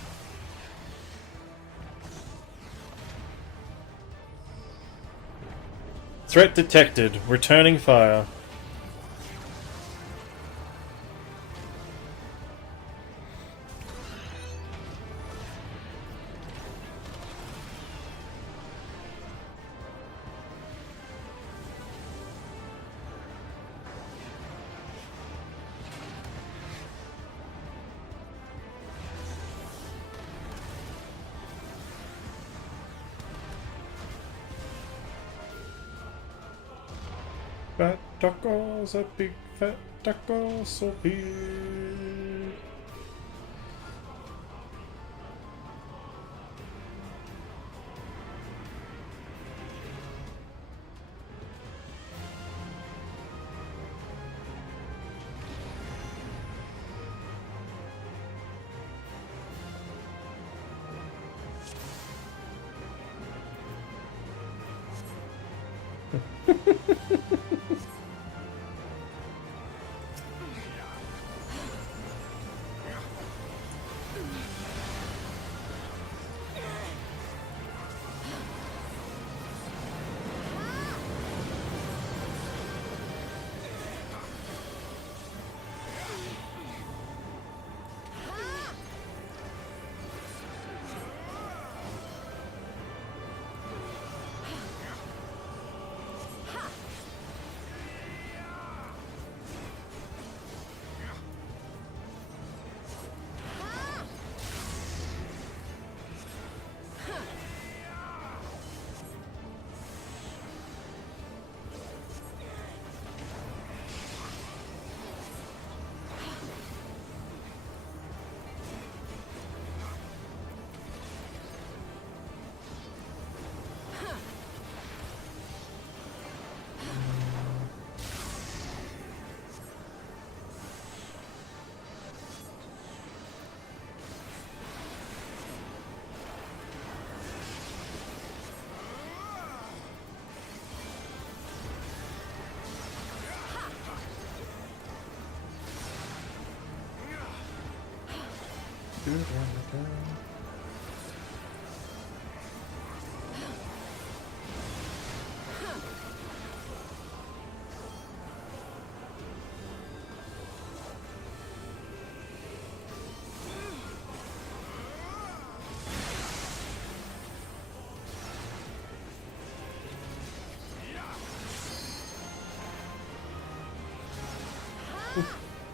Threat detected. Returning fire. Fat tacos, a big fat taco, so big.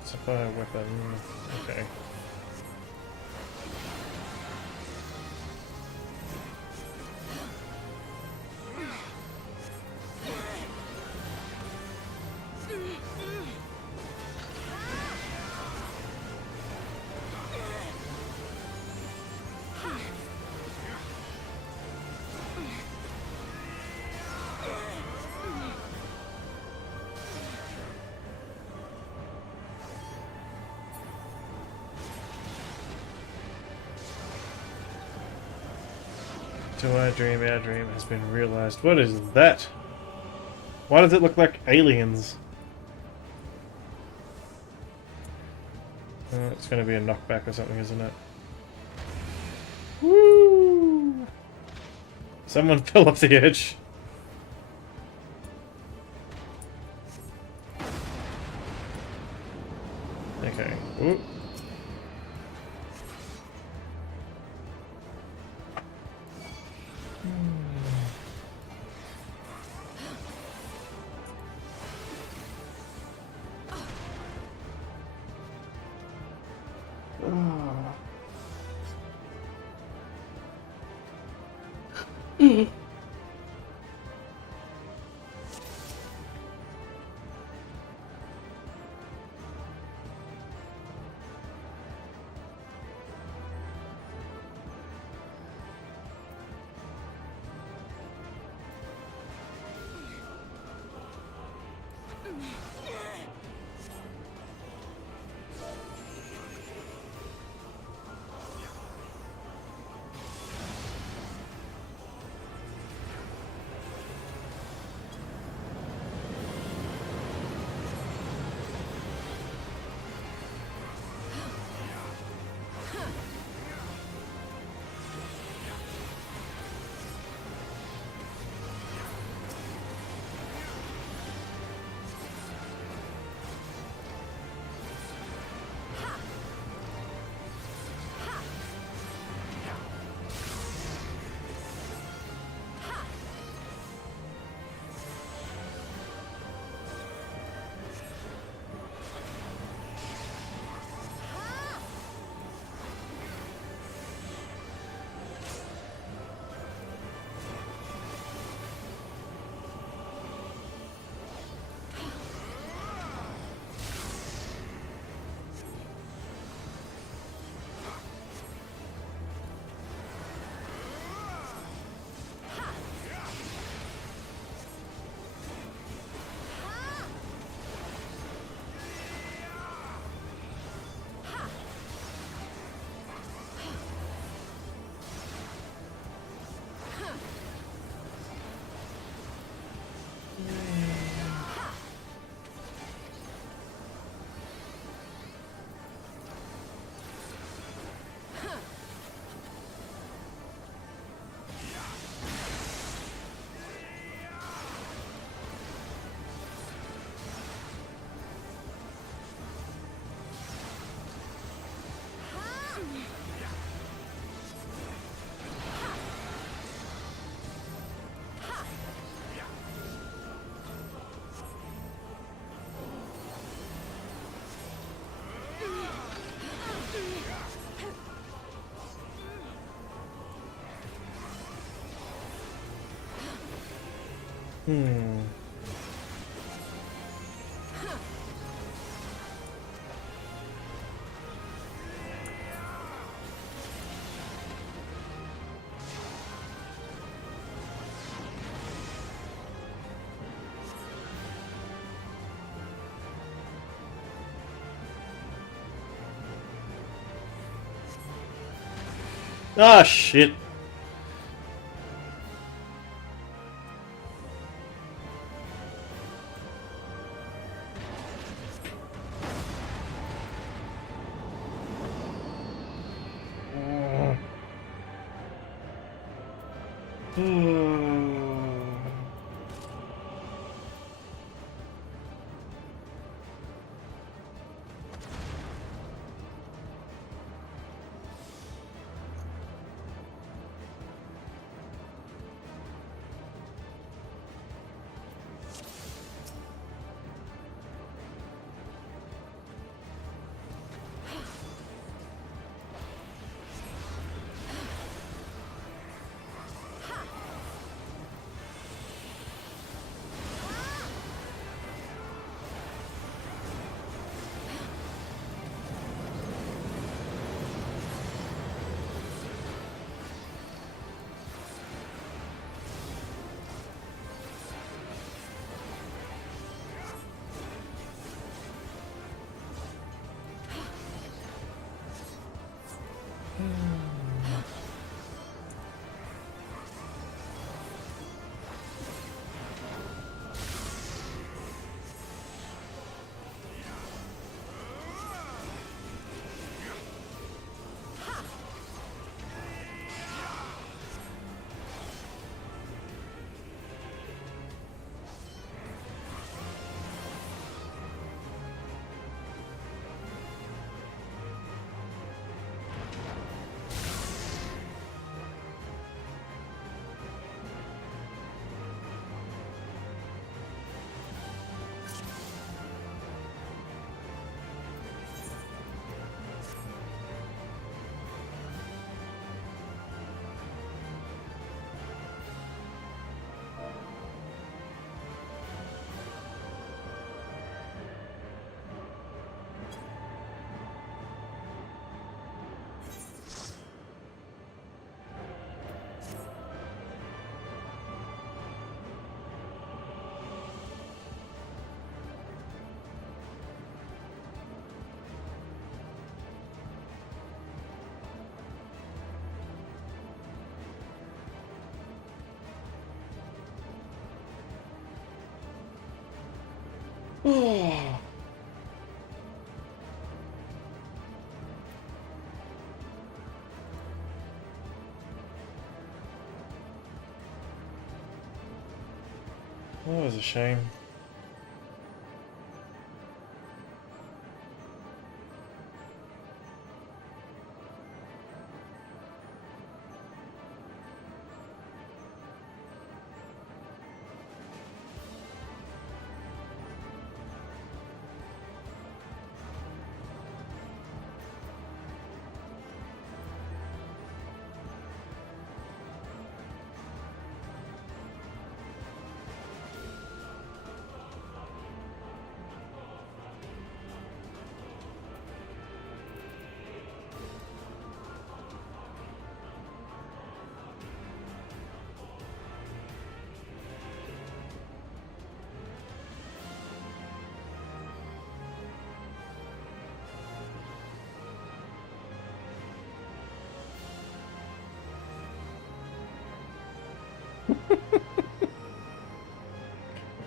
It's a fire weapon. Okay. Do I dream? Our dream has been realized. What is that? Why does it look like aliens? It's going to be a knockback or something, isn't it? Woo! Someone fell off the edge. Okay. Ooh. Ah, shit. Oh. That was a shame.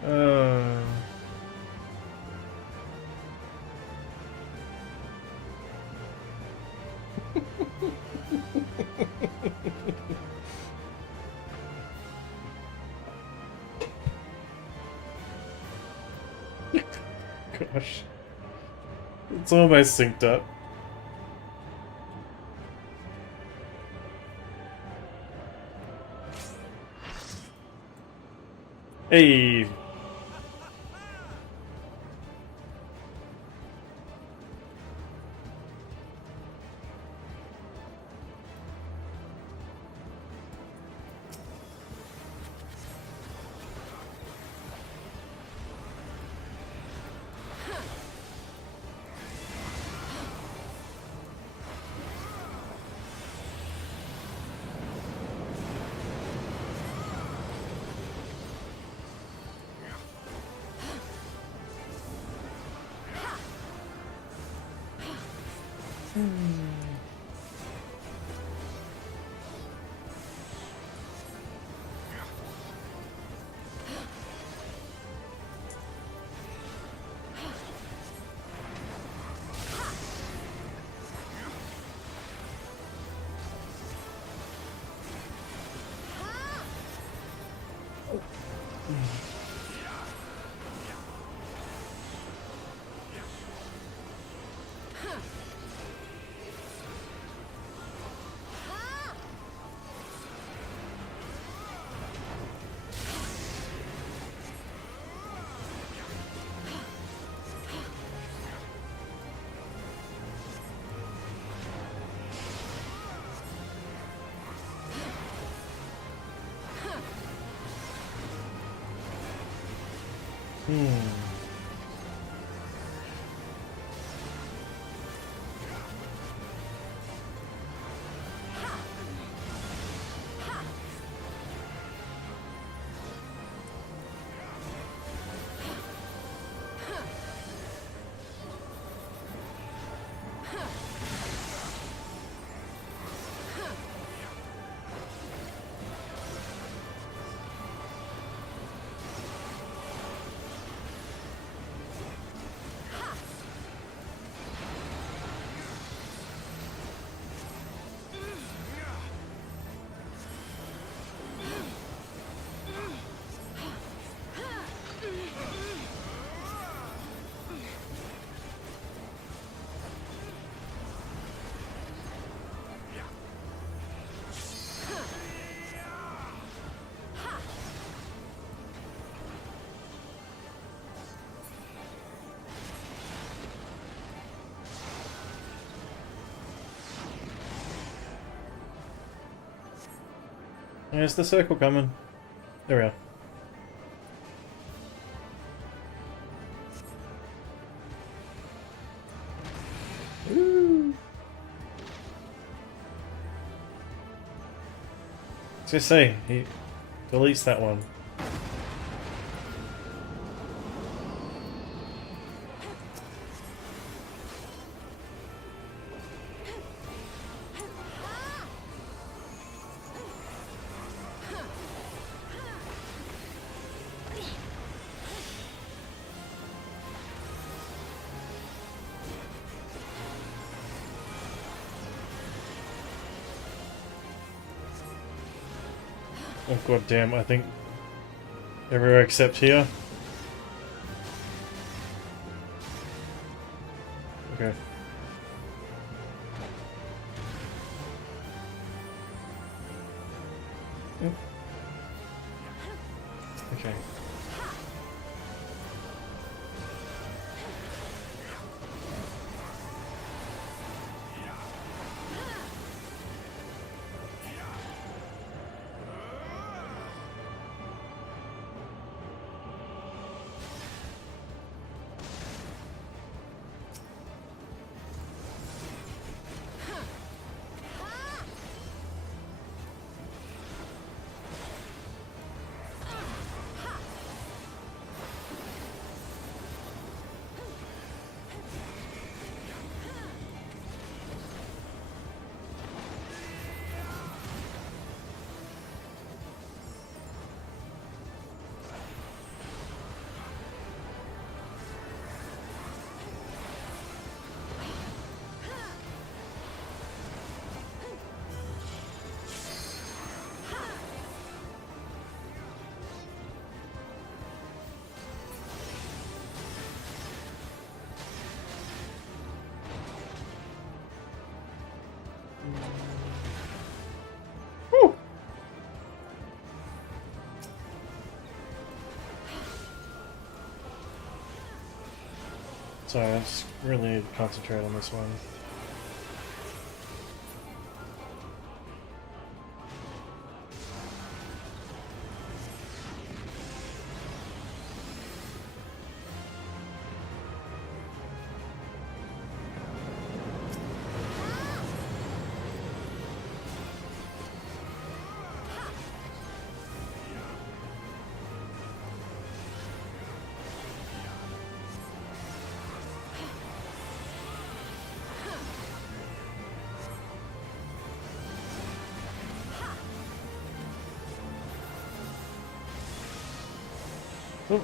Uh. Gosh. It's almost synced up. Hey. There's the circle coming. There we are. Woo. I was gonna say, he deletes that one. Oh god damn, I think everywhere except here. Okay. Okay. Woo! Sorry, I just really need to concentrate on this one. Oh.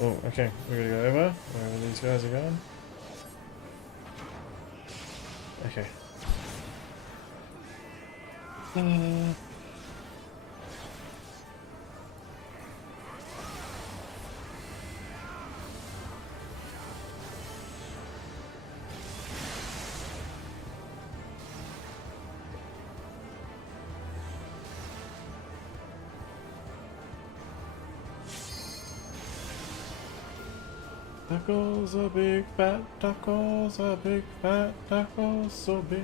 Oh, okay, we're gonna go over wherever these guys are going. Okay. Tacos are big fat tacos are big fat tacos so big.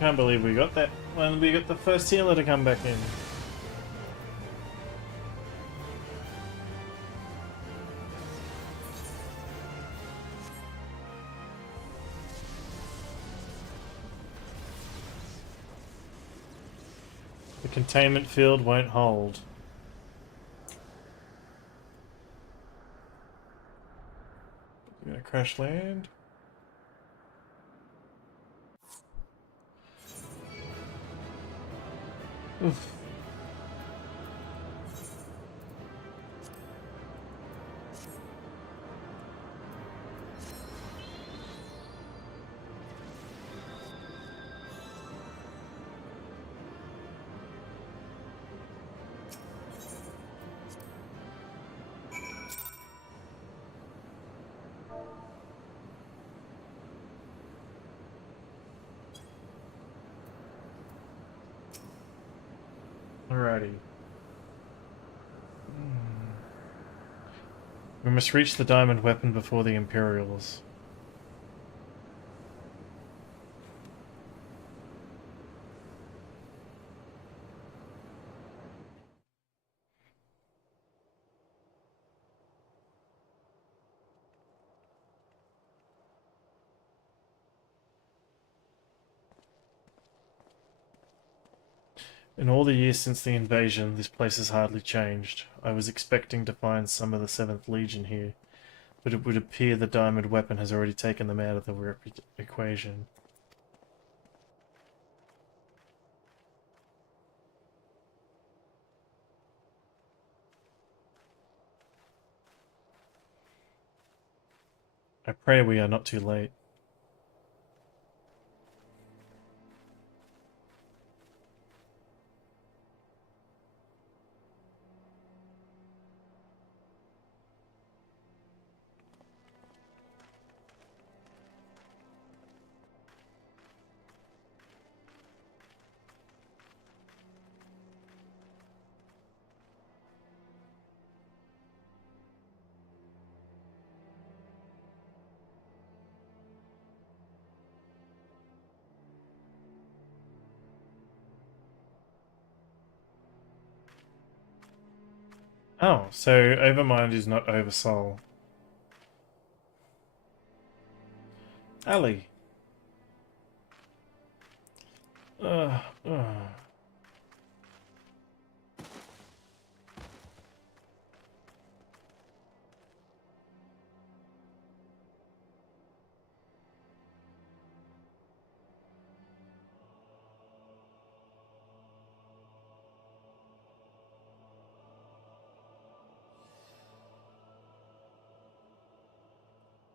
Can't believe we got that when we got the first healer to come back in. The containment field won't hold. We're gonna crash land. Oof. Alrighty. We must reach the diamond weapon before the Imperials. In all the years since the invasion, this place has hardly changed. I was expecting to find some of the 7th Legion here, but it would appear the diamond weapon has already taken them out of the equation. I pray we are not too late. Oh, so Overmind is not Oversoul. Ali. Uh, uh.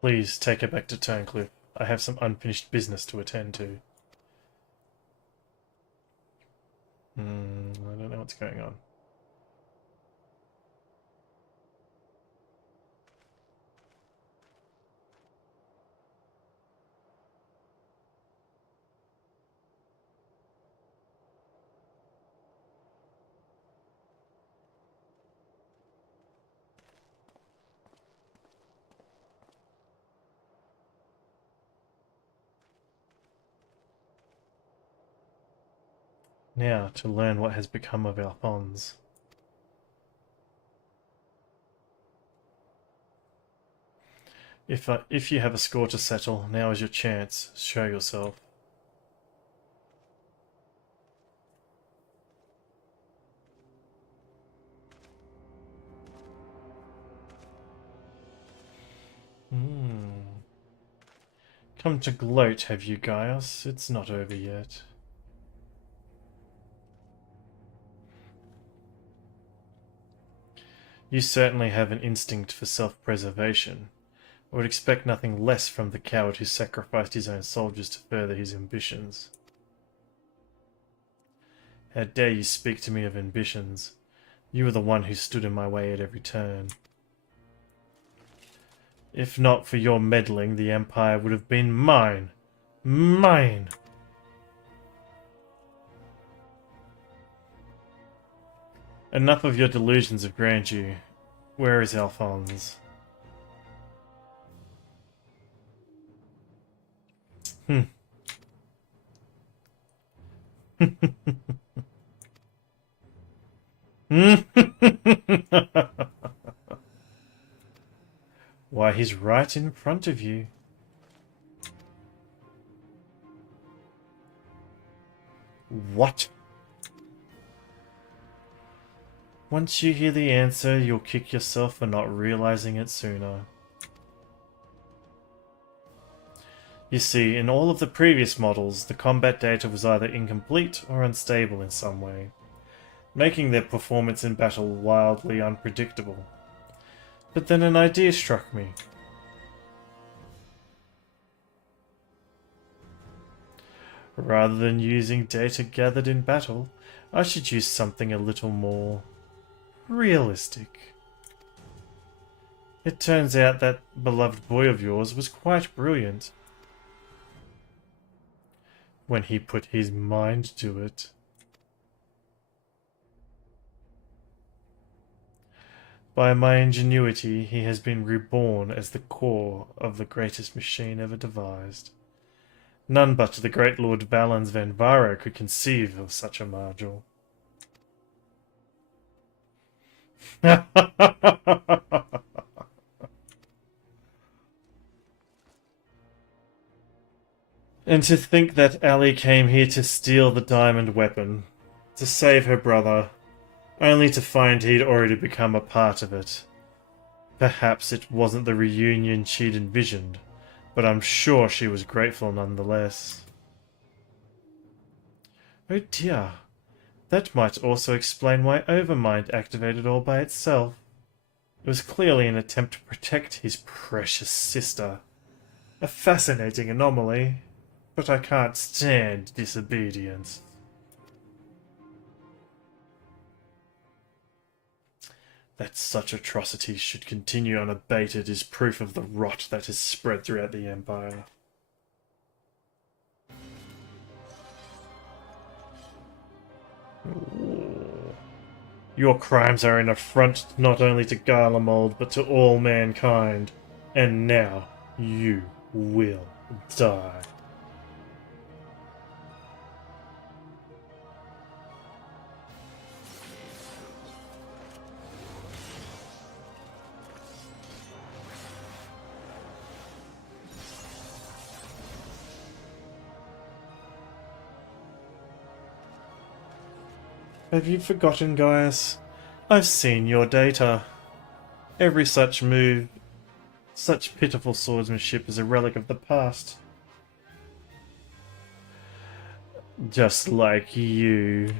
Please take her back to Turncliffe. I have some unfinished business to attend to. I don't know what's going on. Now, to learn what has become of Alphonse. If you have a score to settle, now is your chance. Show yourself. Come to gloat, have you, Gaius? It's not over yet. You certainly have an instinct for self-preservation. I would expect nothing less from the coward who sacrificed his own soldiers to further his ambitions. How dare you speak to me of ambitions? You were the one who stood in my way at every turn. If not for your meddling, the Empire would have been mine. Mine! Enough of your delusions of grandeur. Where is Alphonse? Why, he's right in front of you. What? Once you hear the answer, you'll kick yourself for not realizing it sooner. You see, in all of the previous models, the combat data was either incomplete or unstable in some way, making their performance in battle wildly unpredictable. But then an idea struck me. Rather than using data gathered in battle, I should use something a little more realistic. It turns out that beloved boy of yours was quite brilliant when he put his mind to it. By my ingenuity, he has been reborn as the core of the greatest machine ever devised. None but the great Lord Balance Vanvara could conceive of such a module. And to think that Ali came here to steal the diamond weapon, to save her brother, only to find he'd already become a part of it. Perhaps it wasn't the reunion she'd envisioned, but I'm sure she was grateful nonetheless. Oh dear, that might also explain why Overmind activated all by itself. It was clearly an attempt to protect his precious sister. A fascinating anomaly, but I can't stand disobedience. That such atrocities should continue unabated is proof of the rot that has spread throughout the Empire. Ooh. Your crimes are an affront not only to Garlemald, but to all mankind. And now, you will die. Have you forgotten, Gaius? I've seen your data. Every such move, such pitiful swordsmanship is a relic of the past. Just like you.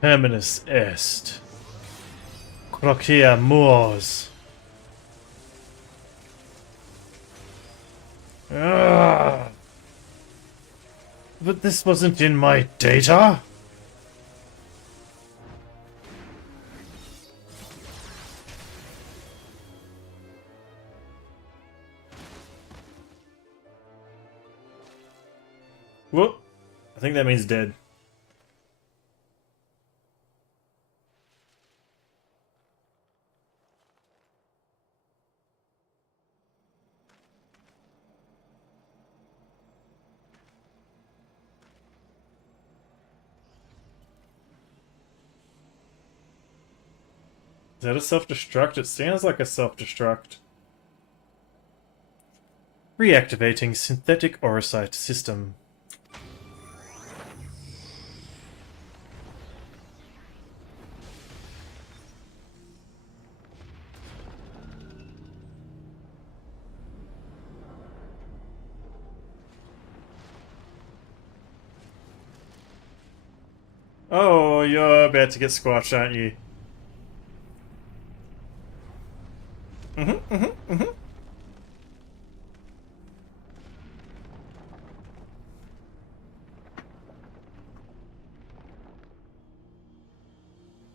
Terminus est. Crocia mors. Ah! But this wasn't in my data? Whoop. I think that means dead. Is that a self-destruct? It sounds like a self-destruct. Reactivating synthetic orosite system. Oh, you're about to get squashed, aren't you?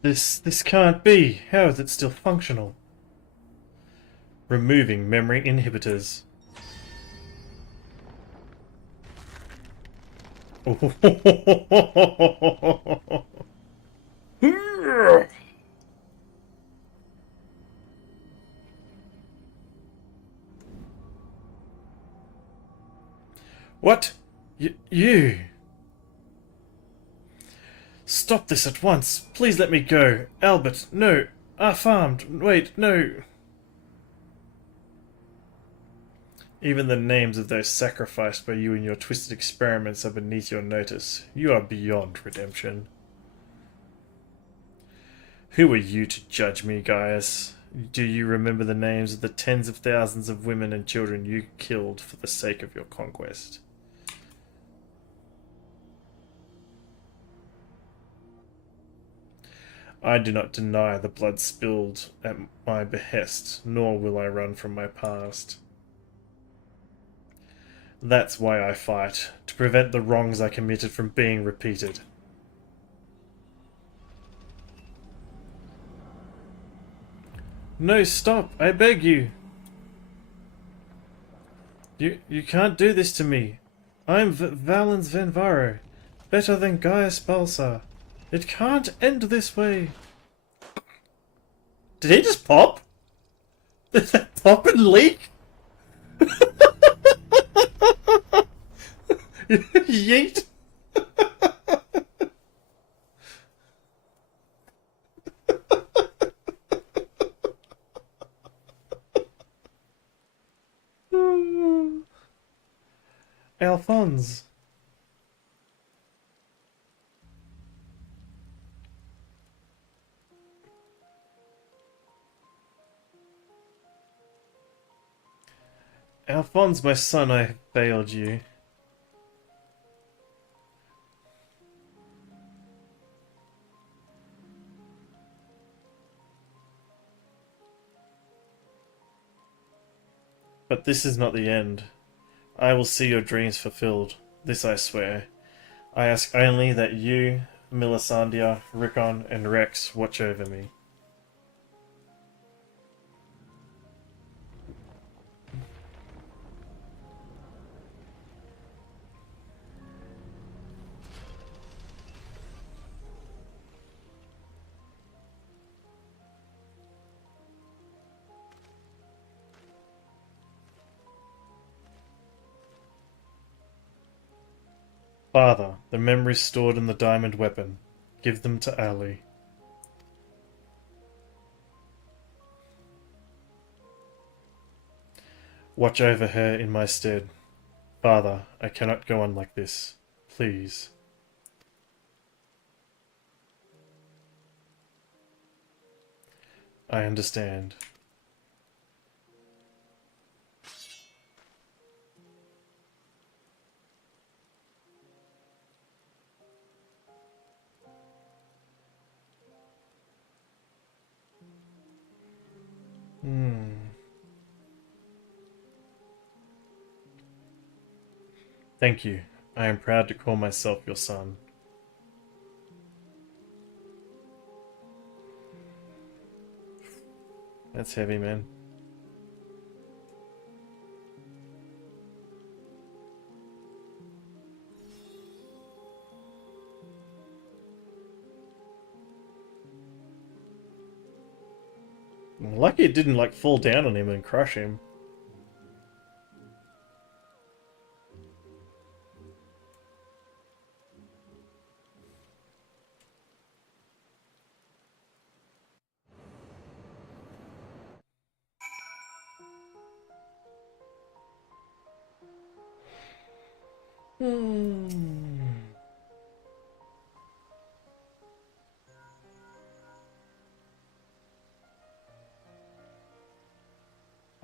This can't be. How is it still functional? Removing memory inhibitors. What? You? Stop this at once. Please let me go. Albert, no. Farmed. Wait, no. Even the names of those sacrificed by you in your twisted experiments are beneath your notice. You are beyond redemption. Who are you to judge me, Gaius? Do you remember the names of the tens of thousands of women and children you killed for the sake of your conquest? I do not deny the blood spilled at my behest, nor will I run from my past. That's why I fight, to prevent the wrongs I committed from being repeated. No, stop, I beg you! You can't do this to me. I'm Valens Venvaro, better than Gaius Balsa. It can't end this way. Did he just pop? Did that pop and leak? Yeet! Alphonse. Alphonse, my son, I have failed you. But this is not the end. I will see your dreams fulfilled. This I swear. I ask only that you, Milisandia, Rickon, and Rex watch over me. Father, the memories stored in the diamond weapon. Give them to Ali. Watch over her in my stead. Father, I cannot go on like this. Please. I understand. Thank you. I am proud to call myself your son. That's heavy, man. Lucky it didn't, like, fall down on him and crush him.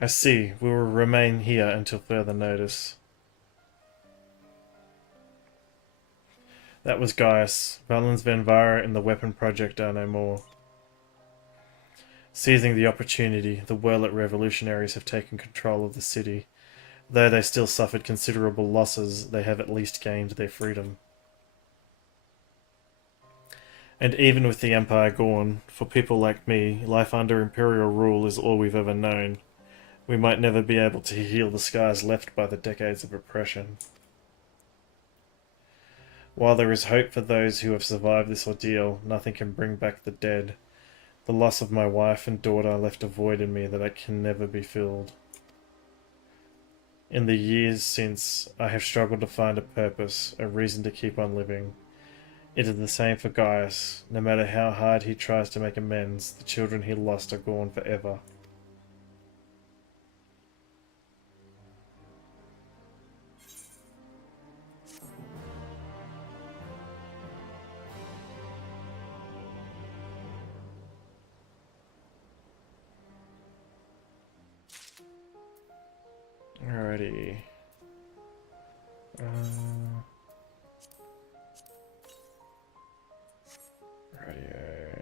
I see. We will remain here until further notice. That was Gaius. Valens Venvara and the Weapon Project are no more. Seizing the opportunity, the Whirlet revolutionaries have taken control of the city. Though they still suffered considerable losses, they have at least gained their freedom. And even with the Empire gone, for people like me, life under Imperial rule is all we've ever known. We might never be able to heal the scars left by the decades of oppression. While there is hope for those who have survived this ordeal, nothing can bring back the dead. The loss of my wife and daughter left a void in me that can never be filled. In the years since, I have struggled to find a purpose, a reason to keep on living. It is the same for Gaius. No matter how hard he tries to make amends, the children he lost are gone forever. Alrighty. Radio.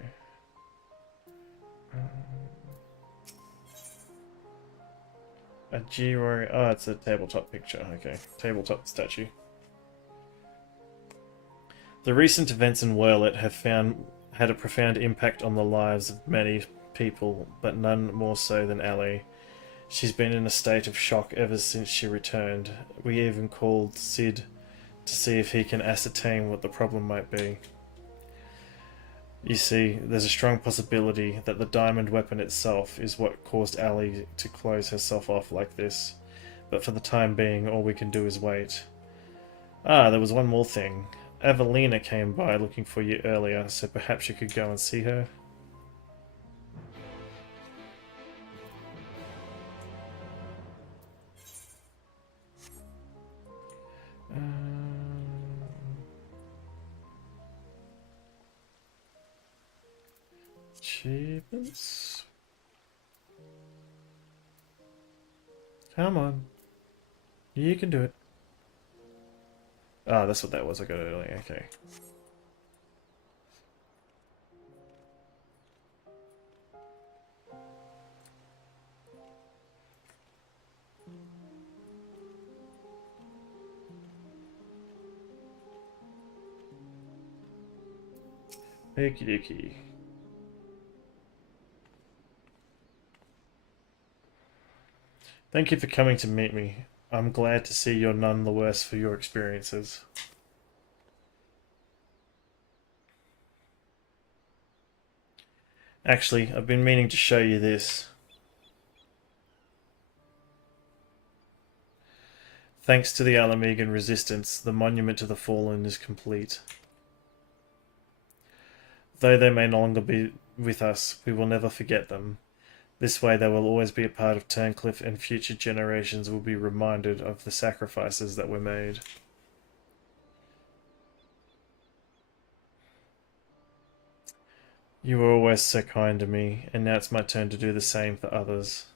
A G-Rory. Oh, it's a tabletop picture. Okay, tabletop statue. The recent events in Whirlet have had a profound impact on the lives of many people, but none more so than Ali. She's been in a state of shock ever since she returned. We even called Sid to see if he can ascertain what the problem might be. You see, there's a strong possibility that the diamond weapon itself is what caused Ali to close herself off like this. But for the time being, all we can do is wait. Ah, there was one more thing. Evelina came by looking for you earlier, so perhaps you could go and see her? Achievements? Come on. You can do it. Ah, that's what that was I got earlier, okay. Okie dokie. Thank you for coming to meet me. I'm glad to see you're none the worse for your experiences. Actually, I've been meaning to show you this. Thanks to the Alamegan resistance, the monument to the fallen is complete. Though they may no longer be with us, we will never forget them. This way they will always be a part of Turncliffe, and future generations will be reminded of the sacrifices that were made. You were always so kind to me, and now it's my turn to do the same for others.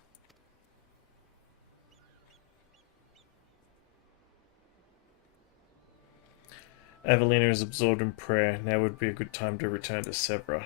Evelina is absorbed in prayer. Now would be a good time to return to Sevra.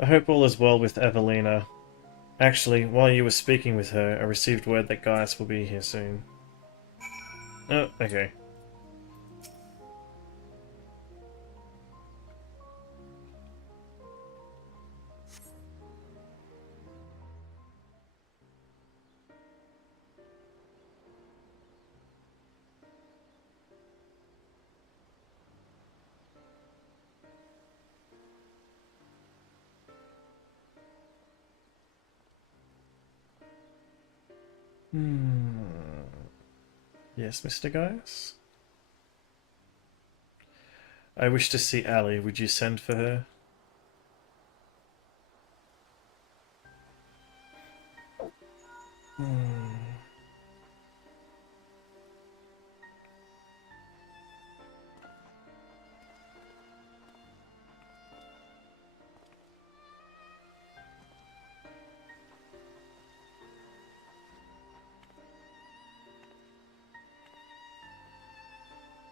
I hope all is well with Evelina. Actually, while you were speaking with her, I received word that Gaius will be here soon. Oh, okay. Yes, Mr. Gaius? I wish to see Ali. Would you send for her?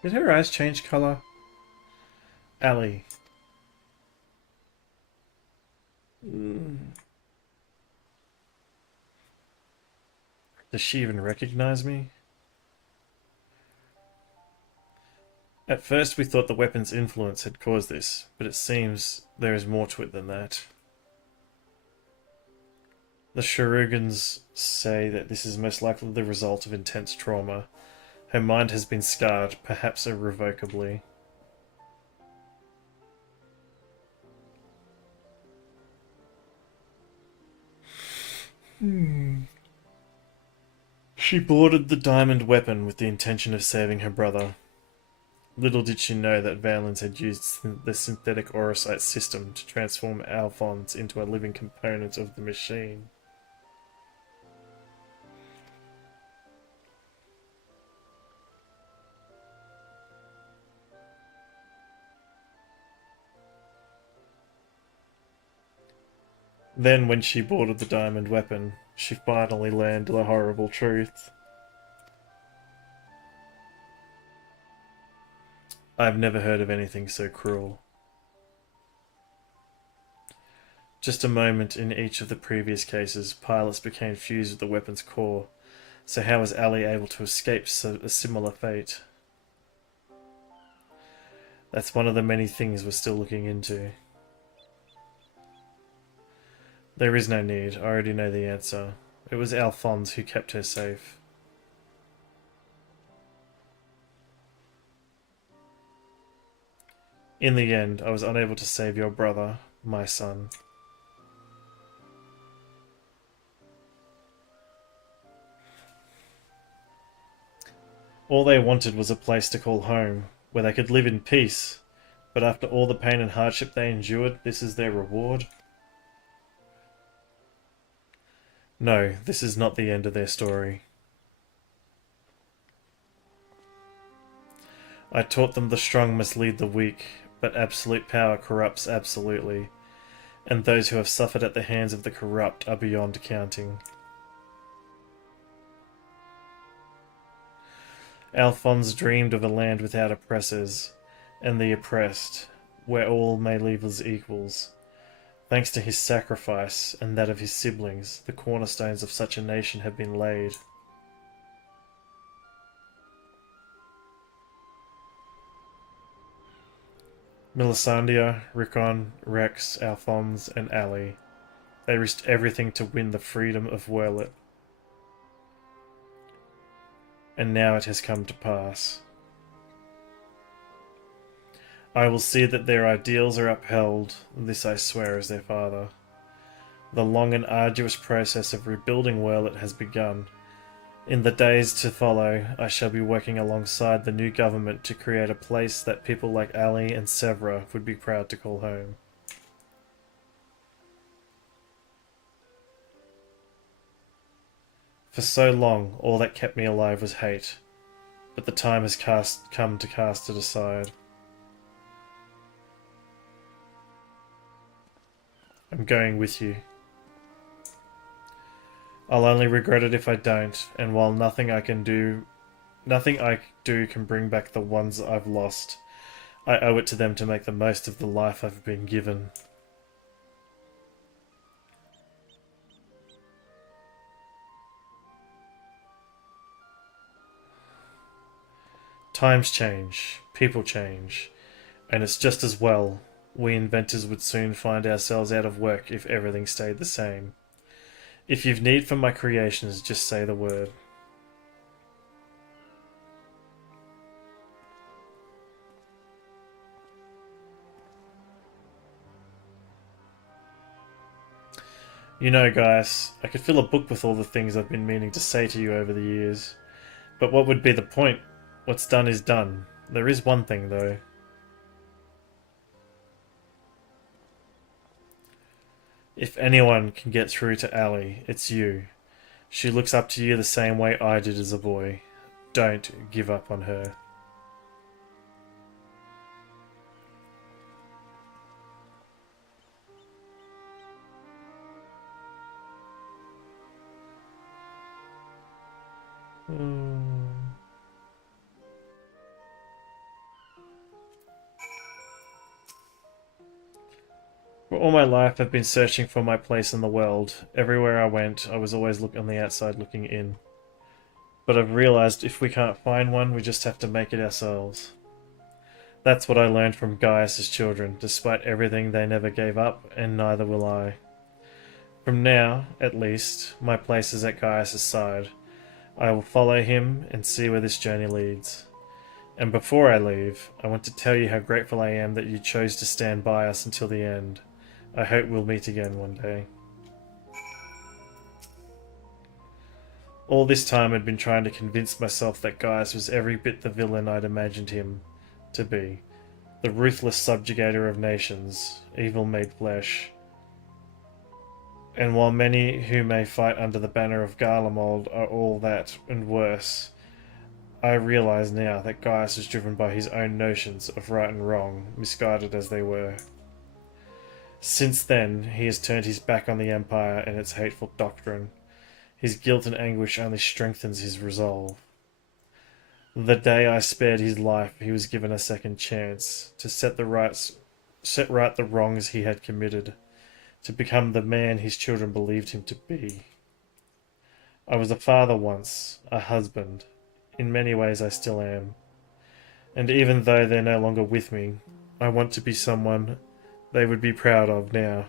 Did her eyes change colour? Ali. Does she even recognize me? At first we thought the weapon's influence had caused this, but it seems there is more to it than that. The Shurugans say that this is most likely the result of intense trauma. Her mind has been scarred, perhaps irrevocably. She boarded the diamond weapon with the intention of saving her brother. Little did she know that Valens had used the synthetic Orosite system to transform Alphonse into a living component of the machine. Then, when she boarded the diamond weapon, she finally learned the horrible truth. I've never heard of anything so cruel. Just a moment in each of the previous cases, pilots became fused with the weapon's core, so how was Ali able to escape a similar fate? That's one of the many things we're still looking into. There is no need, I already know the answer. It was Alphonse who kept her safe. In the end, I was unable to save your brother, my son. All they wanted was a place to call home, where they could live in peace. But after all the pain and hardship they endured, this is their reward? No, this is not the end of their story. I taught them the strong must lead the weak, but absolute power corrupts absolutely, and those who have suffered at the hands of the corrupt are beyond counting. Alphonse dreamed of a land without oppressors, and the oppressed, where all may live as equals. Thanks to his sacrifice, and that of his siblings, the cornerstones of such a nation have been laid. Melisandre, Rickon, Rex, Alphonse, and Ali. They risked everything to win the freedom of Werlet. And now it has come to pass. I will see that their ideals are upheld, this I swear as their father. The long and arduous process of rebuilding Werlet has begun. In the days to follow, I shall be working alongside the new government to create a place that people like Ali and Sevra would be proud to call home. For so long, all that kept me alive was hate, but the time has come to cast it aside. I'm going with you. I'll only regret it if I don't, and while nothing I do can bring back the ones I've lost, I owe it to them to make the most of the life I've been given. Times change, people change, and it's just as well. We inventors would soon find ourselves out of work if everything stayed the same. If you've need for my creations, just say the word. You know, guys, I could fill a book with all the things I've been meaning to say to you over the years. But what would be the point? What's done is done. There is one thing, though. If anyone can get through to Ali, it's you. She looks up to you the same way I did as a boy. Don't give up on her. For all my life, I've been searching for my place in the world. Everywhere I went, I was always on the outside looking in. But I've realized if we can't find one, we just have to make it ourselves. That's what I learned from Gaius' children. Despite everything, they never gave up, and neither will I. From now, at least, my place is at Gaius' side. I will follow him and see where this journey leads. And before I leave, I want to tell you how grateful I am that you chose to stand by us until the end. I hope we'll meet again one day. All this time I'd been trying to convince myself that Gaius was every bit the villain I'd imagined him. to be. The ruthless subjugator of nations, evil made flesh. And while many who may fight under the banner of Garlemald are all that and worse, I realize now that Gaius is driven by his own notions of right and wrong, misguided as they were. Since then, he has turned his back on the Empire and its hateful doctrine. His guilt and anguish only strengthens his resolve. The day I spared his life, he was given a second chance to set right the wrongs he had committed, to become the man his children believed him to be. I was a father once, a husband. In many ways I still am. And even though they're no longer with me, I want to be someone they would be proud of now.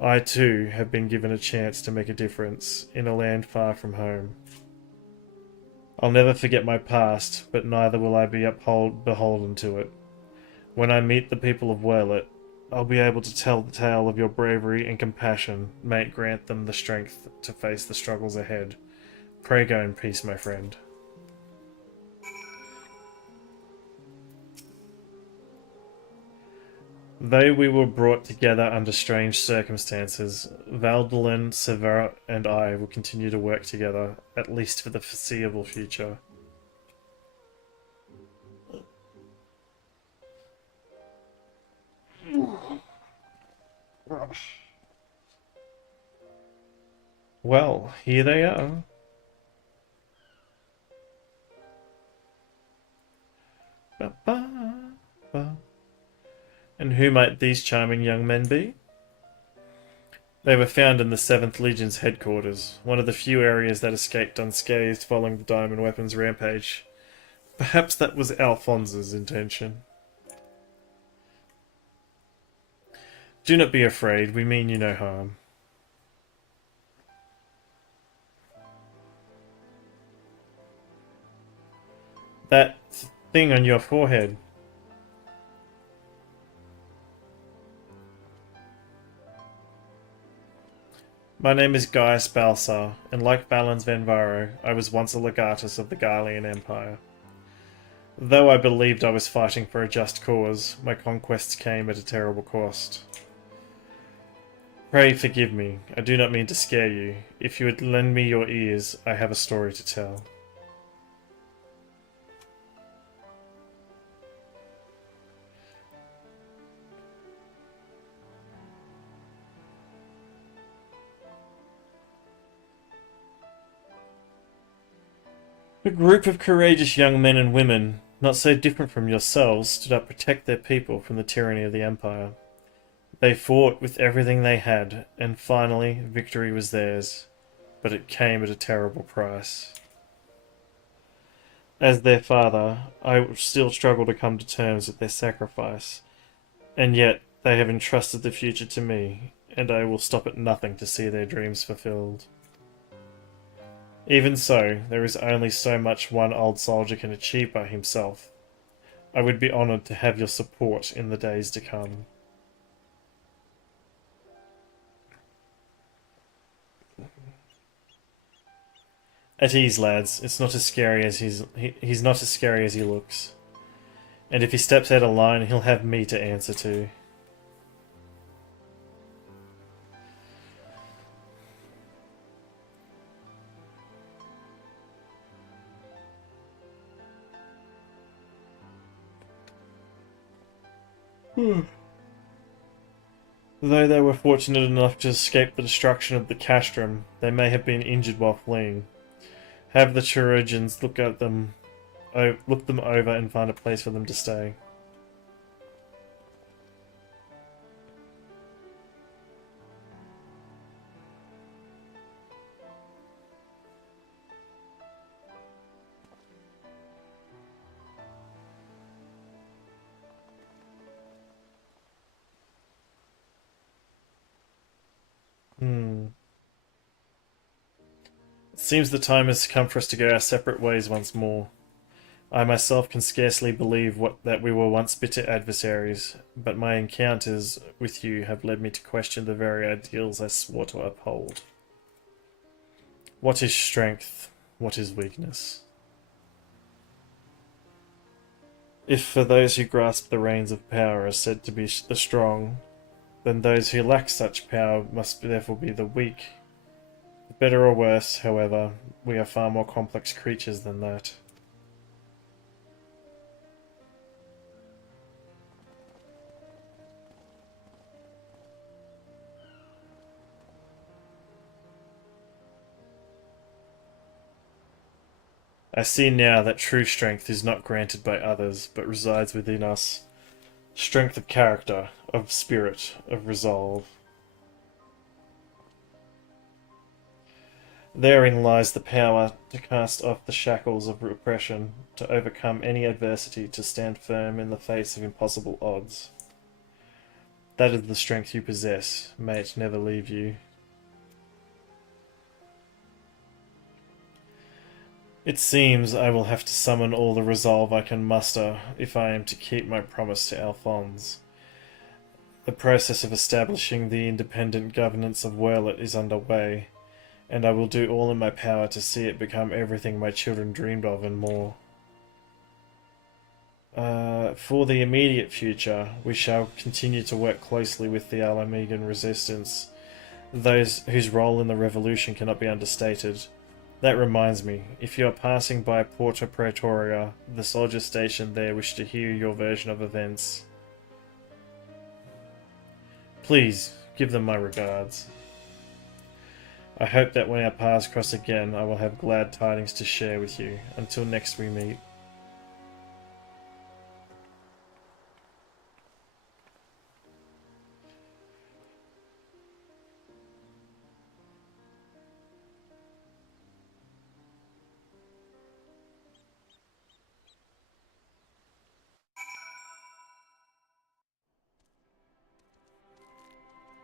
I too have been given a chance to make a difference in a land far from home. I'll never forget my past, but neither will I be beholden to it. When I meet the people of Werlet, I'll be able to tell the tale of your bravery and compassion. May it grant them the strength to face the struggles ahead. Pray go in peace, my friend. Though we were brought together under strange circumstances, Valdolin, Severa, and I will continue to work together, at least for the foreseeable future. Well, here they are. Ba-ba-ba. And who might these charming young men be? They were found in the 7th Legion's headquarters, one of the few areas that escaped unscathed following the Diamond Weapons rampage. Perhaps that was Alphonse's intention. Do not be afraid, we mean you no harm. That thing on your forehead. My name is Gaius Balsar, and like Valens Venvaro, I was once a legatus of the Garlean Empire. Though I believed I was fighting for a just cause, my conquests came at a terrible cost. Pray forgive me, I do not mean to scare you. If you would lend me your ears, I have a story to tell. A group of courageous young men and women, not so different from yourselves, stood up to protect their people from the tyranny of the Empire. They fought with everything they had, and finally victory was theirs, but it came at a terrible price. As their father, I still struggle to come to terms with their sacrifice, and yet they have entrusted the future to me, and I will stop at nothing to see their dreams fulfilled. Even so, there is only so much one old soldier can achieve by himself. I would be honoured to have your support in the days to come. At ease, lads. It's not as scary as he's not as scary as he looks. And if he steps out of line, he'll have me to answer to. Though they were fortunate enough to escape the destruction of the castrum, they may have been injured while fleeing. Have the chirurgeons look them over and find a place for them to stay. It seems the time has come for us to go our separate ways once more. I myself can scarcely believe that we were once bitter adversaries, but my encounters with you have led me to question the very ideals I swore to uphold. What is strength? What is weakness? If for those who grasp the reins of power are said to be the strong, then those who lack such power must therefore be the weak. For better or worse, however, we are far more complex creatures than that. I see now that true strength is not granted by others, but resides within us. Strength of character, of spirit, of resolve. Therein lies the power to cast off the shackles of repression, to overcome any adversity, to stand firm in the face of impossible odds. That is the strength you possess. May it never leave you. It seems I will have to summon all the resolve I can muster if I am to keep my promise to Alphonse. The process of establishing the independent governance of Werlet is underway, and I will do all in my power to see it become everything my children dreamed of and more. For the immediate future, we shall continue to work closely with the Alamegan resistance, those whose role in the revolution cannot be understated. That reminds me, if you are passing by Porta Praetoria, the soldiers stationed there wish to hear your version of events. Please, give them my regards. I hope that when our paths cross again, I will have glad tidings to share with you. Until next we meet.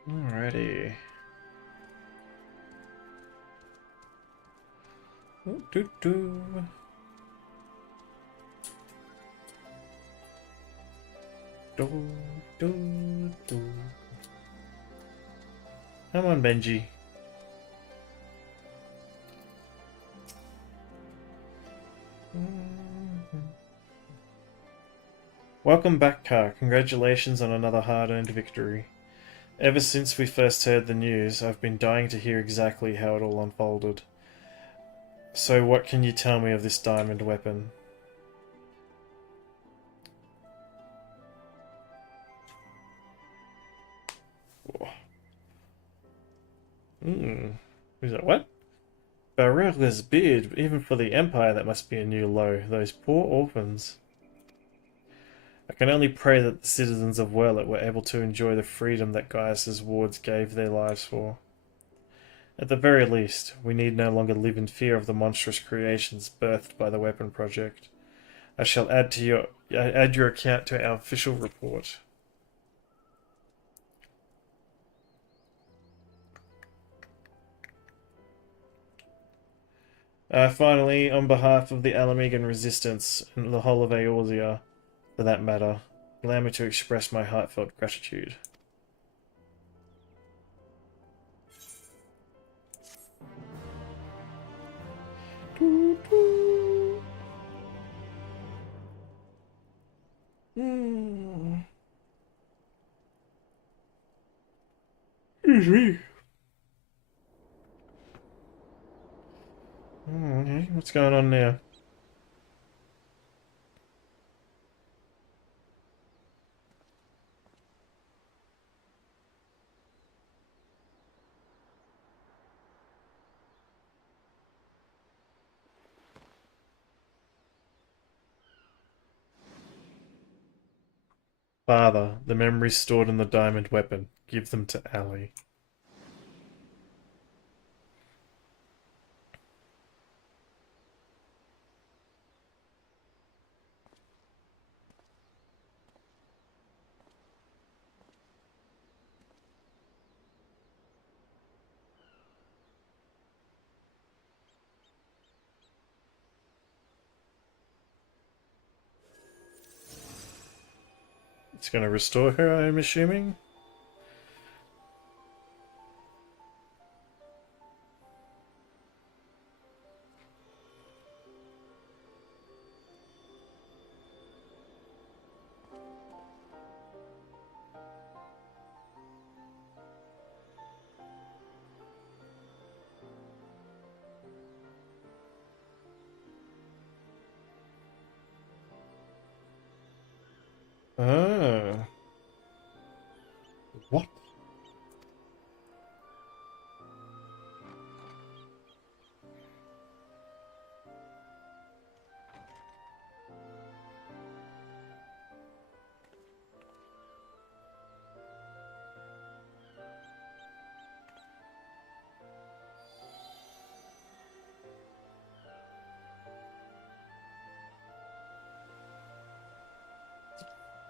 Alrighty. Doo-doo. Do. Come on, Benji. Welcome back, Car. Congratulations on another hard-earned victory. Ever since we first heard the news, I've been dying to hear exactly how it all unfolded. So what can you tell me of this diamond weapon? Who's that? What? Barella's beard, even for the Empire that must be a new low. Those poor orphans. I can only pray that the citizens of Werlet were able to enjoy the freedom that Gaius's wards gave their lives for. At the very least, we need no longer live in fear of the monstrous creations birthed by the weapon project. I shall add your account to our official report. Finally, on behalf of the Alamegan resistance and the whole of Eorzea, for that matter, allow me to express my heartfelt gratitude. Excuse me. Okay, what's going on now? Father, the memories stored in the diamond weapon. Give them to Ali. It's going to restore her, I'm assuming? Oh. What?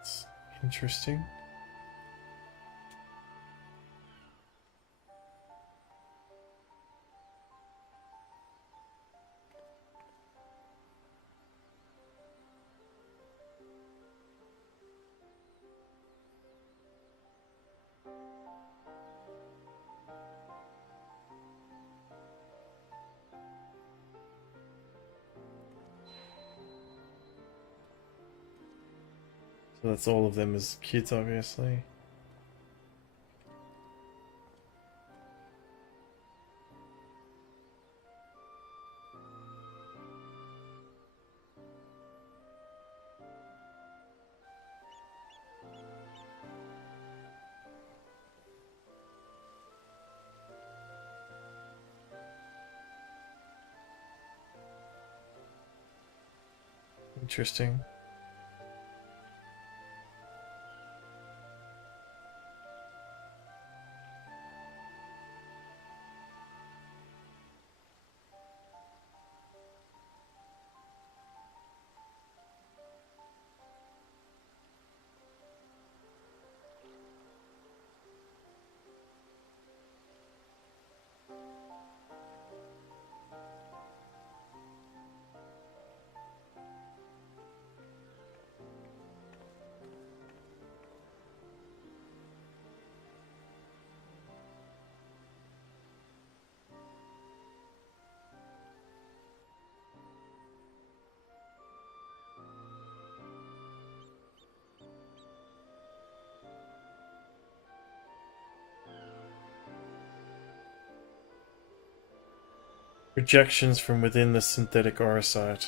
It's interesting. So that's all of them as kids, obviously. Interesting. Projections from within the synthetic orosite.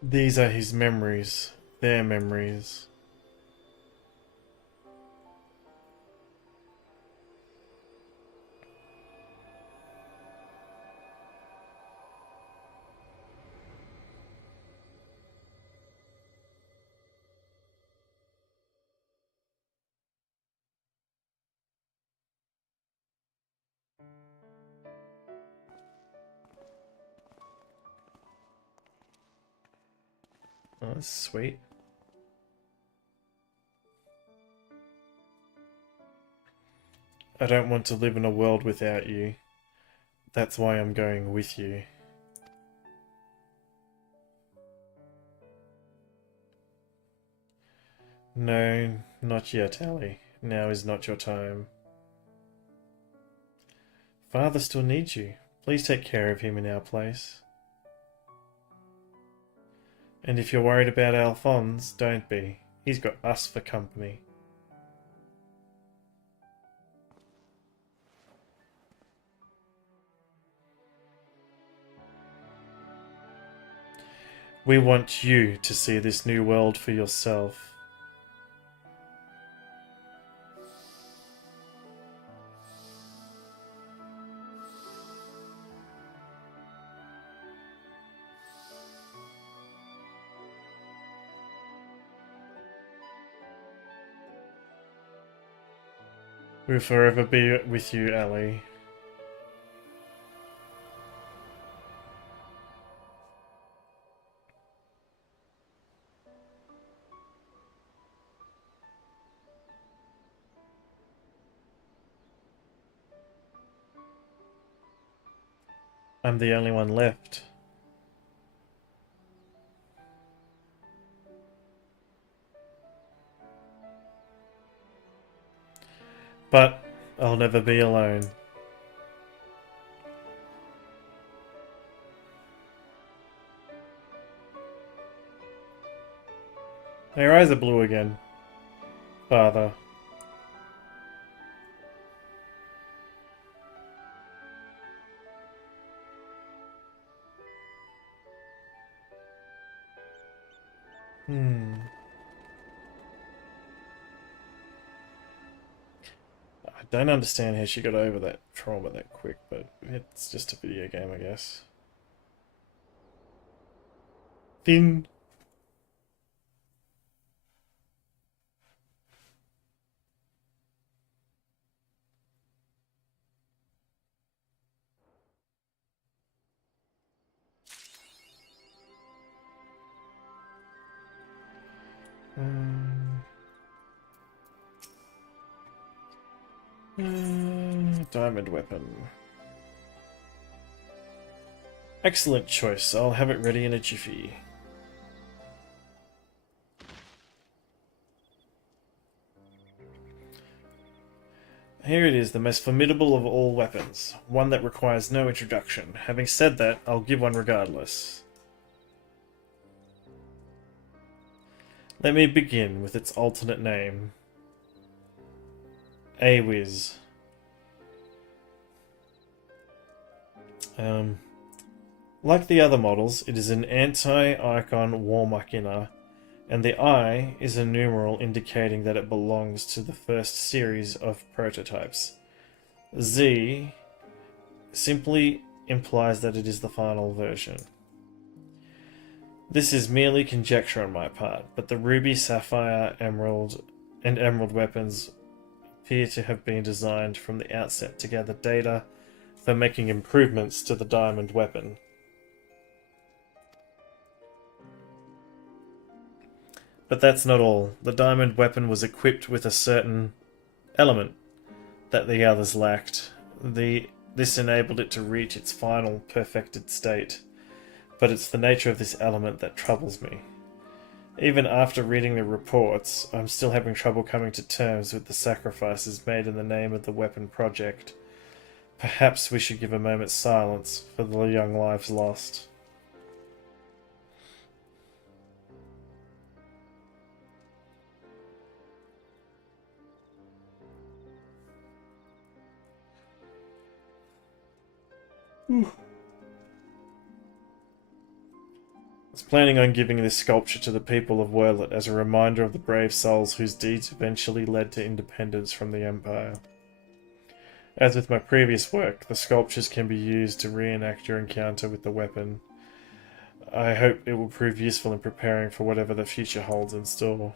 These are his memories. Their memories. Oh, that's sweet. I don't want to live in a world without you. That's why I'm going with you. No, not yet, Ellie. Now is not your time. Father still needs you. Please take care of him in our place. And if you're worried about Alphonse, don't be. He's got us for company. We want you to see this new world for yourself. We'll forever be with you, Ellie. I'm the only one left. But I'll never be alone. Your eyes are blue again, Father. I don't understand how she got over that trauma that quick, but it's just a video game, I guess. Finn. Diamond weapon. Excellent choice. I'll have it ready in a jiffy. Here it is, the most formidable of all weapons. One that requires no introduction. Having said that, I'll give one regardless. Let me begin with its alternate name. AUS. Like the other models, it is an anti-icon war machina, and the I is a numeral indicating that it belongs to the first series of prototypes. Z simply implies that it is the final version. This is merely conjecture on my part, but the ruby, sapphire, emerald, and emerald weapons appear to have been designed from the outset to gather data for making improvements to the diamond weapon. But that's not all. The diamond weapon was equipped with a certain element that the others lacked. This enabled it to reach its final perfected state. But it's the nature of this element that troubles me. Even after reading the reports, I'm still having trouble coming to terms with the sacrifices made in the name of the weapon project. Perhaps we should give a moment's silence for the young lives lost. I was planning on giving this sculpture to the people of Werlet as a reminder of the brave souls whose deeds eventually led to independence from the Empire. As with my previous work, the sculptures can be used to reenact your encounter with the weapon. I hope it will prove useful in preparing for whatever the future holds in store.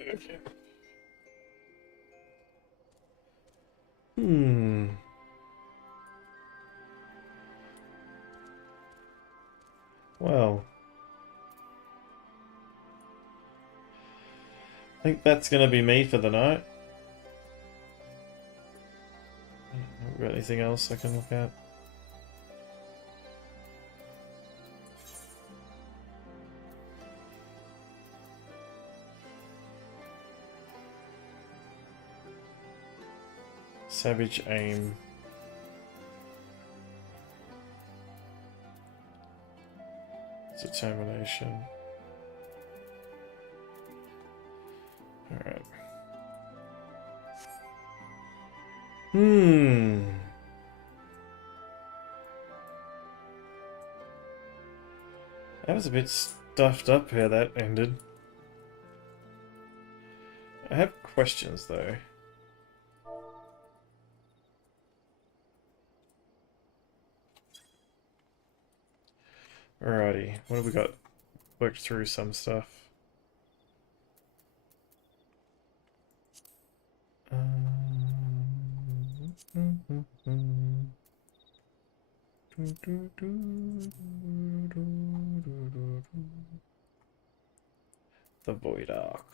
Okay. Well, I think that's going to be me for the night. Got anything else I can look at? Savage aim. Determination. Alright. That was a bit stuffed up how that ended. I have questions though. Alrighty, what have we got? Worked through some stuff. The Void Arc.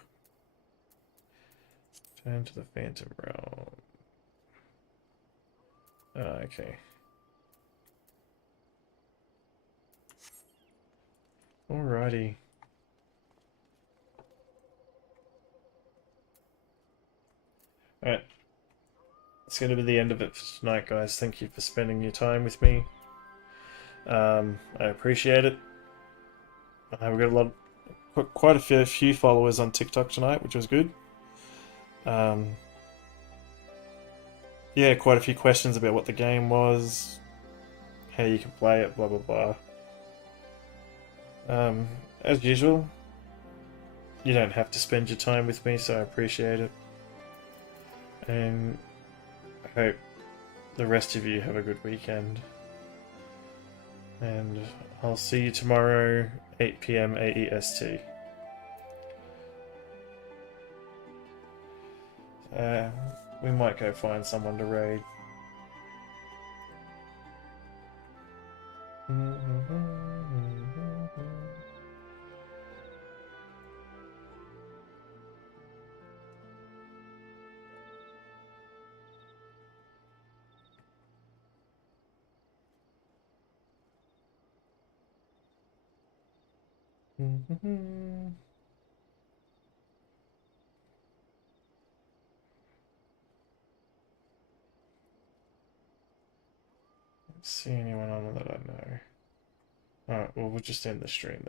Turn to the Phantom Realm. Oh, okay. Alrighty. Alright. It's going to be the end of it for tonight, guys. Thank you for spending your time with me. I appreciate it. We got quite a few followers on TikTok tonight, which was good. Yeah, quite a few questions about what the game was, how you can play it, blah blah blah. As usual, you don't have to spend your time with me, so I appreciate it. And I hope the rest of you have a good weekend. And I'll see you tomorrow, 8 PM AEST. We might go find someone to raid. See anyone on that I know? Alright, well, we'll just end the stream then.